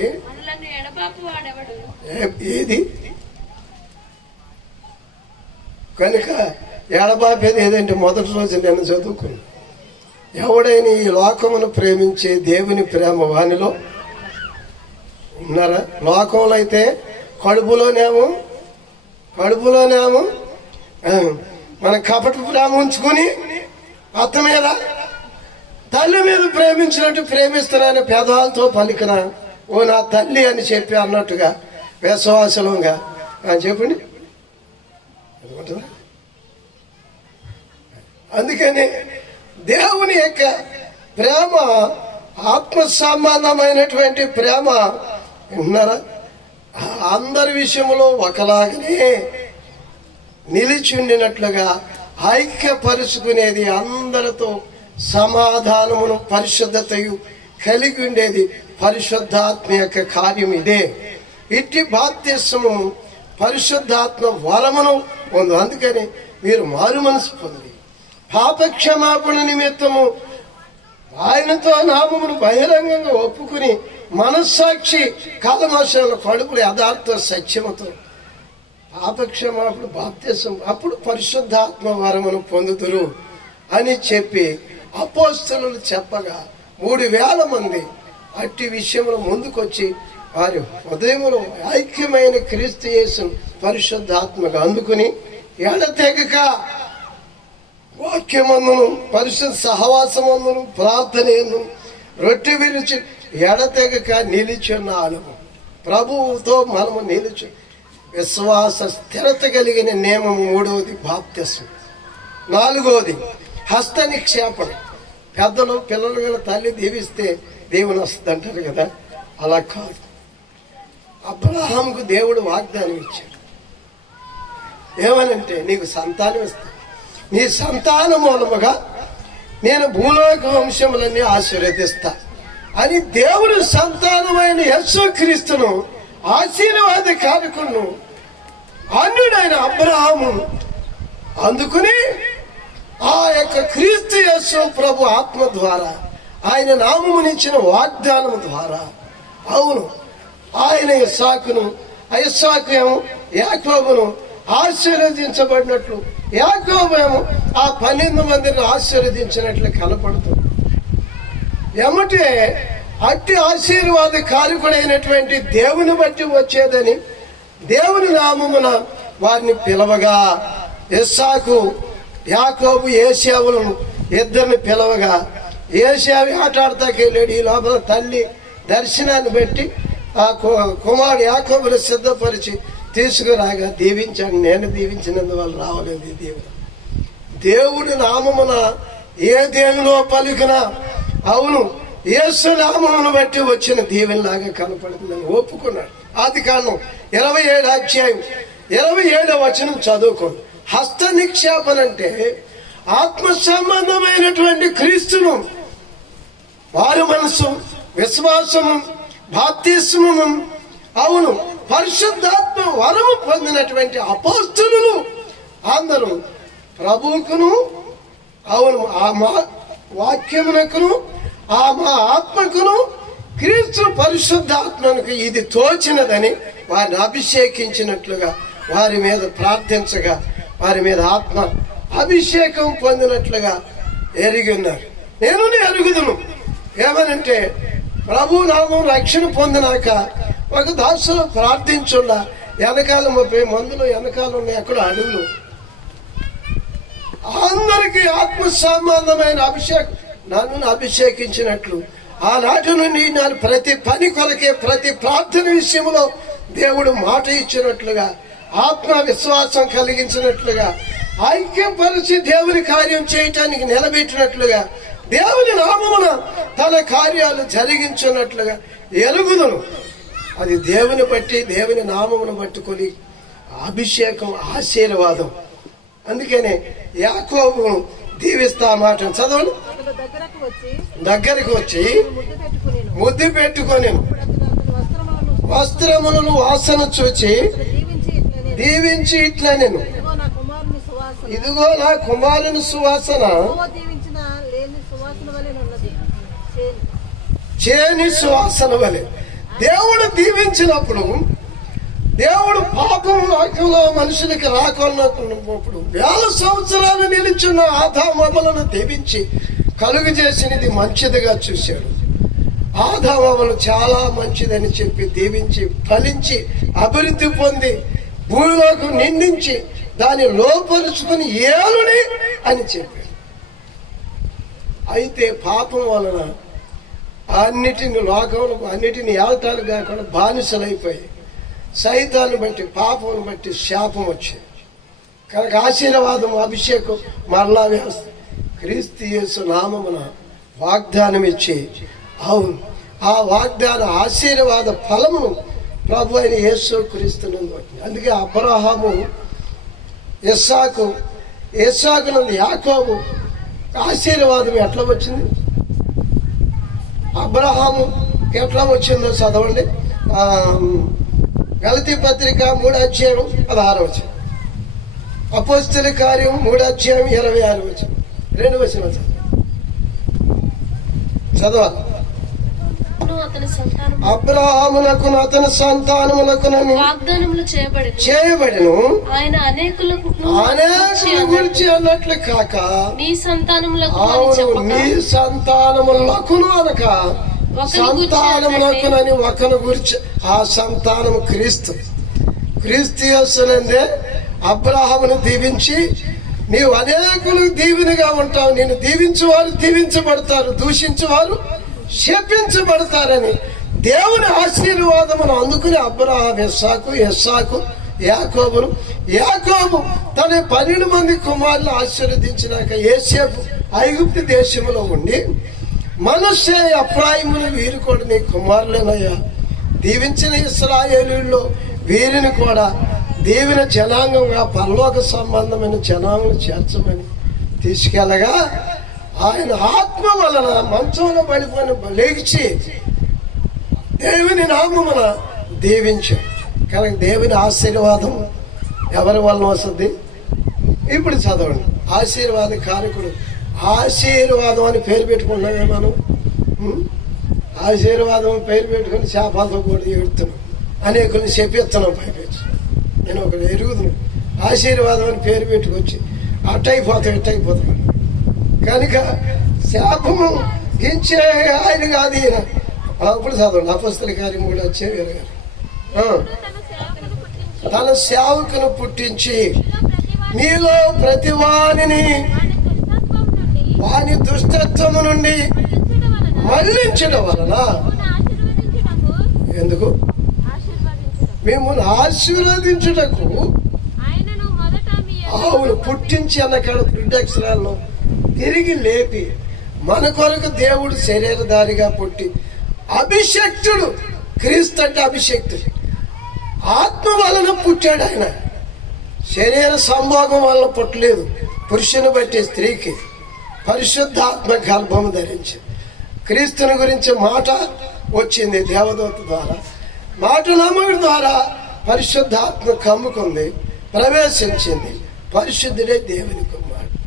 ఏది? కనుక ఎడబాపేది ఏదంటే మొదటి రోజు నేను చదువుకున్నాను, ఎవడైనా ఈ లోకమును ప్రేమించే దేవుని ప్రేమ వానిలో ఉన్నారా? లోకంలో అయితే కడుపులోనేమో మన కపట ప్రేమ ఉంచుకుని అత్త మీద, తల్లి మీద ప్రేమించినట్టు ప్రేమిస్తున్నాను పెదాలతో పలికిన ఓ నా తల్లి అని చెప్పి అన్నట్టుగా విశ్వాసంగా చెప్పండి. అందుకని దేవుని యొక్క ప్రేమ ఆత్మ సంబంధమైనటువంటి ప్రేమ విన్నారా? అందరి విషయంలో ఒకలాగనే నిలిచి ఉండినట్లుగా ఐక్యపరుచుకునేది, అందరితో సమాధానమును పరిశుద్ధతయు కలిగి ఉండేది పరిశుద్ధాత్మ యొక్క కార్యం ఇదే. ఇట్టి బాప్తిస్మము పరిశుద్ధాత్మ వరమును పొందు. అందుకని మీరు మారు మనసు పొంది పాపక్షమాపణ నిమిత్తము ఆయనతో నామమును బహిరంగంగా ఒప్పుకుని మనస్సాక్షి కలమోషాల కడుపులు యథార్థ సత్యముతో పాపక్షమాపణ బాప్తిస్మం, అప్పుడు పరిశుద్ధాత్మ వరమును పొందుతురు అని చెప్పి అపోస్తలులు చెప్పగా 3000 మంది అట్టి విషయంలో ముందుకొచ్చి వారి హృదయములో ఐక్యమైన క్రీస్తు యేసును పరిశుద్ధాత్మగా అందుకుని ఎడతెగక వాక్యమందును పరిశుద్ధ సహవాసమందును ప్రార్థన యందును రొట్టె విరిచి ఎడతెగక నిలిచున్నాను. ప్రభువుతో మనము నిలిచి విశ్వాస స్థిరత కలిగిన నియమము. మూడవది బాప్తిస్మం. నాలుగవది హస్త నిక్షేపణ. పెద్దలు పిల్లలు గల తల్లి దీవిస్తే దేవుని వస్తుంది అంటారు కదా, అలా కాదు. అబ్రహాముకు దేవుడు వాగ్దానం ఇచ్చాడు. ఏమనంటే నీకు సంతానం ఇస్తాను, నీ సంతాన మూలముగా నేను భూలోక వంశములన్నీ ఆశీర్వదిస్తా అని దేవుడు సంతానమైన యేసుక్రీస్తును ఆశీర్వాద కారకును అన్యుడైన అబ్రహాము అందుకుని ఆ యొక్క క్రీస్తు యేసు ప్రభు ఆత్మ ద్వారా ఆయన నామమునిచ్చిన వాగ్దానం ద్వారా అవును ఆయన ఇస్సాకును యాకోబును ఆశీర్వదించబడినట్లు యాకోబు ఆ 12 మందిని ఆశీర్వదించినట్లు కనపడుతుంది. ఏమంటే అట్టి ఆశీర్వాద కారకుడైనటువంటి దేవుని బట్టి వచ్చేదని దేవుని నామమున వారిని పిలవగా ఇస్సాకు యాకోబు ఏశావులను ఇద్దరిని పిలవగా ఏశావు ఆటాడతాకి వెళ్ళాడు. ఈ లోపల తల్లి దర్శనాన్ని బట్టి ఆ కుమారుడు యాకోబును సిద్ధపరిచి తీసుకురాగా దీవించాడు. నేను దీవించినందువల్ల రావలేదు ఈ దేవుడి నామమున ఏ దేవులో పలికినా అవును యేసు నామమును బట్టి వచ్చిన దీవెనలాగా కనపడుతుందని ఒప్పుకున్నాడు. ఆదికాండం 27వ అధ్యాయం 27వ వచనం చదువుకోండి. హస్త నిక్షేపణ అంటే ఆత్మ సంబంధమైనటువంటి క్రీస్తును వారి మనసు విశ్వాసము బాప్తిస్మము అవును పరిశుద్ధాత్మ వరము పొందినటువంటి అపోస్తలులు అందరూ ప్రభువుకును అవును ఆ మా వాక్యమునకును ఆ మా ఆత్మకును క్రీస్తు పరిశుద్ధాత్మకు ఇది తోచినదని వారిని అభిషేకించినట్లుగా వారి మీద ప్రార్థించగా వారి మీద ఆత్మ అభిషేకం పొందినట్లుగా ఎరిగి ఉన్నారు. నేను ఎరుగుదును. ఏమనంటే ప్రభు నామం రక్షణ పొందినాక ఒక దాసులు ప్రార్థించుండా వెనకాల 30 మందులు వెనకాల ఉన్నాయి అక్కడ అడుగులు అందరికీ ఆత్మ సంబంధమైన అభిషేకం నన్ను అభిషేకించినట్లు ఆనాటి నుండి నేను ప్రతి పని కొరకే ప్రతి ప్రార్థన విషయంలో దేవుడు మాట ఇచ్చినట్లుగా ఆత్మ విశ్వాసం కలిగించినట్లుగా ఐక్యపరిచి దేవుని కార్యం చేయటానికి నిలబెట్టినట్లుగా దేవుని నామమున తన కార్యాలు జరిగించినట్లుగా ఎరుగుదును. అది దేవుని బట్టి దేవుని నామమును పట్టుకొని అభిషేకం ఆశీర్వాదం. అందుకనే యాకోబును దీవిస్తా మాట చదవండి. దగ్గరకు వచ్చి ముద్దు పెట్టుకొని వస్త్రములను వాసన చూచి దీవించి ఇట్లా నేను ఇదిగో నా కుమారుని సువాసన చేని సువాసన వలె. దేవుడు దీవించినప్పుడు దేవుడు పాపం లోకంలో మనుషులకి రాకున్నప్పుడు 1000 సంవత్సరాలు నిలిచిన ఆదామవలను దీవించి కలుగు చేసినది మంచిదిగా చూశాడు. ఆదామవలు చాలా మంచిదని చెప్పి దీవించి ఫలించి అభివృద్ధి పొంది భూమిలోకి నిందించి దాన్ని లోపరుచుకుని ఏలుని అని చెప్పాడు. అయితే పాపం వలన అన్నిటిని లోకంలో అన్నిటిని ఏలటాలు కాకుండా బానిసలైపోయి సైతాన్ని బట్టి పాపం బట్టి శాపం వచ్చింది. కనుక ఆశీర్వాదం అభిషేకం మరలా వ్యవస్థ క్రీస్తు యేసు నామమున వాగ్దానం ఇచ్చి అవును ఆ వాగ్దాన ఆశీర్వాద ఫలమును ప్రభు అయిన యేసు క్రీస్తునందు. అందుకే అబ్రహాము ఇస్సాకు నందు యాకోబు ఆశీర్వాదం ఎట్లా వచ్చింది, అబ్రహాము ఎట్లా వచ్చిందో చదవండి. గలతీ పత్రిక 3వ అధ్యాయం 16వ వచనం, అపోస్తల కార్యం 3వ అధ్యాయం 26వ వచనం, 2 వచనం చదవాలి. అబ్రహామునకు అతని సంతానములకు వాగ్దానములు చేయబడిను ఆయన అనేకులకు గురించి అన్నట్లు కాక నీ సంతానములకు నీ సంతానములకును అనక సంతానమునకునని ఒకను గురించి, ఆ సంతానము క్రీస్తు. క్రీస్తు యేసునందే అబ్రాహామును దీవించి నీవు అనేకులకు దీవెనగా ఉంటావు, నేను దీవించువారు దీవించబడతారు, దూషించువారు శపించబడతారని దేవుని ఆశీర్వాదమును అందుకుని అబ్రాహాము ఇస్సాకు యాకోబును, యాకోబు తన 12 మంది కుమారులు ఆశీర్వదించినాక యోసేపు ఐగుప్తు దేశంలో ఉండి మనష్షే ఎఫ్రాయిములు వీరు కూడా నీ కుమారులనయ్యా, దీవించిన ఇశ్రాయేలులో వీరిని కూడా దీవెన జనాంగంగా పరలోక సంబంధమైన జనాంగం చేర్చమని తీసుకెళ్ళగా ఆయన ఆత్మ వలన మంచంలో పడిపోయిన లేచి దేవుని నామమున దీవించాడు. కనుక దేవుని ఆశీర్వాదం ఎవరి వలన వస్తుంది? ఇప్పుడు చదవండి. ఆశీర్వాద కారకుడు. ఆశీర్వాదం అని పేరు పెట్టుకున్నామే మనం. ఆశీర్వాదం పేరు పెట్టుకుని శాపాలతో కూడా ఏడుతున్నాం, అనేకుల్ని చెప్పిస్తున్నాం పైపెచ్చు. నేను ఒకరు ఎరుగుతున్నాను, ఆశీర్వాదం అని పేరు పెట్టుకొచ్చి అట్టయిపోతాం. కనుక శాపము గించే ఆయన కాదు ఈయన. అప్పుడు చదవండి అపొస్తలుల కార్యం 3:20. తన సేవకును పుట్టించి మీలో ప్రతి వానిని వాని దుష్టత్వము నుండి మళ్లించడం వలన, ఎందుకు? మిమ్మల్ని ఆశీర్వదించుటకు. అవును, పుట్టించి అన్నకాడ పుట్టక్షరాలను తిరిగి లేపి మన కొరకు దేవుడు శరీరధారిగా పుట్టి అభిషక్తుడు. క్రీస్తు అంటే అభిషక్తుడు. ఆత్మ వలన పుట్టాడు ఆయన. శరీర సంభోగం వలన పుట్టలేదు. పురుషుని బట్టి స్త్రీకి పరిశుద్ధాత్మ గర్భము ధరించింది. క్రీస్తుని గురించి మాట వచ్చింది దేవదూత ద్వారా. మాట నమ్మకం ద్వారా పరిశుద్ధాత్మ కమ్ముకుంది, ప్రవేశించింది. పరిశుద్ధుడే దేవుని కుమారుడు.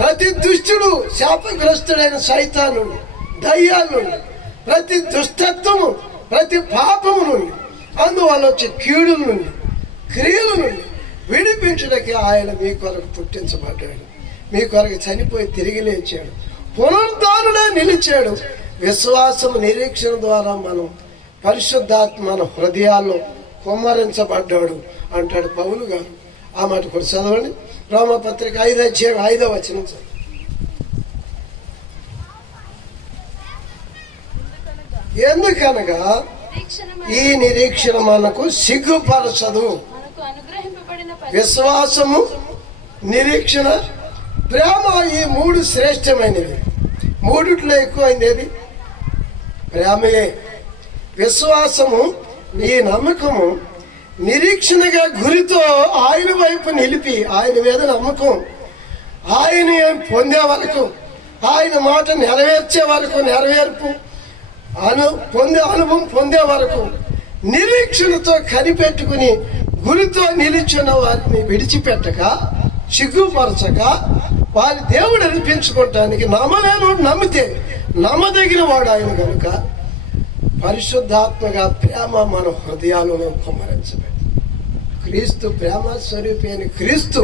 ప్రతి దుష్టుడు, శాపగ్రస్తుడైన సైతాను, దయ్యాల నుండి, ప్రతి దుష్టత్వము, ప్రతి పాపము నుండి, అందువల్ల వచ్చే కీడుల నుండి, క్రియల నుండి విడిపించడానికి ఆయన మీ కొరకు పుట్టించబడ్డాడు. మీ కొరకు చనిపోయి తిరిగి లేచాడు, పునరుద్ధారుడే నిలిచాడు. విశ్వాసం నిరీక్షణ ద్వారా మనం పరిశుద్ధాత్మ మన హృదయాల్లో కుమ్మరించబడ్డాడు అంటాడు పౌలు గారు. ఆ మాట కూడా చదవండి. రోమపత్రిక 5:5 చదువు. ఎందుకనగా ఈ నిరీక్షణ మనకు సిగ్గుపరచదు. విశ్వాసము, నిరీక్షణ, ప్రేమ, ఈ 3 శ్రేష్టమైనవి. 3 ఎక్కువైంది ఏది? ప్రేమయే. విశ్వాసము, నీ నమ్మకము, నిరీక్షణగా గురితో ఆయన వైపు నిలిపి, ఆయన మీద నమ్మకం, ఆయన పొందే వరకు, ఆయన మాట నెరవేర్చే వరకు, నెరవేర్పు అనుభవం పొందే వరకు నిరీక్షణతో కనిపెట్టుకుని గురితో నిలిచిన వారిని విడిచిపెట్టక, సిగ్గుపరచక, వారి దేవుడు అనిపించుకోవటానికి నమ్మలేనోడు నమ్మితే నమ్మదగిన వాడు ఆయన కనుక పరిశుద్ధాత్మగా ప్రేమ మన హృదయాలను కుమ్మరించబడి, క్రీస్తు ప్రేమ స్వరూపి అని క్రీస్తు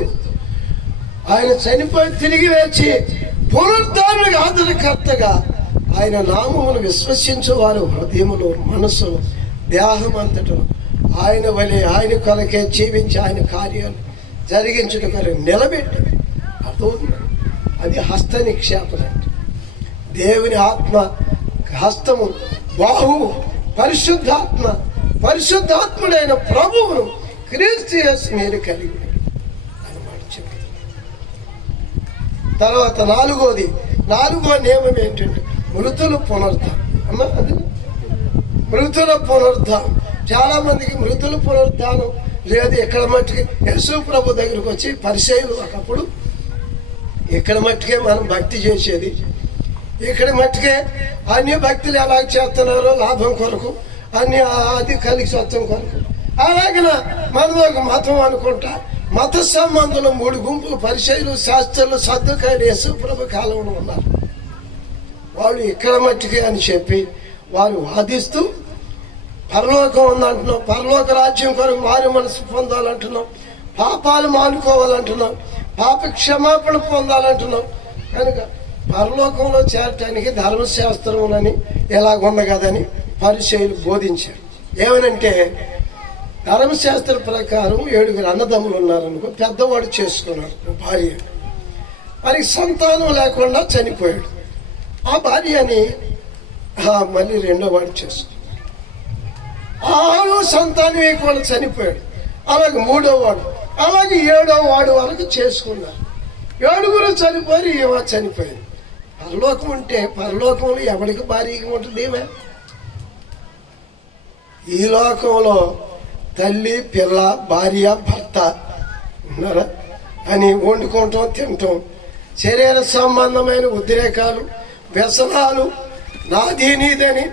ఆయన చనిపోయి తిరిగి లేచి పునరుద్ధారణకు ఆదరణకర్తగా ఆయన నామమును విశ్వసించు వారు హృదయములు, మనస్సు, దేహం అంతటా ఆయన వలె ఆయన కొరకే జీవించి ఆయన కార్యాలు జరిగించడం కొరకు నిలబెట్టి, అది హస్త నిక్షేపణ. దేవుని ఆత్మ హస్తము, బాహువు, పరిశుద్ధాత్ముడైన ప్రభువును క్రీస్తు యేసు మీరు కలిగి అన్నమాట చెప్తుంది. తర్వాత నాలుగో నియమం ఏంటంటే మృతుల పునరుద్ధానం. అమ్మా, అది మృతుల పునరుద్ధానం. చాలా మందికి మృతుల పునరుద్ధానం లేదు. ఇక్కడ మట్టుకి యేసు ప్రభు దగ్గరకు వచ్చి పరిచయులు ఒకప్పుడు ఇక్కడ మట్టుకే మనం భక్తి చేసేది, ఇక్కడ మట్టుకే అన్ని భక్తులు ఎలా చేస్తున్నారో లాభం కొరకు, అన్ని అది కలిగి స్వత్వం కొరకు, అలాగిన మనది ఒక మతం అనుకుంటా మత సంబంధులు 3 గుంపులు, పరిచయులు, శాస్త్రులు, సద్దుకాయలు యేసు ప్రభు కాలంలో ఉన్నారు. వాళ్ళు ఇక్కడ మట్టుకే అని చెప్పి వారు వాదిస్తూ పరలోకం ఉందంటున్నాం, పరలోక రాజ్యం కొరకు మారు మనసు పొందాలంటున్నాం, పాపాలు మానుకోవాలంటున్నాం, పాప క్షమాపణ పొందాలంటున్నాం. కనుక పరలోకంలో చేరటానికి ధర్మశాస్త్రములని ఎలాగుంది కదని పరిచయులు బోధించారు. ఏమనంటే ధర్మశాస్త్ర ప్రకారం 7 అన్నదమ్ములు ఉన్నారనుకో, పెద్దవాడు చేసుకున్నాడు భార్య, వారికి సంతానం లేకుండా చనిపోయాడు. ఆ భార్యని మళ్ళీ 2వ వాడు చేసుకున్నాడు. 6 సంతానం కూడా చనిపోయాడు. అలాగే 3వ వాడు, అలాగే 7వ వాడు వరకు చేసుకున్నారు. 7 చనిపోయి ఏమో చనిపోయింది. పరలోకం ఉంటే పరలోకంలో ఎవరికి భార్యగా ఉంటుంది? ఏమే ఈ లోకంలో తల్లి, పిల్ల, భార్య, భర్త ఉన్నారా అని వండుకోవటం, తినటం, శరీర సంబంధమైన ఉద్రేకాలు, వ్యసనాలు, నాది నీదని,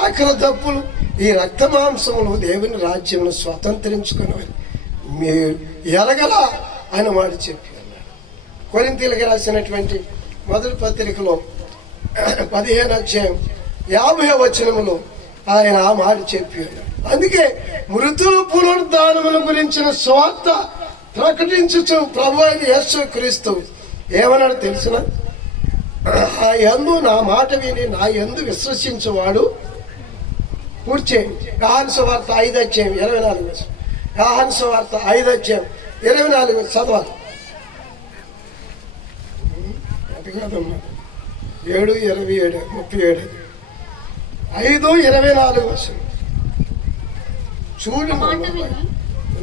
ఆకలి తప్పులు, ఈ రక్త మాంసములు దేవుని రాజ్యంలో స్వతంత్రించుకునేవారు మీరు ఎరగలా అని వాడు చెప్పి అన్నాడు. కొరింథీయులకు రాసినటువంటి మొదటి పత్రికలో 15వ అధ్యాయం 50వ వచనములో ఆయన ఆ మాట చెప్పి అన్నాడు. అందుకే మృతుల పునరుద్ధానముల గురించిన స్వార్థ ప్రకటించుచు ప్రభువైన యేసు క్రీస్తు ఏమన్నాడు తెలుసిన? ఆ యందు నా మాట విని నా యందు విశ్వసించువాడు పూర్చేయండి. యోహాను సువార్త 5వ అధ్యాయం 24. యోహాను సువార్త 5వ అధ్యాయం 24 చదవాలి. అది కాదమ్మా, 7:27, 37, 5:24. చూడు,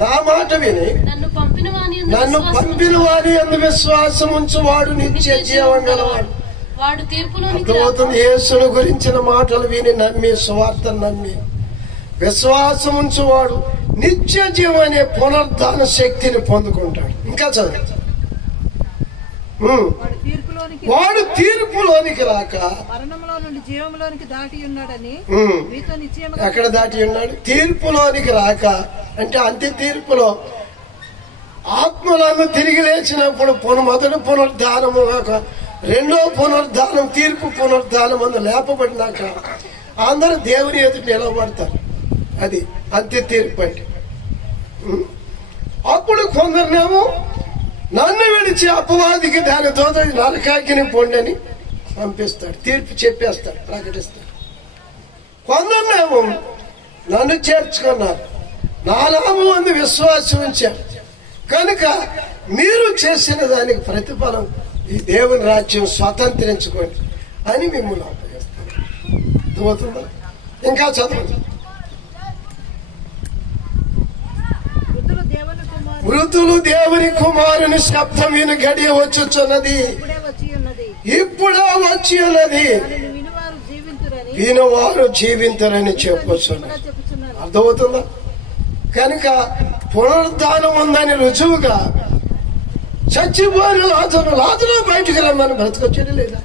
నా మాట విని నన్ను పంపిన వాని యందు విశ్వాసం ఉంచువాడు నిత్య జీవం గలవాడు. అర్థమవుతుంది. యేసును గురించిన మాటలు విని నమ్మి, సువార్తను నమ్మి విశ్వాసం ఉంచువాడు నిత్య జీవం అనే పునరుద్ధాన శక్తిని పొందుకుంటాడు. ఇంకా చదువు. వాడు తీర్పులోనికి రాక ఎక్కడ దాటి ఉన్నాడు? తీర్పులోనికి రాక అంటే అంత్య తీర్పులో ఆత్మలను తిరిగి లేచినప్పుడు మొదటి పునరుద్ధానము కాక 2వ పునరుద్ధానం, తీర్పు పునరుద్ధానం అందు లేపబడినాక అందరూ దేవుని ఎదుట నిలబడతారు. అది అంత్య తీర్పు అంటే. అప్పుడు కొందరినేమో నన్ను విడిచి అపవాదికి దాని దోత నరకాకిని పొండని పంపిస్తాడు, తీర్పు చెప్పేస్తాడు, ప్రకటిస్తాడు. కొందరినేమో నన్ను చేర్చుకున్నారు, నా నామం అందు విశ్వాసం ఉంచారు కనుక మీరు చేసిన దానికి ప్రతిఫలం ఈ దేవుని రాజ్యం స్వతంత్రించుకోండి అని మిమ్మల్ని అప్పగిస్తాను. అర్థమవుతుందా? ఇంకా చదవండి. మృతులు దేవుని కుమారుని శబ్దం విని గడియ వచ్చుచున్నది, ఇప్పుడే వచ్చి ఉన్నది, వినువారు జీవింతురని చెప్పొచ్చున్నది. అర్థమవుతుందా? కనుక పునరుద్ధానం ఉందని రుజువుగా చచ్చిపోయిన లాజరు బయటికి రమ్మని బ్రతకొచ్చాడు లేదా?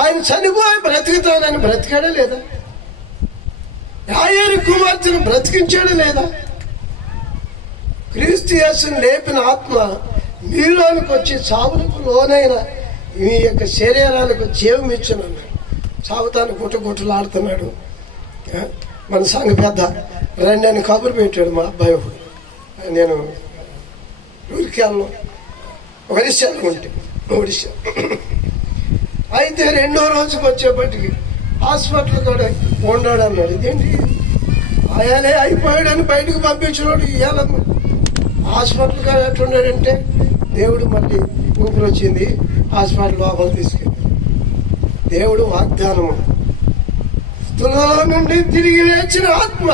ఆయన చనిపోయి బ్రతుకుతానని బ్రతికాడా లేదా? యాయేరు కుమార్తెను బ్రతికించాడు లేదా? క్రీస్తు యేసుని లేపిన ఆత్మ మీలోనికి వచ్చి చావులకు లోనైన మీ యొక్క శరీరాలకు జీవం ఇచ్చునన్నాడు. చావుతాను గుట్టగుట్టలాడుతున్నాడు. మన సంఘ పెద్ద రండి అని కబురు పెట్టాడు మా అబ్బాయి. నేను ఊరికేళ్ళలో ఒడిశాలో ఉంటే ఒడిశా అయితే 2వ రోజుకి వచ్చేపటికి హాస్పిటల్ కూడా ఉన్నాడు అన్నాడు. ఇదేంటి ఆయనే అయిపోయాడని బయటకు పంపించినాడు. ఇవాళ హాస్పిటల్ కూడా ఎట్టున్నాడంటే దేవుడు మళ్ళీ ఊపిరి వచ్చింది, హాస్పిటల్ లోపల తీసుకెళ్ళి దేవుడు వాగ్దానము తులలో నుండి తిరిగి లేచిన ఆత్మ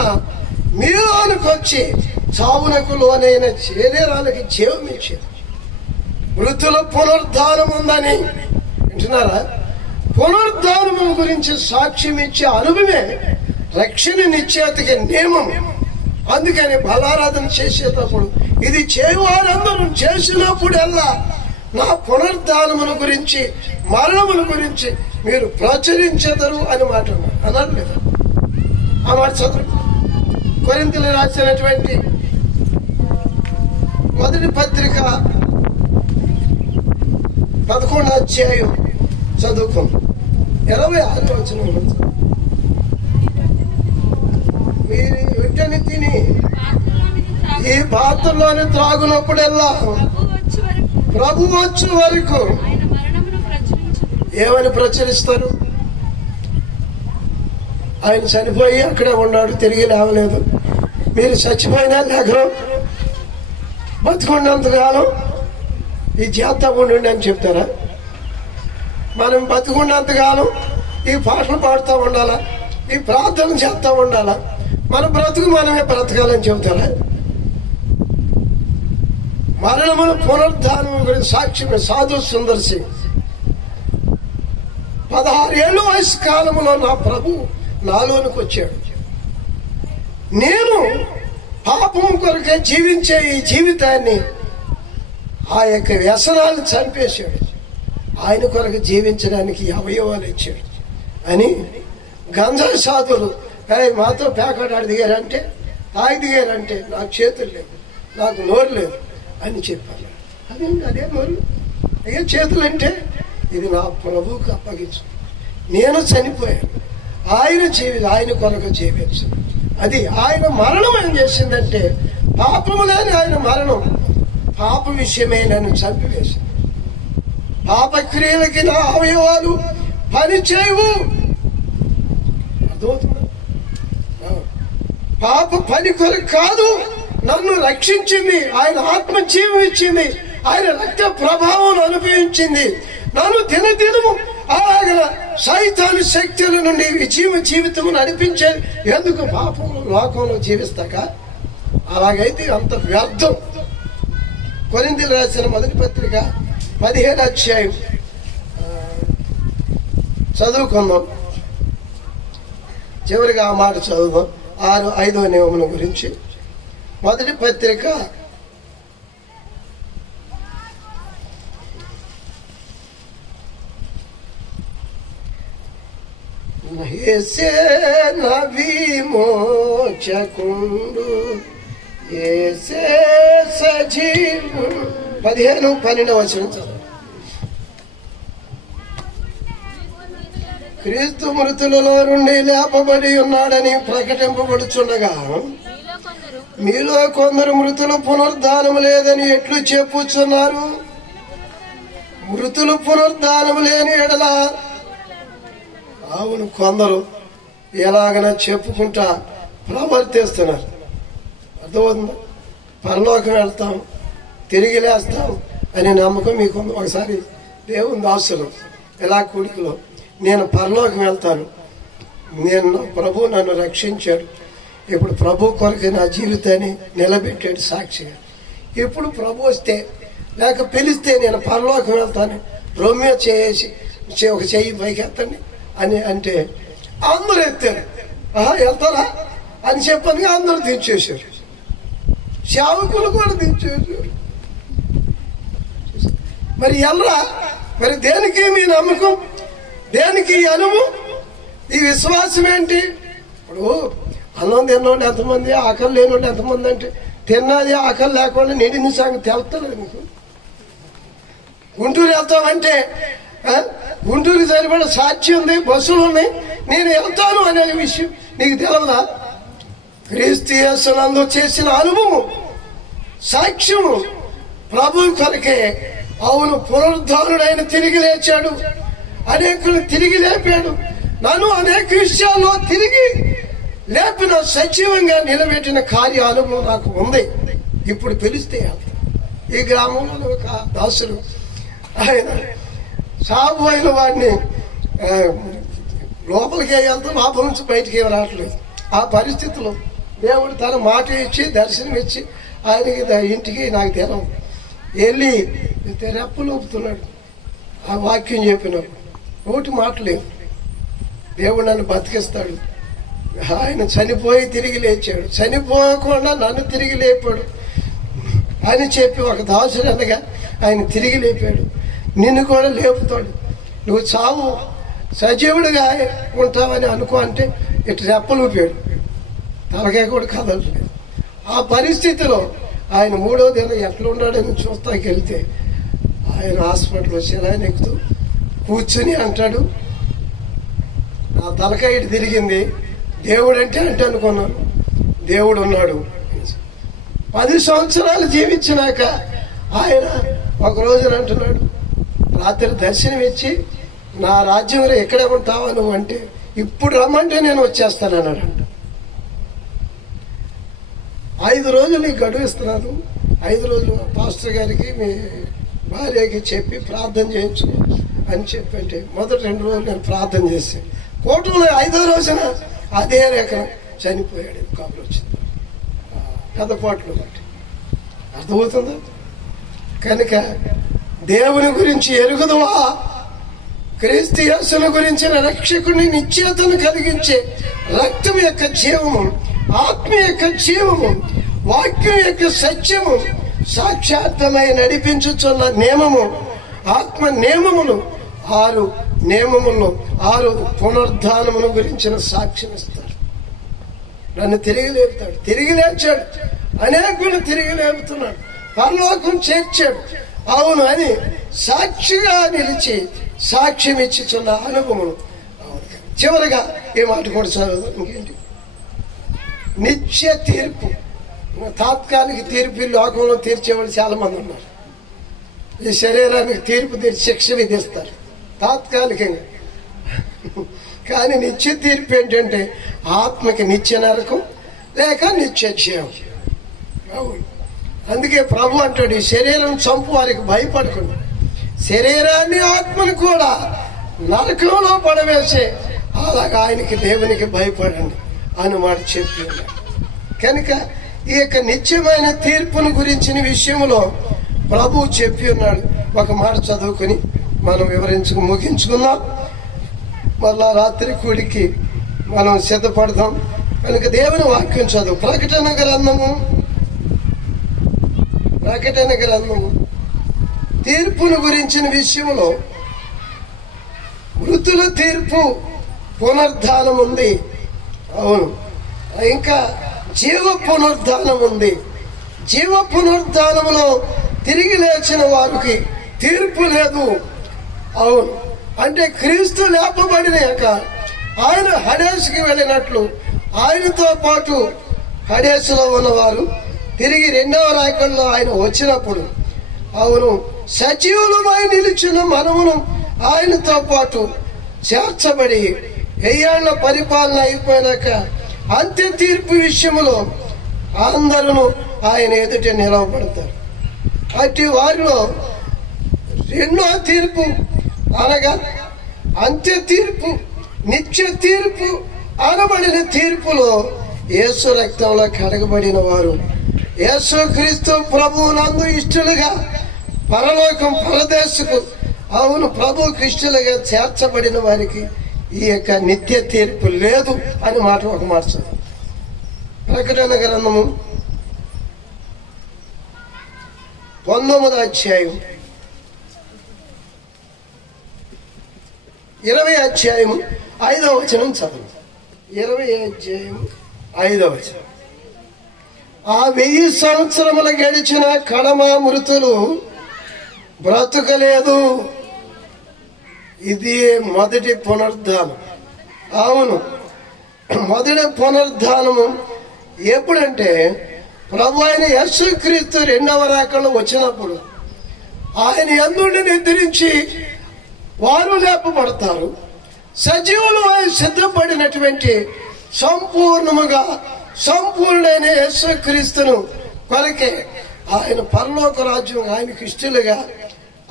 మీలోనికి వచ్చి చావునకు లోనైన శరీరాలకి జీవం ఇచ్చారు. మృతుల పునరుద్ధానం ఉందని వింటున్నారా? పునరుద్ధానము గురించి సాక్ష్యం ఇచ్చే అనుభవమే రక్షణ నిశ్చేతకి నియమం. అందుకని బలారాధన చేసేటప్పుడు ఇది చేయవారందరూ చేసినప్పుడల్లా నా పునరుద్ధానముల గురించి, మరణముల గురించి మీరు ప్రచురించెదరు అని మాట అన్నారు లేదా? ఆ మాట చదువు. కొరింథీయులకు రాసినటువంటి మొదటి పత్రిక 11వ అధ్యాయం చదువుకుందాం. 26వ వచనం. మీరు వెంటనే తిని ఈ పాత్రలోని త్రాగునప్పుడల్లా ప్రభు వచ్చు వరకు ఏమని ప్రచురిస్తారు? ఆయన చనిపోయి అక్కడే ఉన్నాడు, తిరిగి లేవలేదు. మీరు చచ్చిపోయినా లేఖనం బతుకున్నంతకాలం ఈ చేత ఉండండి అని చెప్తారా? మనం బతుకున్నంతకాలం ఈ పాటలు పాడుతూ ఉండాలా, ఈ ప్రార్థన చేస్తూ ఉండాలా, మన బ్రతుకు మనమే బ్రతకాలని చెబుతారా? మరణమును పునరుద్ధానం గురించి సాక్ష్యమే సాధు సుందర్ సింగ్. 16 ఏళ్ళ వయసు కాలంలో నా ప్రభు నాలోనికి వచ్చాడు. నేను పాపం కొరకే జీవించే ఈ జీవితాన్ని ఆ యొక్క వ్యసనాలు చంపేశాడు. ఆయన కొరకు జీవించడానికి అవయవాలు ఇచ్చాడు అని గంజాయి సాధువులు మాతో పేకాటాడు దిగారంటే, తాగి దిగారంటే నాకు చేతులు లేవు, నాకు నోరు లేదు అని చెప్పాను. అదే నోరు, అయ్యే చేతులు అంటే ఇది నా ప్రభువుకు అప్పగించు. నేను చనిపోయాను, ఆయన కొరకు జీవించాను. అది ఆయన మరణం ఏం చేసిందంటే, పాపము లేని ఆయన మరణం పాప విషయమే నన్ను చంపివేసింది. పాపక్రియలకి నా అవయవాలు పనిచేయవు. అర్థమవుతుందా? పాప పని కొరకు కాదు, నన్ను రక్షించింది ఆయన ఆత్మ జీవం ఇచ్చింది, ఆయన రక్త ప్రభావం అనుభవించింది. నన్ను దినదినము అలాగ సైతాను శక్తుల నుండి జీవితము నడిపించేది. ఎందుకు? పాపంలో లోకంలో జీవిస్తాక. అలాగైతే అంత వ్యర్థం. కొరింథీయులకు రాసిన మొదటి పత్రిక 17వ అధ్యాయం చదువుకుందాం. చివరిగా ఆ మాట చదువుదాం. 5వ నియమం గురించి. మొదటి పత్రిక 15-12 వచనం. క్రీస్తు మృతులలో నుండి లేపబడి ఉన్నాడని ప్రకటింపబడుచుండగా మీలో కొందరు మృతులు పునరుద్ధానం లేదని ఎట్లు చెప్పుచున్నారు? మృతులు పునరుద్ధానం లేని ఎడల అవును, కొందరు ఎలాగైనా చెప్పుకుంటా ప్రవర్తిస్తున్నారు. అర్థమవుతుందా? పరలోకం వెళ్తాం, తిరిగి లేస్తాం అనే నమ్మకం మీకు ఒకసారి దేవుని దాసులు ఎలా కూడికలో నేను పరలోకం వెళ్తాను, ప్రభు నన్ను రక్షించాడు, ఇప్పుడు ప్రభు కొరకు నా జీవితాన్ని నిలబెట్టాడు సాక్షిగా. ఇప్పుడు ప్రభు వస్తే లేక పిలిస్తే నేను పరలోకం వెళ్తాను, రొమ్య చేసి ఒక చెయ్యి పైకి ఎత్తండి అని అంటే అందరూ ఎత్తారు. వెళ్తారా అని చెప్పని అందరూ దించేశారు. సేవకులు కూడా దించేశారు. మరి ఎల్లా మరి దేనికి మీ నమ్మకం, దేనికి ఈ అనుభవం, ఈ విశ్వాసం ఏంటి? ఇప్పుడు అన్నం తిన్నోళ్ళు ఎంతమంది, ఆకలి లేని వాళ్ళు ఎంతమంది అంటే తిన్నది ఆకలి లేకుండా నిండిన సంగతి తెలుస్తలేదు మీకు. గుంటూరు వెళ్తామంటే గుంటూరుకి సరిపడ సాక్షి ఉంది, బస్సులు ఉన్నాయి, నేను వెళ్తాను అనే విషయం నీకు తెలవదా? క్రీస్తు యేసునందు చేసిన అనుభవం సాక్ష్యము ప్రభు కొరకే. అవును, పునరుద్ధానుడైన తిరిగి లేచాడు, అనేకులు తిరిగి లేపాడు, నన్ను అనేక విషయాల్లో తిరిగి లేపిన సజీవంగా నిలబెట్టిన కార్య అనుభవం నాకు ఉంది. ఇప్పుడు పిలిస్తే ఈ గ్రామంలో ఒక దాసుడు ఆయన సాబోయిన వాడిని లోపలికి వెళ్తే లోపల నుంచి బయటికి రావట్లేదు. ఆ పరిస్థితిలో దేవుడు తన మాట ఇచ్చి దర్శనం ఇచ్చి ఆయనకి ఇంటికి నాకు తెలవు వెళ్ళి రెప్పలు ఊపుతున్నాడు. ఆ వాక్యం చెప్పినప్పుడు నోటి మాట లేవు. దేవుడు నన్ను బతికిస్తాడు, ఆయన చనిపోయి తిరిగి లేచాడు, చనిపోకుండా నన్ను తిరిగి లేపాడు అని చెప్పి ఒక దాసుడు అనగా ఆయన తిరిగి లేపాడు. నిన్ను కూడా లేపుతాడు, నువ్వు చావు సజీవుడిగా ఉంటావని అనుకో అంటే ఇటు రెప్పలు ఊపాడు, తలకాయ కూడా కదలలేదు. ఆ పరిస్థితిలో ఆయన 3వ దినం ఎట్లా ఉన్నాడని చూస్తాకి వెళ్తే ఆయన హాస్పిటల్లో శిలాన్ని ఎక్కుతూ కూర్చుని అంటాడు, నా తలకాయ ఇటు తిరిగింది, దేవుడు అంటే అనుకున్నాను, దేవుడు ఉన్నాడు. 10 సంవత్సరాలు జీవించినాక ఆయన ఒక రోజున అంటున్నాడు, రాత్రి దర్శనం ఇచ్చి నా రాజ్యంలో ఎక్కడ ఉంటావా నువ్వు అంటే, ఇప్పుడు రమ్మంటే నేను వచ్చేస్తానన్నాడు. 5 రోజులు నీకు గడువు ఇస్తున్నాను, 5 రోజులు పాస్టర్ గారికి మీ భార్యకి చెప్పి ప్రార్థన చేయించు అని చెప్పంటే, మొదటి 2 రోజులు నేను ప్రార్థన చేశాను. కోటంలో 5వ రోజున అదే రేఖన చనిపోయాడు. కబురు వచ్చింది కథపాట్లు బట్టి. అర్థమవుతుందా? కనుక దేవుని గురించి ఎరుగుదవా? క్రీస్తు యేసుని గురించిన రక్షకుని నిశ్చయతను కలిగించే రక్తం యొక్క జీవము, ఆత్మ యొక్క జీవము, వాక్యం యొక్క సత్యము, సాక్షాత్మై నడిపించుచున్న నియమము, ఆత్మ నియమములు, 6 నియమములు, 6 పునరుద్ధానమును గురించిన సాక్ష్యం ఇస్తారు. నన్ను తిరిగి లేపుతాడు, తిరిగి లేచాడు, అనేకులు తిరిగి లేపుతున్నాడు, పరలోకం చేర్చాడు, అవును అని సాక్షిగా నిలిచి సాక్ష్యం ఇచ్చుచున్న అనుభవం. చివరిగా ఈ మాట కూడా చదువు. ఇంకేంటి? నిత్య తీర్పు. తాత్కాలిక తీర్పు లోకంలో తీర్చేవాళ్ళు చాలా మంది ఉన్నారు. ఈ శరీరానికి తీర్పు తీర్చి శిక్ష విధిస్తారు తాత్కాలికంగా. కానీ నిత్య తీర్పు ఏంటంటే ఆత్మకి నిత్య నరకం లేక నిత్య క్షేమం. అవును, అందుకే ప్రభు అంటాడు, ఈ శరీరం చంపు వారికి భయపడకుండా శరీరాన్ని ఆత్మను కూడా నరకంలో పడవేసే అలాగా ఆయనకి దేవునికి భయపడండి అని మాట చెప్పి ఉన్నాడు. కనుక ఈ యొక్క నిత్యమైన తీర్పును గురించిన విషయంలో ప్రభు చెప్పి ఉన్నాడు. ఒక మాట చదువుకుని మనం ముగించుకుందాం. మళ్ళా రాత్రి కూడికి మనం సిద్ధపడదాం. కనుక దేవుని వాక్యం చదువు. ప్రకటన గ్రంథము తీర్పును గురించిన విషయంలో మృతుల తీర్పు, పునరుద్ధానం ఉంది. అవును, ఇంకా జీవ పునరుద్ధానం ఉంది. జీవ పునరుద్ధానములో తిరిగి లేచిన వారికి తీర్పు లేదు. అవును, అంటే క్రీస్తు లేపబడినాక ఆయన హడేసుకి వెళ్ళినట్లు ఆయనతో పాటు హడేసులో ఉన్నవారు తిరిగి 2వ రాకడలో ఆయన వచ్చినప్పుడు, అవును, సజీవులమై నిలిచిన మనమును ఆయనతో పాటు చేర్చబడి 1000 ఏళ్ల పరిపాలన అయిపోయినాక అంత్య తీర్పు విషయంలో అందరూ ఆయన ఎదుట నిలవబడతారు. అటు వారిలో 2వ తీర్పు అనగా అంత్య తీర్పు, నిత్య తీర్పు అనబడిన తీర్పులో యేసు రక్తంలో కడగబడిన వారు, యేసు క్రీస్తు ప్రభువునందు ఇష్టలుగా పరలోకం పరదేశకు, అవును, ప్రభు క్రిస్టులుగా చేర్చబడిన వారికి ఈ యొక్క నిత్య తీర్పు లేదు అని ఒక మాట చదువు. ప్రకటన గ్రంథము 19వ అధ్యాయం 20వ అధ్యాయం 5వ వచనం చదువు. 20వ అధ్యాయం 5వ వచనం. ఆ 1000 సంవత్సరములు గడిచిన కడమ మృతులు బ్రతుకలేదు. ఇది మొదటి పునరుద్ధానం. అవును, మొదటి పునరుద్ధానము ఎప్పుడంటే ప్రభు అయిన యేసుక్రీస్తు 2వ రాకడలో వచ్చినప్పుడు ఆయన యందు నిద్రించి వారు లేపబడతారు. సజీవులు సిద్ధపడినటువంటి సంపూర్ణైన యేసుక్రీస్తును కొరకే ఆయన పరలోక రాజ్యం, ఆయనకు ఇష్టలుగా,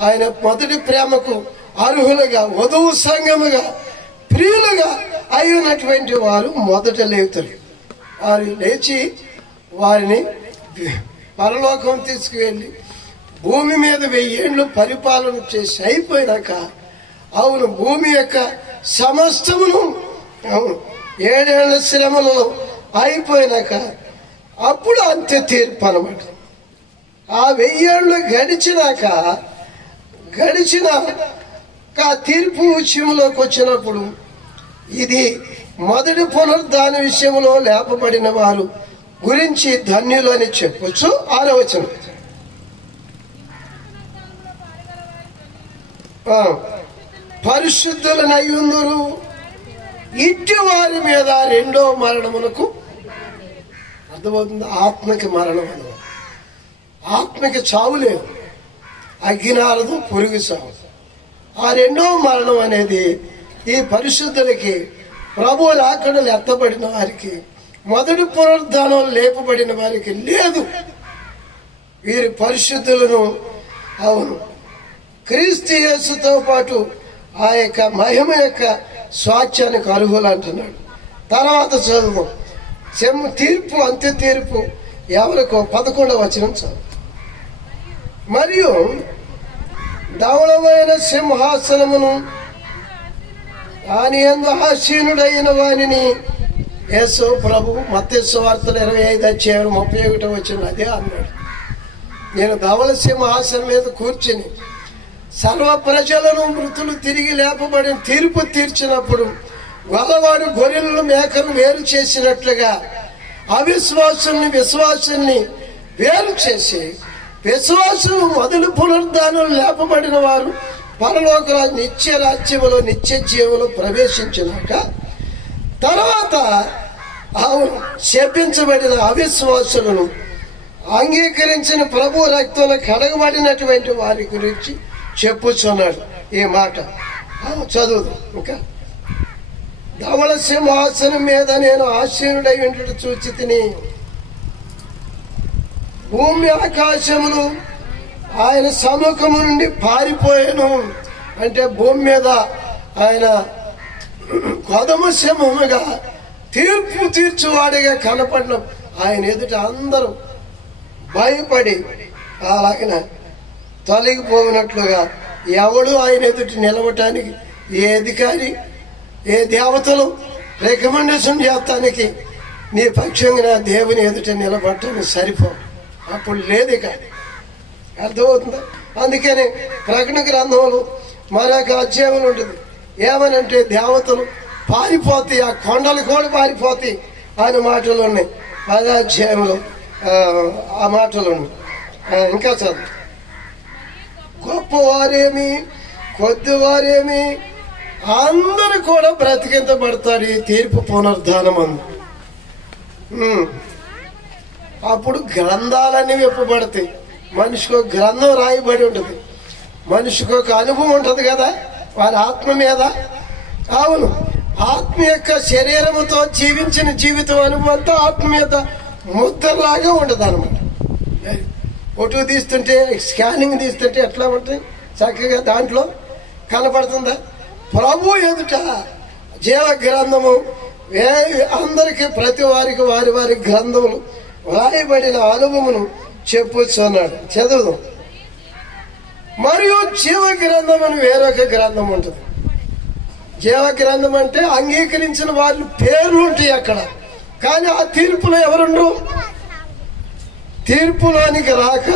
ఆయన మొదటి ప్రేమకు అర్హులుగా, వధువు సంఘముగా, ప్రియులుగా అయినటువంటి వారు మొదట లేవుతారు. వారు లేచి వారిని పరలోకం తీసుకువెళ్ళి భూమి మీద 1000 ఏళ్ళు పరిపాలన చేసి అయిపోయినాక, అవును, భూమి యొక్క సమస్తమును, అవును, 7 ఏళ్ల శ్రమలలో అయిపోయినాక అప్పుడు అంత్య తీర్పు అన్నమాట. ఆ 1000 ఏళ్ళు గడిచిన తీర్పు విషయంలోకి వచ్చినప్పుడు ఇది మొదటి పునరుద్ధాన విషయంలో లేపబడిన వారు గురించి ధన్యులు అని చెప్పొచ్చు. 6వ వచనం. పరిశుద్ధులనయ్యుందురు, ఇట్టి వారి మీద 2వ మరణమునకు, అర్థమవుతుంది, ఆత్మకి మరణం అన్నమాట. ఆత్మకి చావు లేదు. అగ్గినారదు పురుగు సావు. ఆ రెండో మరణం అనేది ఈ పరిశుద్ధులకి, ప్రభు రాకడలు ఎత్తబడిన వారికి, మొదటి పునరుద్ధానం లేపబడిన వారికి లేదు. వీరి పరిశుద్ధులను, అవును, క్రీస్తు యేసుతో పాటు ఆ యొక్క మహిమ యొక్క స్వాచ్యానికి అర్హులు అంటున్నాడు. తర్వాత చదువు తీర్పు, అంత్య తీర్పు ఎవరికో 11వ వచనం చదువు. మరియు ధవళమైన సింహాసనమును దాని యందు ఆసీనుడైన వానిని యేసు ప్రభు మత్తయి సువార్త 25:31 వచ్చిన అదే అన్నాడు. నేను ధవళ సింహాసనం మీద కూర్చుని సర్వ ప్రజలను మృతులు తిరిగి లేపబడిన తీర్పు తీర్చినప్పుడు గొల్లవాడు గొర్రెలను మేకను వేరు చేసినట్లుగా అవిశ్వాసుల్ని విశ్వాసుల్ని వేరు చేసి విశ్వాసులు మొదటి పునరుద్ధానం లేపబడిన వారు పరలోక నిత్య రాజ్యములో నిత్య జీవులు ప్రవేశించినాక తర్వాత అవును శపించబడిన అవిశ్వాసులను అంగీకరించిన ప్రభు రక్తంలో కడగబడినటువంటి వారి గురించి చెప్పుచున్నాడు ఈ మాట. చదువు ఇంకా. ధవళ సింహాసనం మీద నేను ఆసీనుడై ఉండుట చూచి తిని, భూమి ఆకాశములు ఆయన సముఖము నుండి పారిపోయాను. అంటే భూమి మీద ఆయన కొదమ సింహముగా తీర్పు తీర్చువాడిగా కనపడిన ఆయన ఎదుట అందరూ భయపడి అలాగిన తొలగిపోయినట్లుగా ఎవడు ఆయన ఎదుటి నిలవటానికి ఏ అధికారి ఏ దేవతలు రికమెండేషన్ చేస్తానికి నీ పక్షంగా దేవుని ఎదుట నిలబడటానికి సరిపో. అప్పుడు లేదు ఇక. అర్థమవుతుందా? అందుకని ప్రకటన గ్రంథంలో మరొక అధ్యాయం ఉంటుంది. ఏమనంటే దేవతలు పారిపోతాయి, ఆ కొండలు కూడా పారిపోతాయి అనే మాటలు ఉన్నాయి. 10వ అధ్యాయంలో ఆ మాటలు ఉన్నాయి. ఇంకా చదువు. గొప్పవారేమి కొద్దివారేమి అందరూ కూడా బ్రతికించబడతారు ఈ తీర్పు పునరుద్ధానం అందు. అప్పుడు గ్రంథాలన్నీ విప్పబడతాయి. మనిషికి ఒక గ్రంథం రాయబడి ఉంటుంది. మనిషికి ఒక అనుభవం ఉంటుంది కదా వారి ఆత్మ మీద. అవును, ఆత్మ యొక్క శరీరముతో జీవించిన జీవితం అనుభవం అంతా ఆత్మ మీద ముద్రలాగా ఉండదు అనమాట. ఫోటో తీస్తుంటే స్కానింగ్ తీస్తుంటే ఎట్లా ఉంటుంది చక్కగా దాంట్లో కనపడుతుందా? ప్రభు ఎదుట జీవ గ్రంథము అందరికి ప్రతి వారికి వారి వారి గ్రంథములు రాయబడిన అనుభవమును చెప్పుచున్నాడు. చదువు. మరియు జీవ గ్రంథం అని వేరొక గ్రంథం ఉంటుంది. జీవ గ్రంథం అంటే అంగీకరించిన వాళ్ళు పేర్లు ఉంటాయి అక్కడ. కానీ ఆ తీర్పులో ఎవరుండ్రు? తీర్పులోనికి రాక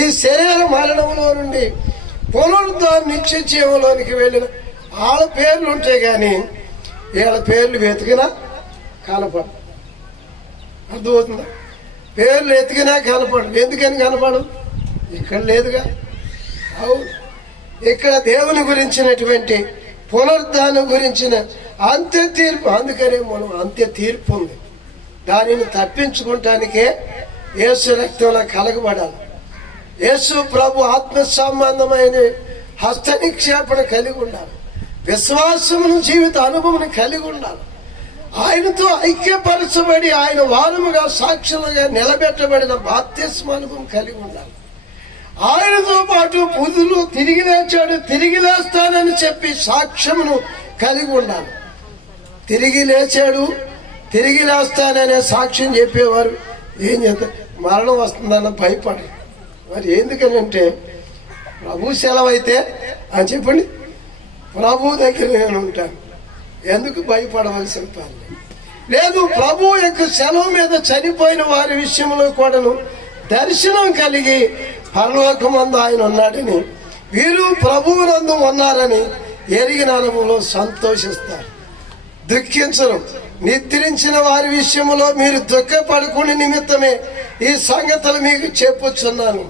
ఈ శరీర మరణంలో నుండి పునరుద్ధాన నిత్య జీవంలోనికి వెళ్ళిన వాళ్ళ పేర్లు ఉంటాయి. కానీ వీళ్ళ పేర్లు వెతికినా కనపడు. అర్థమవుతుందా? పేర్లు ఎతికినా కనపడు. ఎందుకని కనపడు? ఇక్కడ లేదుగా. అవును, ఇక్కడ దేవుని గురించినటువంటి పునరుద్ధానం గురించిన అంత్య తీర్పు. అందుకనే మనం అంత్య తీర్పు ఉంది. దానిని తప్పించుకుంటానికే యేసు రక్తంలో కలగబడాలి. యేసు ప్రభు ఆత్మ సంబంధమైన హస్త నిక్షేపణ కలిగి ఉండాలి. విశ్వాసమును జీవిత అనుభవం కలిగి ఉండాలి. ఆయనతో ఐక్యపరచబడి ఆయన వారముగా సాక్షులుగా నిలబెట్టబడిన బాప్తిస్మ అనుభవం కలిగి ఉండాలి. ఆయనతో పాటు పుదులు తిరిగి లేచాడు, తిరిగి లేస్తానని చెప్పి సాక్ష్యమును కలిగి ఉండాలి. తిరిగి లేచాడు, తిరిగి లేస్తాననే సాక్ష్యం చెప్పేవారు ఏం చేస్తారు? మరణం వస్తుందన్న భయపడి. మరి ఎందుకనంటే ప్రభు సెలవు అయితే అని చెప్పండి, ప్రభు దగ్గర నేను ఉంటాను. ఎందుకు భయపడవలసిన పని లేదు. ప్రభు యొక్క సెలవు మీద చనిపోయిన వారి విషయంలో కూడాను దర్శనం కలిగి పరలోకమందు ఆయన ఉన్నాడని, వీరు ప్రభువునందు ఉన్నారని ఎరిగిన అనుభవంలో సంతోషిస్తారు, దుఃఖించరు. నిద్రించిన వారి విషయంలో మీరు దుఃఖపడుకునే నిమిత్తమే ఈ సంగతులు మీకు చెప్పుచున్నాను.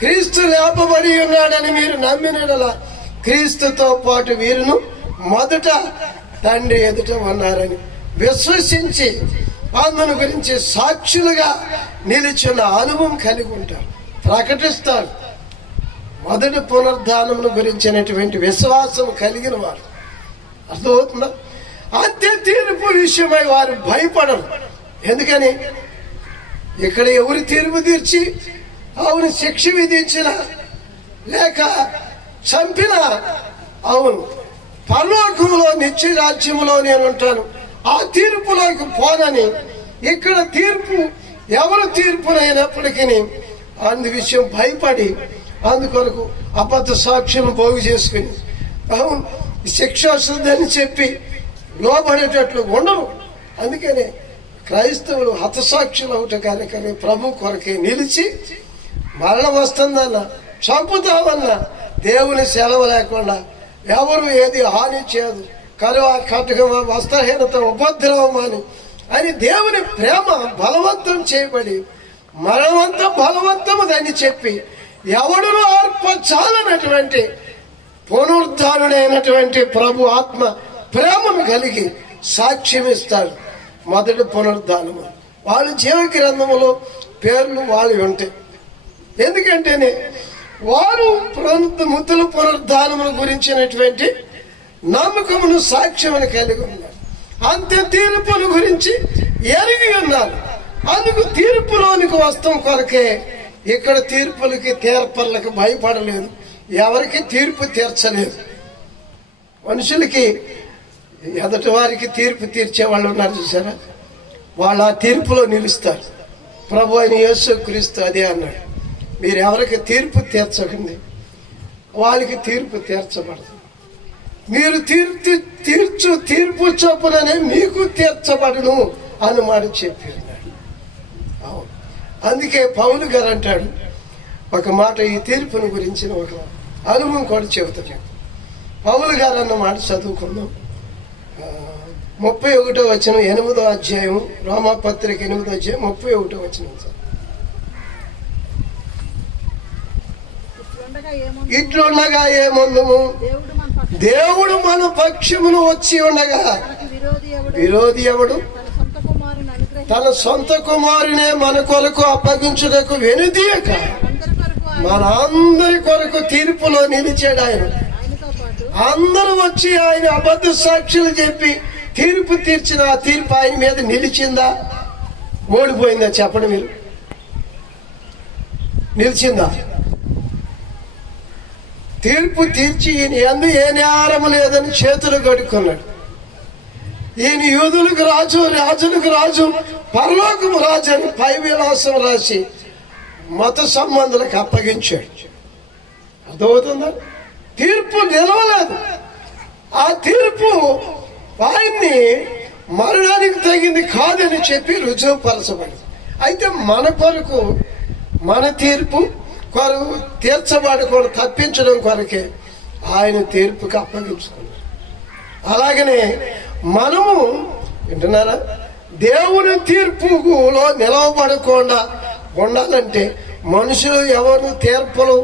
క్రీస్తు లేపబడి ఉన్నాడని మీరు నమ్మినలా క్రీస్తుతో పాటు వీరును మొదట తండ్రి ఎదుట ఉన్నారని విశ్వసించి అందును గురించి సాక్షులుగా నిలిచిన అనుభవం కలిగి ఉంటారు, ప్రకటిస్తారు. మొదటి పునరుద్ధానమును గురించినటువంటి విశ్వాసం కలిగిన వారు. అర్థమవుతుందా? అంత్య తీర్పు విషయమై వారు భయపడరు. ఎందుకని? ఇక్కడ ఎవరు తీర్పు తీర్చి అవును శిక్ష విధించిన లేక చంపిన అవును పరలోకంలో నిత్య రాజ్యములో నేను ఉంటాను, ఆ తీర్పులోకి పోనని ఇక్కడ తీర్పు ఎవరు తీర్పునైనప్పటికీ అందు విషయం భయపడి అందుకొరకు అబద్ధ సాక్ష్యం పోగు చేసుకుని అవును శిక్ష వస్తుందని చెప్పి లోబడేటట్లు ఉండరు. అందుకనే క్రైస్తవులు హతసాక్షులు అవుట కానీ ప్రభు కొరకే నిలిచి మరణం వస్తుందన్నా చంపుతామన్నా దేవుని సెలవు లేకుండా ఎవరు ఏది హాని చేయదు, కరువ కటకమా వస్త్రహీనత ఉపద్రవమని అని దేవుని ప్రేమ బలవంతం చేయబడి మరణమంతా బలవంతముదని చెప్పి ఎవడును ఆర్పచాలనటువంటి పునరుద్ధారుడైనటువంటి ప్రభు ఆత్మ ప్రేమను కలిగి సాక్ష్యం ఇస్తారు. మొదటి పునరుద్ధానము వాళ్ళ జీవ గ్రంథములో పేర్లు వాళ్ళు ఉంటాయి. ఎందుకంటేనే వారు ముద్దుల పునరుద్ధానమును గురించినటువంటి నమ్మకమును సాక్ష్యమును కలిగి ఉన్నారు. అంత్య తీర్పుల గురించి ఎరిగి ఉన్నారు. అందుకు తీర్పులోనికి వస్తాం కొరకే ఇక్కడ తీర్పులకి తీర్పర్లకు భయపడలేదు, ఎవరికి తీర్పు తీర్చలేదు. మనుషులకి ఎదటి వారికి తీర్పు తీర్చే వాళ్ళు ఉన్నారు చూసారా, వాళ్ళు ఆ తీర్పులో నిలుస్తారు. ప్రభు అయిన యేసు క్రీస్తు అదే అన్నాడు, మీరు ఎవరికి తీర్పు తీర్చకండి, వాళ్ళకి తీర్పు తీర్చబడదు. మీరు తీర్పు చొప్పుననే మీకు తీర్చబడును అని మాట చెప్పి ఉన్నాడు. అవును, అందుకే పౌలు గారు అంటాడు ఒక మాట, ఈ తీర్పుని గురించిన ఒక అనుభవం కూడా చెబుతాను. పౌలు గారు అన్న మాట చదువుకుందాం. 31వ వచనం 8వ అధ్యాయం, రోమాపత్రిక 8వ అధ్యాయం 31వ వచనం. ఇట్లుండగా ఏమందుము, దేవుడు మన పక్షమును వచ్చి ఉండగా విరోధి ఎవడు? తన సొంత కుమారునే మన కొరకు అప్పగించుటకు వెనుదీయక మన అందరి కొరకు తీర్పులో నిలిచాడు ఆయన. అందరూ వచ్చి ఆయన అబద్ధ సాక్షులు చెప్పి తీర్పు తీర్చిన ఆ తీర్పు ఆయన మీద నిలిచిందా, ఓడిపోయిందా? చెప్పండి మీరు. నిలిచిందా? తీర్పు తీర్చి ఈయన ఎందు ఏ నేరము లేదని చేతులు కడుక్కున్నాడు. ఈయన యూదులకు రాజు, రాజులకు రాజు, పరలోకము రాజు అని పై విలాసం రాసి మత సంబంధులకు అప్పగించాడు. అర్థమవుతుందా? తీర్పు నిలవలేదు. ఆ తీర్పు ఆయన్ని మరణానికి తగింది కాదని చెప్పి రుజువుపరచబడింది. అయితే మన కొరకు మన తీర్పు కొరకు తీర్చబడకుండా తప్పించడం కొరకే ఆయన తీర్పుకి అప్పగించుకున్నారు. అలాగనే మనము వింటున్నారా, దేవుని తీర్పులో నిలవబడకుండా ఉండాలంటే మనుషులు ఎవరు తీర్పులు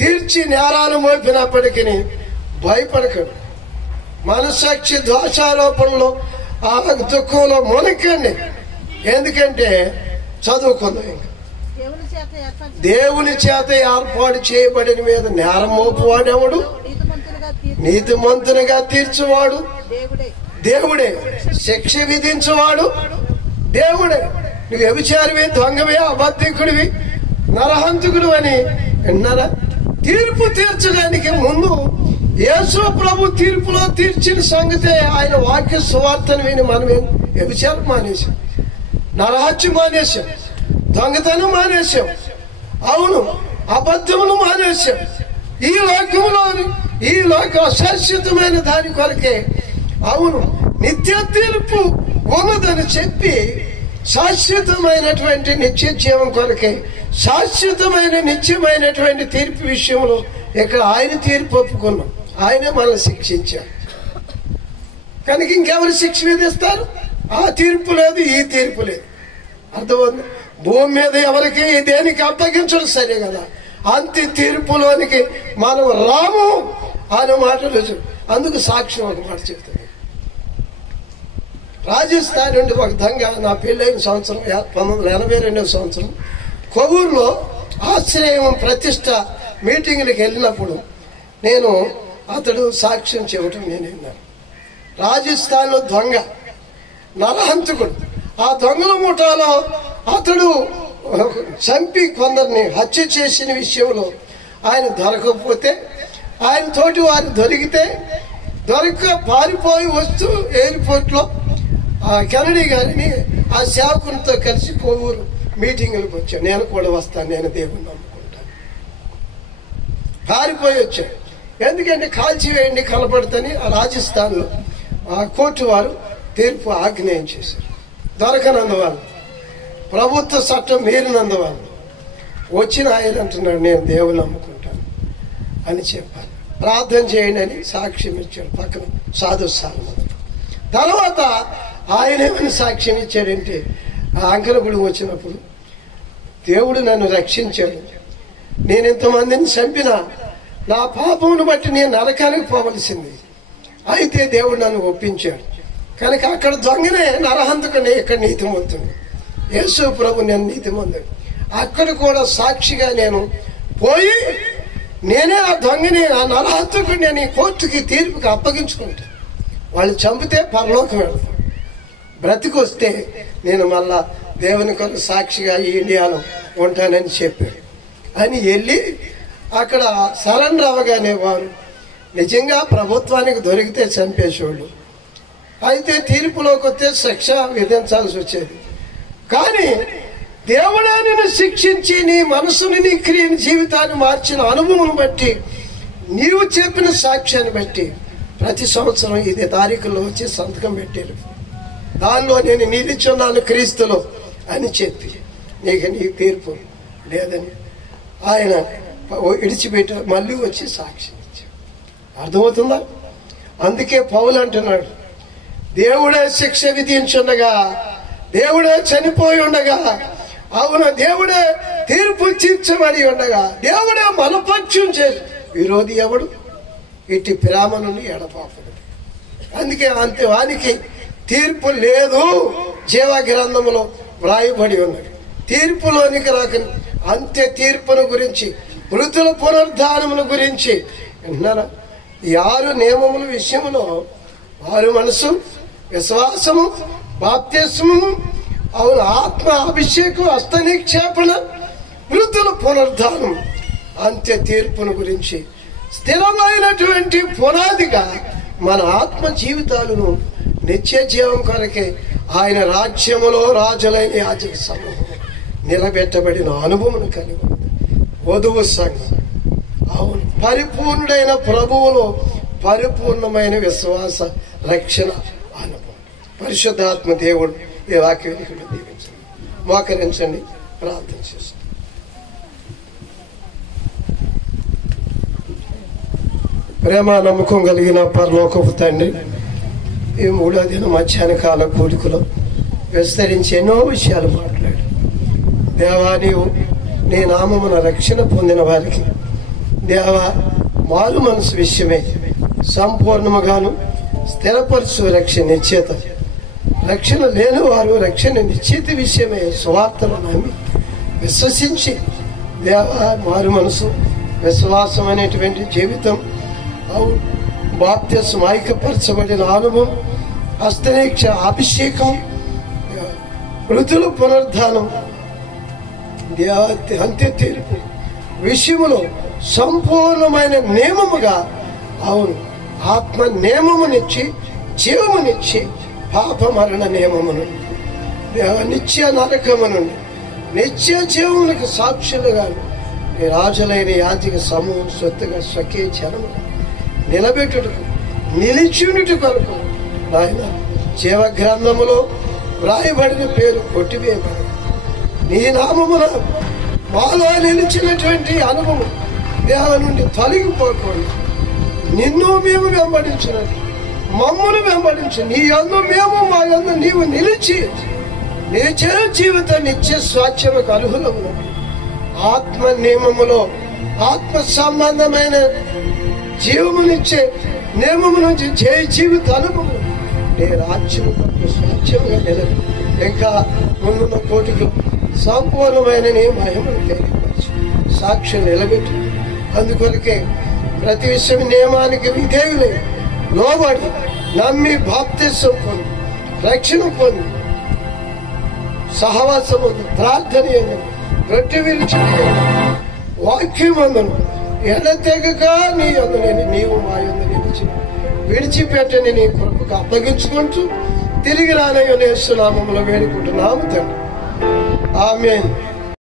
తీర్చి నేరాలు మోపినప్పటికీ భయపడకండి. మనసాక్షి దోషారోపణలో ఆ దుఃఖంలో మునకండి. ఎందుకంటే చదువుకుందాం. ఇంకా దేవుని చేత ఏర్పాటు చేయబడిన మీద నేరం మోపువాడెవడు? నీతిమంతునిగా తీర్చువాడు దేవుడే, శిక్ష విధించువాడు దేవుడే. నువ్వు వ్యభిచారివి, దొంగవి, అబద్ధికుడివి, నరహంతకుడు అని విన్నారా? తీర్పు తీర్చడానికి ముందు యేసు ప్రభు తీర్పులో తీర్చిన సంగతే ఆయన వాక్య సువార్తను విని మనం వ్యభిచారం మానేశాం, నరహత్య మానేశాం, దొంగతనం మానేశాం, అవును అబద్ధములు మానేశాం. ఈ లోకంలోని ఈ లోక అశాశ్వతమైన దాని కొరకే అవును నిత్య తీర్పు ఉన్నదని చెప్పి శాశ్వతమైనటువంటి నిత్య జీవం కొరకే శాశ్వతమైన నిత్యమైనటువంటి తీర్పు విషయంలో ఇక్కడ ఆయన తీర్పు ఒప్పుకున్నాం. ఆయనే మనల్ని శిక్షించారు కనుక ఇంకెవరు శిక్ష విధిస్తారు? ఆ తీర్పు లేదు, ఈ తీర్పు లేదు. అర్థమవుతుంది? భూమి మీద ఎవరికి దేనికి అప్పగించడం సరే కదా, అంత్య తీర్పులోనికి మనం రాము అనే మాట రుజువు. అందుకు సాక్ష్యం ఒక మాట చెప్తాను. రాజస్థాన్ నుండి ఒక దొంగ నా పెళ్ళైన సంవత్సరం 1982 సంవత్సరం కొవ్వూరులో ఆశ్రయం ప్రతిష్ట మీటింగ్లకు వెళ్ళినప్పుడు నేను అతడు సాక్ష్యం చెప్పటం నేను విన్నాను. రాజస్థాన్లో దొంగ నరహంతకుడు, ఆ దొంగల ముఠాలో అతడు చంపి కొందరిని హత్య చేసిన విషయంలో ఆయన దొరకకపోతే, ఆయన తోటి వారు దొరక్క పారిపోయి వస్తూ ఎయిర్పోర్ట్లో ఆ కెనడీ గారిని ఆ సేవకునితో కలిసి కొవ్వూరు మీటింగులకు వచ్చాను. నేను కూడా వస్తాను, నేను దేవుణ్ణి నమ్ముకుంటాను. పారిపోయి వచ్చాను. ఎందుకంటే కాల్చివేయండి కనపడుతుంది. ఆ రాజస్థాన్లో ఆ కోర్టు వారు తీర్పు ఆగ్నేయం చేశారు. దొరకనందువల్ల, ప్రభుత్వ చట్టం మీరినందువల్ల వచ్చిన ఆయన అంటున్నాడు నేను దేవుని నమ్ముకుంటాను అని చెప్పాను. ప్రార్థన చేయండి అని సాక్ష్యం ఇచ్చాడు పక్కన సాధు సార్. తర్వాత ఆయన ఏమని సాక్ష్యం ఇచ్చాడంటే, ఆ అంకనగుడి వచ్చినప్పుడు దేవుడు నన్ను రక్షించాడు, నేను ఇంతమందిని చంపినా నా పాపమును బట్టి నేను నరకానికి పోవలసింది, అయితే దేవుడు నన్ను ఒప్పించాడు కనుక అక్కడ దొంగనే నరహంతకునే ఇక్కడ నీతిమంతుడు, యేసు ప్రభు నేను నీతిమంతుడు. అక్కడ కూడా సాక్షిగా నేను పోయి నేనే ఆ దొంగని ఆ నరహంతకుడు నేను ఈ కోర్టుకి తీర్పుకి అప్పగించుకుంటాను. వాళ్ళు చంపితే పరలోకం వెళ్తాను, బ్రతికొస్తే నేను మళ్ళా దేవుని కొరకు సాక్షిగా ఈ ఇండియాలో ఉంటానని చెప్పాడు అని వెళ్ళి అక్కడ సరెండర్ అవగానే వారు నిజంగా ప్రభుత్వానికి దొరికితే చంపేసేవాళ్ళు, అయితే తీర్పులోకి వస్తే శిక్ష విధించాల్సి వచ్చేది. కానీ దేవుడే నిన్ను శిక్షించి నీ మనసుని నీ క్రియని జీవితాన్ని మార్చిన అనుభవం బట్టి నీవు చెప్పిన సాక్ష్యాన్ని బట్టి ప్రతి సంవత్సరం ఇదే తారీఖులో వచ్చి సంతకం పెట్టారు. దానిలో నేను నిలిచున్నాను క్రీస్తులో అని చెప్పి నీకు నీ తీర్పు లేదని ఆయన విడిచిపెట్టి మళ్ళీ వచ్చి సాక్ష్యం ఇచ్చాడు. అర్థమవుతుందా? అందుకే పౌలు అంటున్నాడు, దేవుడే శిక్ష విధించుండగా, దేవుడే చనిపోయి ఉండగా, అవును దేవుడే తీర్పు తీర్చబడి ఉండగా, దేవుడే మనపక్షం చేసి విరోధి ఎవడు ఇట్టి ప్రేమ నుండి ఎడపాపడు. అందుకే అంతే వానికి తీర్పు లేదు జీవ గ్రంథములో వ్రాయబడి ఉన్నది. తీర్పులోనికి రాక అంత్య తీర్పును గురించి, మృతుల పునరుద్ధానమును గురించి విన్నారా? ఈ 6 నియమముల విషయంలో వారు మనసు, విశ్వాసము, బాప్తిస్మము, అవును ఆత్మ అభిషేకం, హస్తనిక్షేపణ, మృతుల పునరుద్ధానం, అంత్య తీర్పును గురించి స్థిరమైనటువంటి పునాదిగా మన ఆత్మ జీవితాలను నిత్య జీవం కొరకే ఆయన రాజ్యములో రాజులైన యాజక సమూహం నిలబెట్టబడిన అనుభవం కలిగి ఉంది. వధువు సంఘం, అవును పరిపూర్ణుడైన ప్రభువులో పరిపూర్ణమైన విశ్వాస రక్షణ అనుభవం. పరిశుద్ధాత్మ దేవుడు ఈ వాక్యాన్ని దీవించండి. మోకరించండి, ప్రార్థన చేస్తాం. ప్రేమ నమ్మకం కలిగిన పరలోకపు తండ్రి, ఈ 3వ దిన మధ్యాహ్న కాల కూడికలో విస్తరించి ఎన్నో విషయాలు మాట్లాడు. దేవా, నీవు నీ నామమున రక్షణ పొందిన వారికి దేవా మారు మనసు విషయమే సంపూర్ణముగాను స్థిరపరచు రక్షణ నిశ్చేత, రక్షణ లేని వారు రక్షణ నిశ్చిత విషయమే సువార్తను నమ్మి విశ్వసించి దేవా మారు మనసు, విశ్వాసం అనేటువంటి జీవితం, బాప్తిస్మం ఐక్యపరచబడిన అనుభవం, హస్తనిక్ష అభిషేకం, మృతుల పునరుద్ధానం, అంత్య తీర్పు విషయములో సంపూర్ణమైన నియమముగా, అవును ఆత్మ నియమమునిచ్చి జీవమునిచ్చి పాప మరణ నియమము నుండి నిత్య నరకము నుండి నిత్య జీవములకు సాక్షులుగా నీ రాజులైన యాజక సమూహం స్వత్తుగా స్వకీయ జనము నిలబెట్టుటకు నిలిచునుటి కొరకు నాయన జీవ గ్రంథములో వ్రాయబడిన పేరు కొట్టివేయబడదు. నీ నామమున మాలో నిలిచినటువంటి అనుభవం దేహ నుండి తొలగిపోకుండా నిన్ను మేము వెంబడించినది, మమ్మను వెంబడించు, నీ యందు మేము మా యందు నీవు నిలిచి నీ జీవిత నిత్య స్వాస్థ్యముకు అర్హులము. ఆత్మ నియమములో ఆత్మ సంబంధమైన జీవమునిచ్చే నియమము నుంచి జయ జీవిత అనుభవం నీ రాజ్యము పట్ల స్వాస్థ్యముగా నిలబడి ఇంకా ముందున్న కోటికి సంపూర్ణమైన నీ మహిమను తెలియపరచు, సాక్ష్యం నిలబెట్టు. అందుకొరకే ప్రతి విషయం నియమానికి విధేయులై లోబడి నమ్మి బాప్తిసం పొంది రక్షణ పొంది సహవాసం ప్రార్థన రొట్టె విరిచి వాక్యమందును ఎడతెగక నీ యందు నీవు మా యందు నిలిచి విడిచిపెట్టని నీ కొరకు అప్పగించుకుంటూ తిరిగి రానయ్య యేసు నామములో వేడుకుంటున్నాము తండ్రి. ఆమేన్.